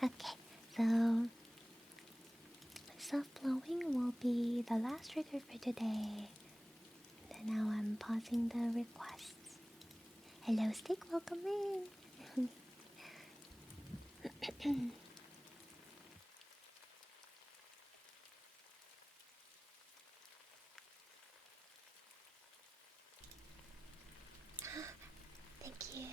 Okay, so soft blowing will be the last trigger for today. And now I'm pausing the requests. Hello, Stick, welcome in. Thank you.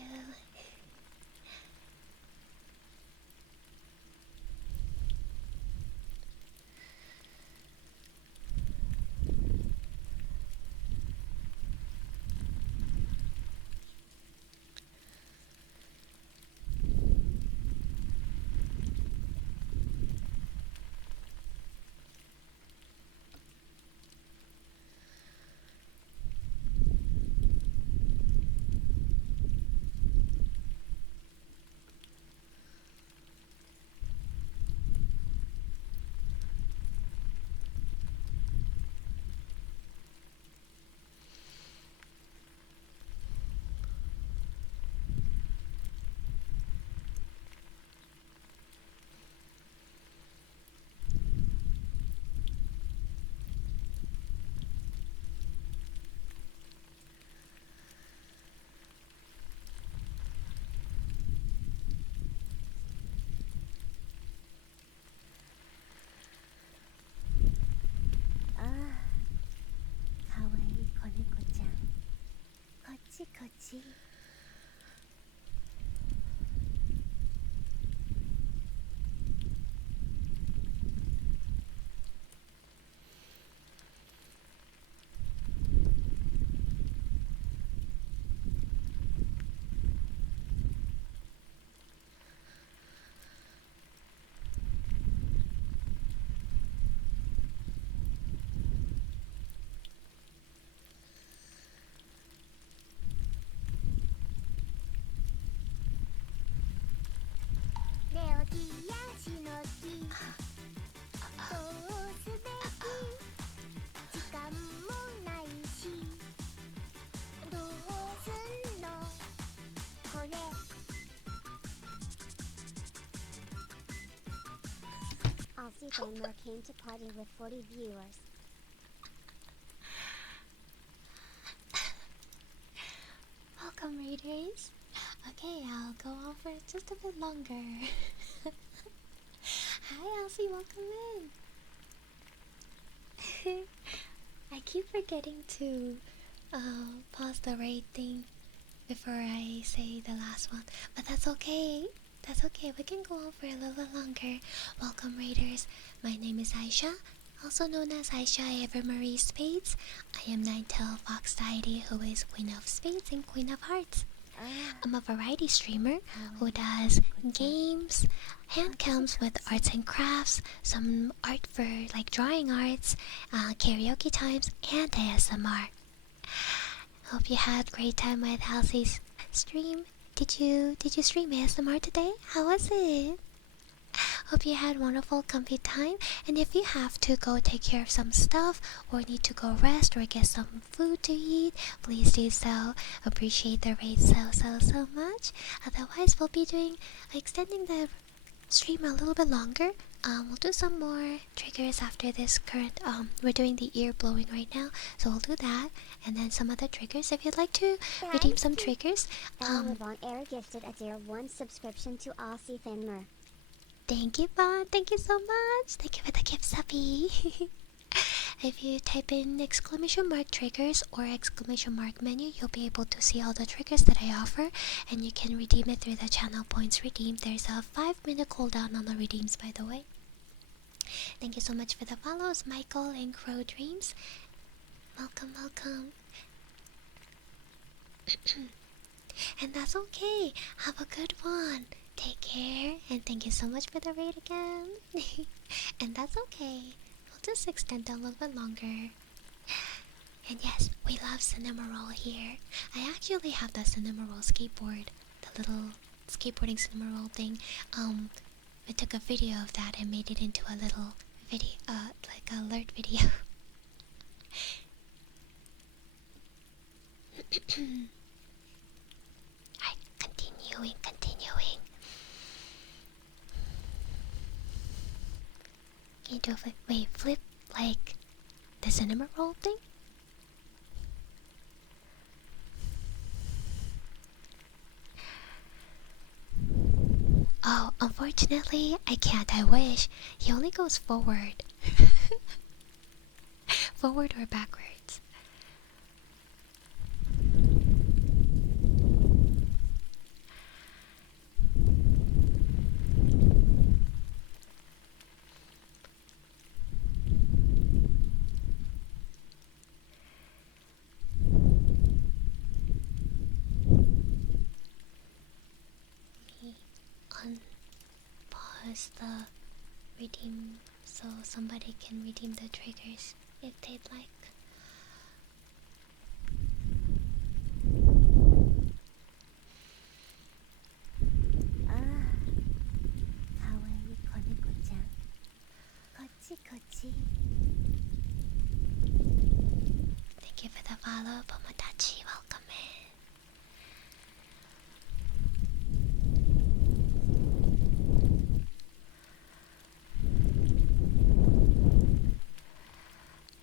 Aussie Fanmer came to party with 40 viewers. Welcome, readers. Okay, I'll go on for just a bit longer. Hi, Elsie, welcome in. I keep forgetting to pause the raid thing before I say the last one, but that's okay. That's okay, we can go on for a little bit longer. Welcome, raiders. My name is Aisha, also known as Aisha Evamarie Spades. I am Snow Fox Deity, who is Queen of Spades and Queen of Hearts. I'm a variety streamer who does games, handcams with arts and crafts, some art for like drawing arts, karaoke times, and ASMR. Hope you had a great time with Elsie's stream. Did you stream ASMR today? How was it? Hope you had wonderful comfy time, and if you have to go take care of some stuff or need to go rest or get some food to eat, please do so. Appreciate the raid so much. Otherwise, we'll be extending the stream a little bit longer. We'll do some more triggers after this current we're doing the ear blowing right now, so we'll do that, and then some other triggers if you'd like to redeem some triggers. Ellen Von Air gifted a tier 1 subscription to Aussie Fanmer. Thank you, Vaughn. Thank you so much. Thank you for the gift, Suppy. If you type in exclamation mark triggers or exclamation mark menu, you'll be able to see all the triggers that I offer, and you can redeem it through the channel points redeemed. There's a 5-minute cooldown on the redeems, by the way. Thank you so much for the follows, Michael and Crow Dreams. Welcome, welcome. And that's okay. Have a good one. Take care, and thank you so much for the raid again. And that's okay. We'll just extend a little bit longer. And yes, we love cinema roll here. I actually have the cinema roll skateboard, the little skateboarding cinema roll thing. I took a video of that and made it into a little video, like a alert video. Alright, continuing. Can you do a flip? Wait, flip like the cinema roll thing? Oh, unfortunately, I can't. I wish. He only goes forward. Forward or backwards. Unpause the redeem so somebody can redeem the triggers if they'd like. Kawaii Koneko-chan. Kochi. Thank you for the follow, Pomodachi. Welcome in.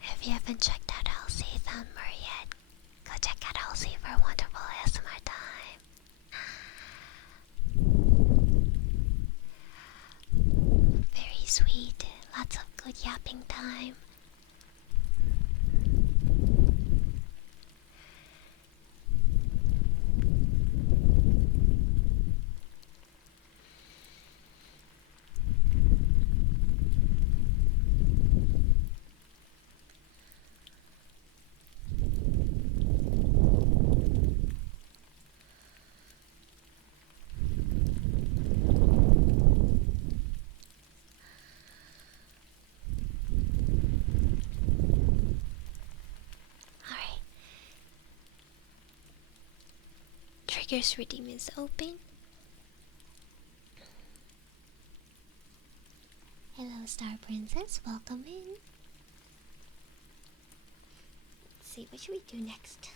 If you haven't checked out Elsie Fanmer yet, go check out Elsie for a wonderful ASMR time. Very sweet, lots of good yapping time. Here's redeem is open. Hello, Star Princess. Welcome in. Let's see, what should we do next?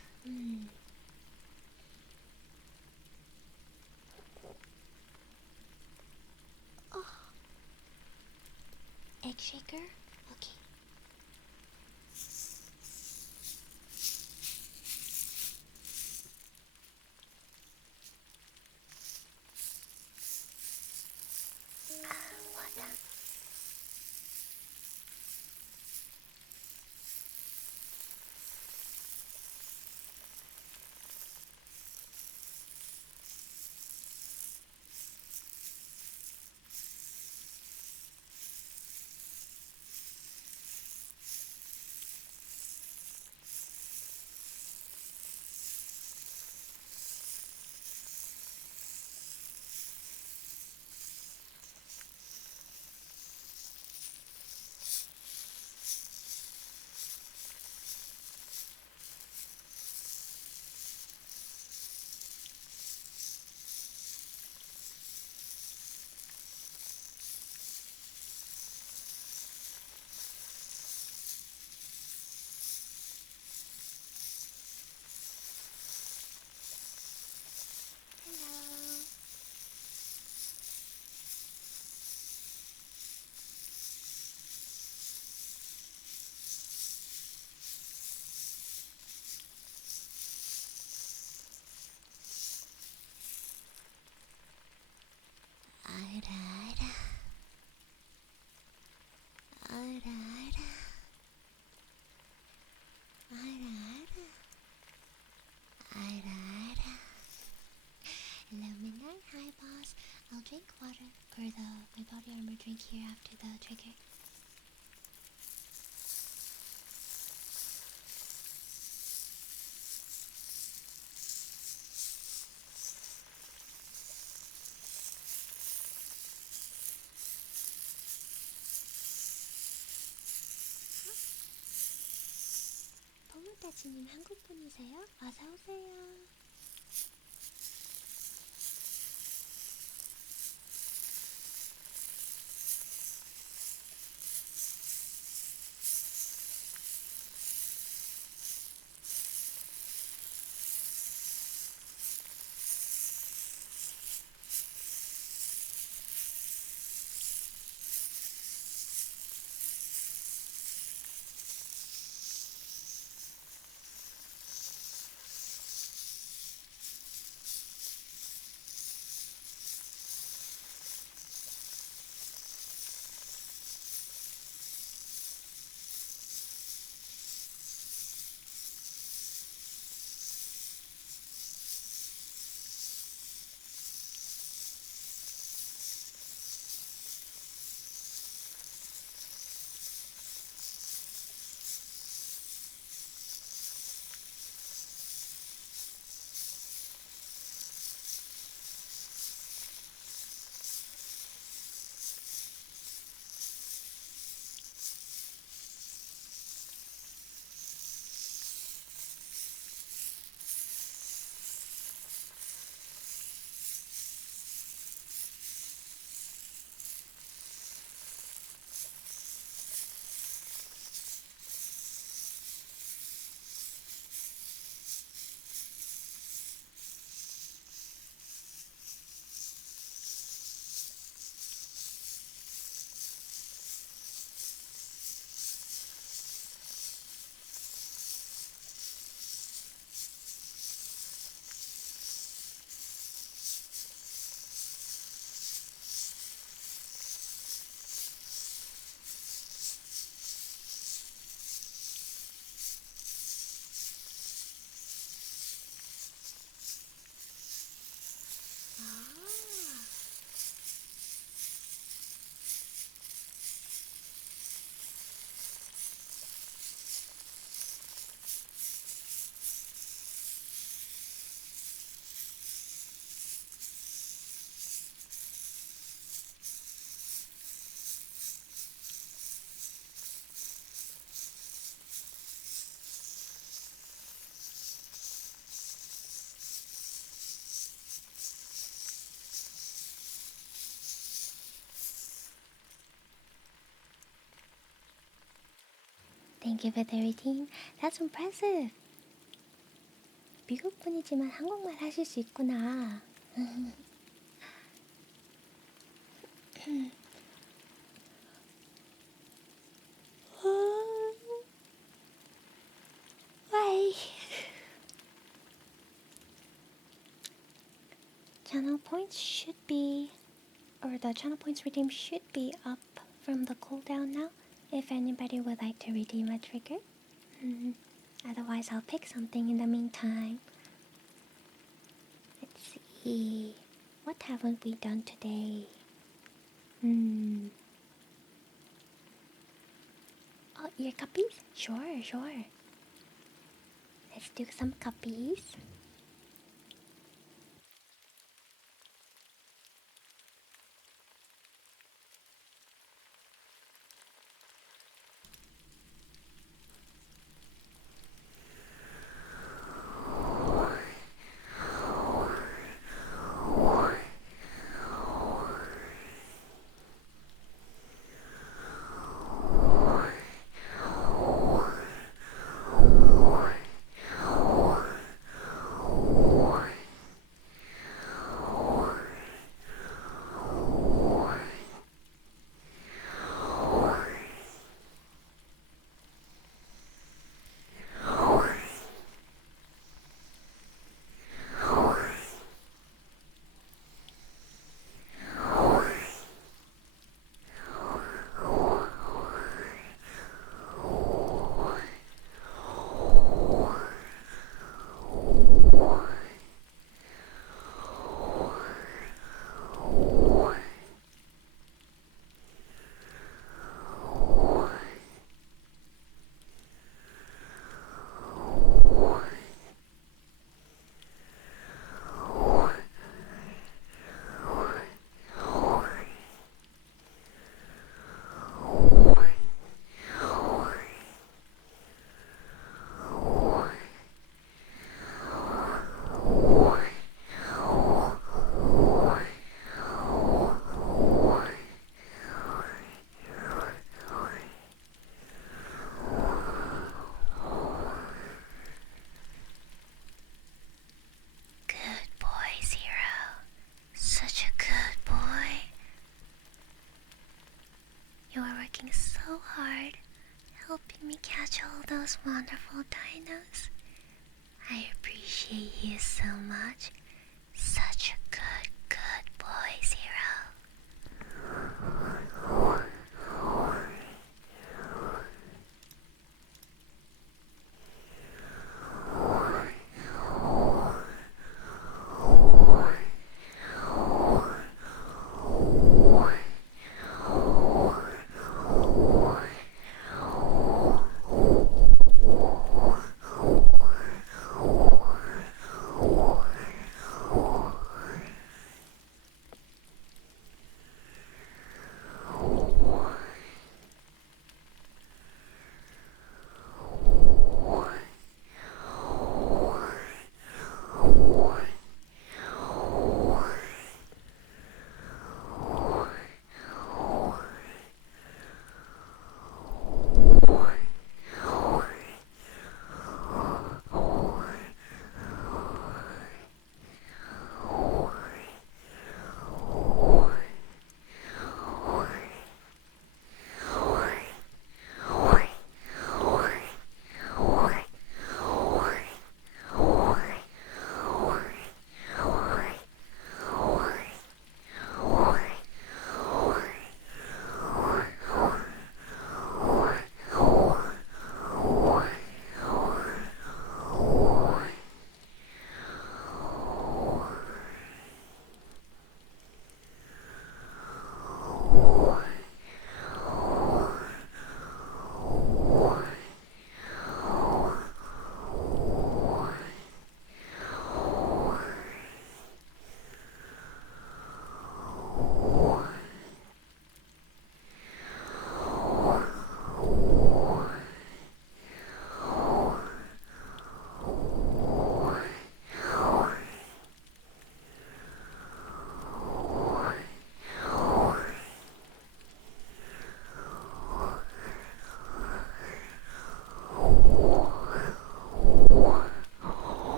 Oh, egg shaker. Okay. What? Hello. Alright. Alright. Alright. Alright. Hello, Midnight. Hi, boss. I'll drink water, or my body armor drink here after the trigger. 포무타치님 한국분이세요? 어서오세요. can give it a routine. That's impressive. 미국 분이지만 한국말 하실 수 있구나. Why? Channel points should be, or the channel points redeemed should be up from the cooldown now. If anybody would like to redeem a trigger. Otherwise, I'll pick something in the meantime. Let's see. What haven't we done today? Oh, ear cuppies? Sure, sure. Let's do some cuppies. So hard helping me catch all those wonderful dinos. I appreciate you so much. Such a good boy, Zero.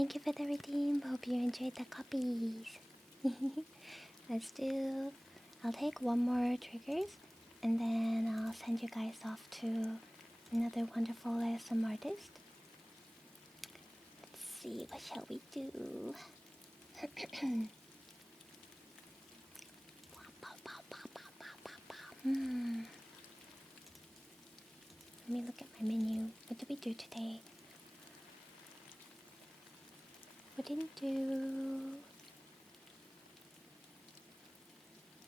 Thank you for the redeem. Hope you enjoyed the copies. I'll take one more triggers and then I'll send you guys off to another wonderful ASM artist. Let's see, what shall we do? Let me look at my menu. What did we do today? We didn't do...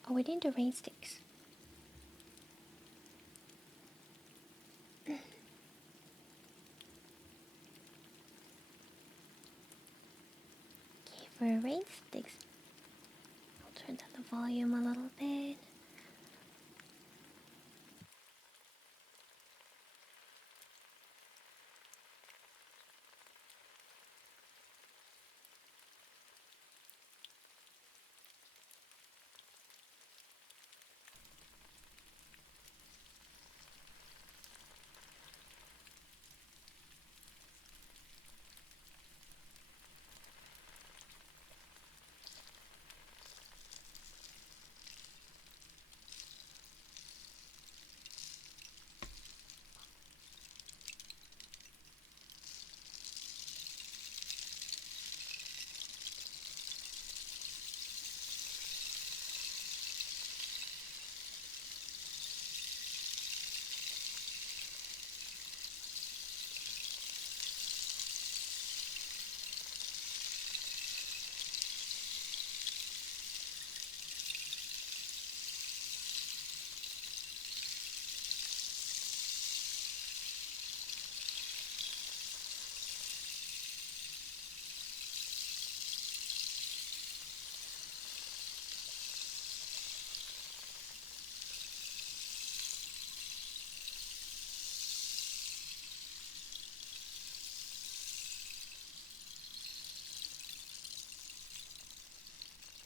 Oh, we didn't do rain sticks. Okay, for rain sticks, I'll turn down the volume a little bit.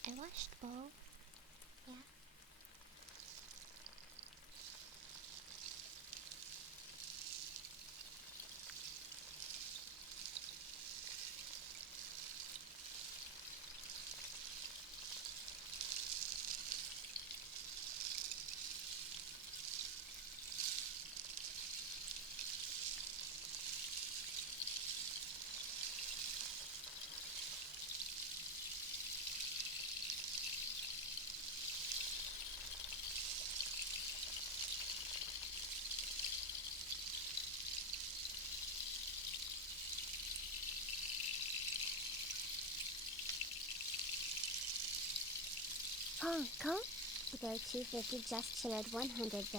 I watched both. Yeah. Hong Kong? Go 250 just shared 100 bits.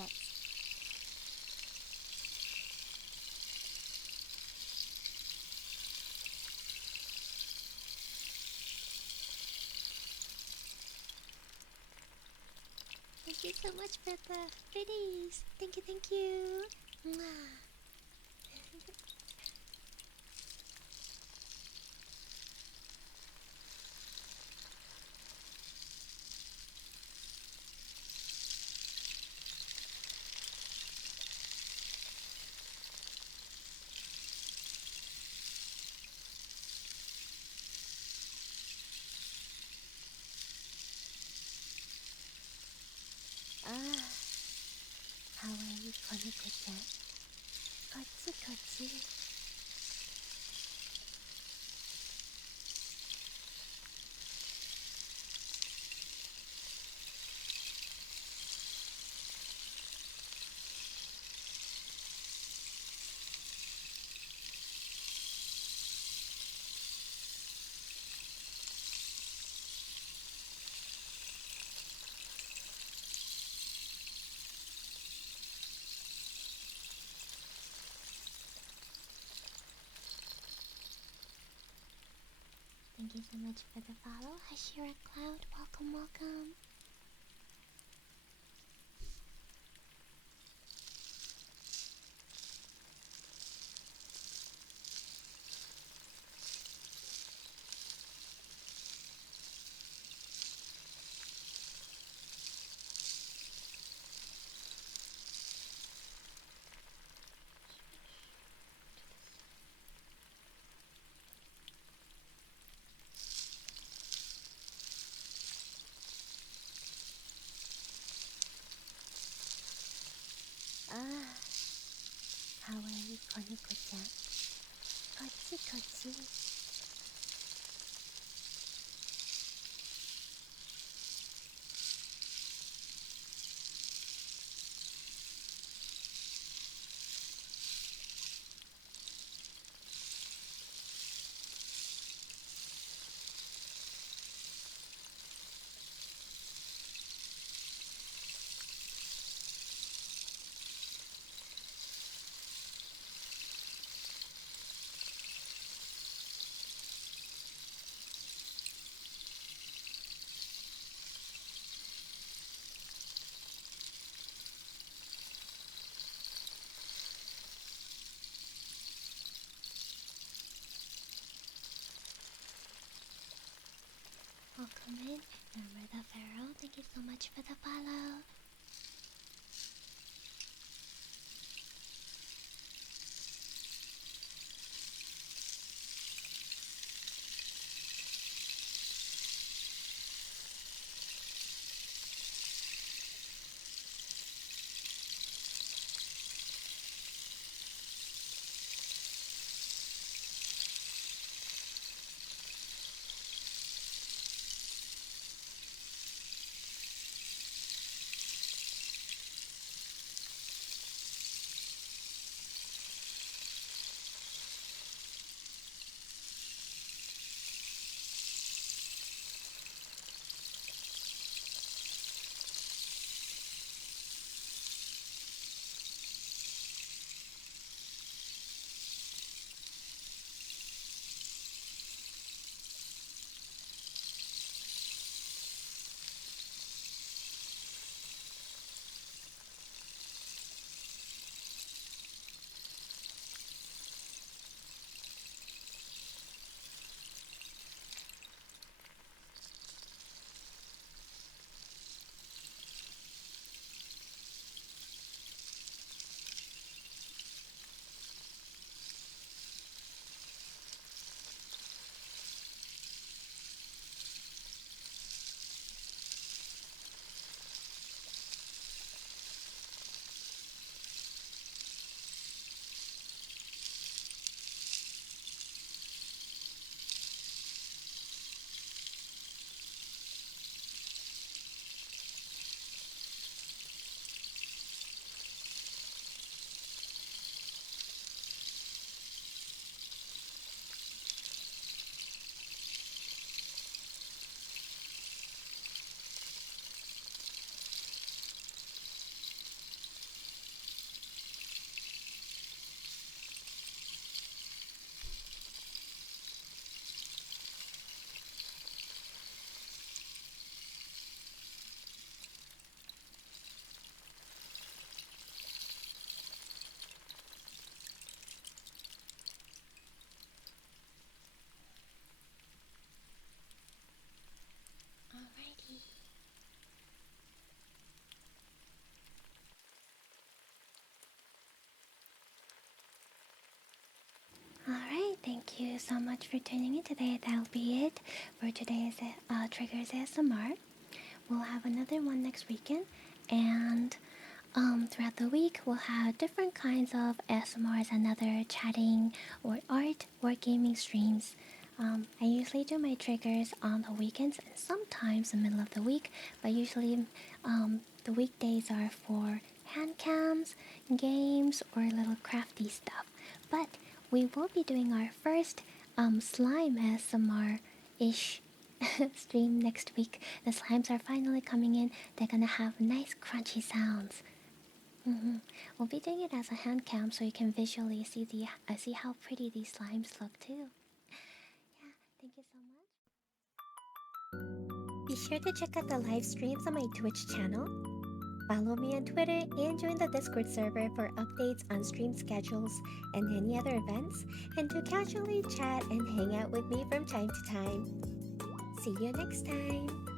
Thank you so much for the goodies. Thank you, thank you. Mwah. How are you gonna get that? Kotsu. Thank you so much for the follow. Hashira Cloud, welcome, welcome. ああ、かわいい子猫ちゃん。こっちこっち。Welcome in, remember the Pharaoh. Thank you so much for the follow. Alrighty. Alright, thank you so much for tuning in today. That'll be it for today's Triggers ASMR. We'll have another one next weekend, and throughout the week we'll have different kinds of ASMRs and other chatting or art or gaming streams. I usually do my triggers on the weekends and sometimes the middle of the week, but usually the weekdays are for hand cams, games, or little crafty stuff. But we will be doing our first slime ASMR-ish stream next week. The slimes are finally coming in. They're gonna have nice crunchy sounds. We'll be doing it as a hand cam so you can visually see how pretty these slimes look too. Yeah, thank you so much. Be sure to check out the live streams on my Twitch channel. Follow me on Twitter and join the Discord server for updates on stream schedules and any other events, and to casually chat and hang out with me from time to time. See you next time!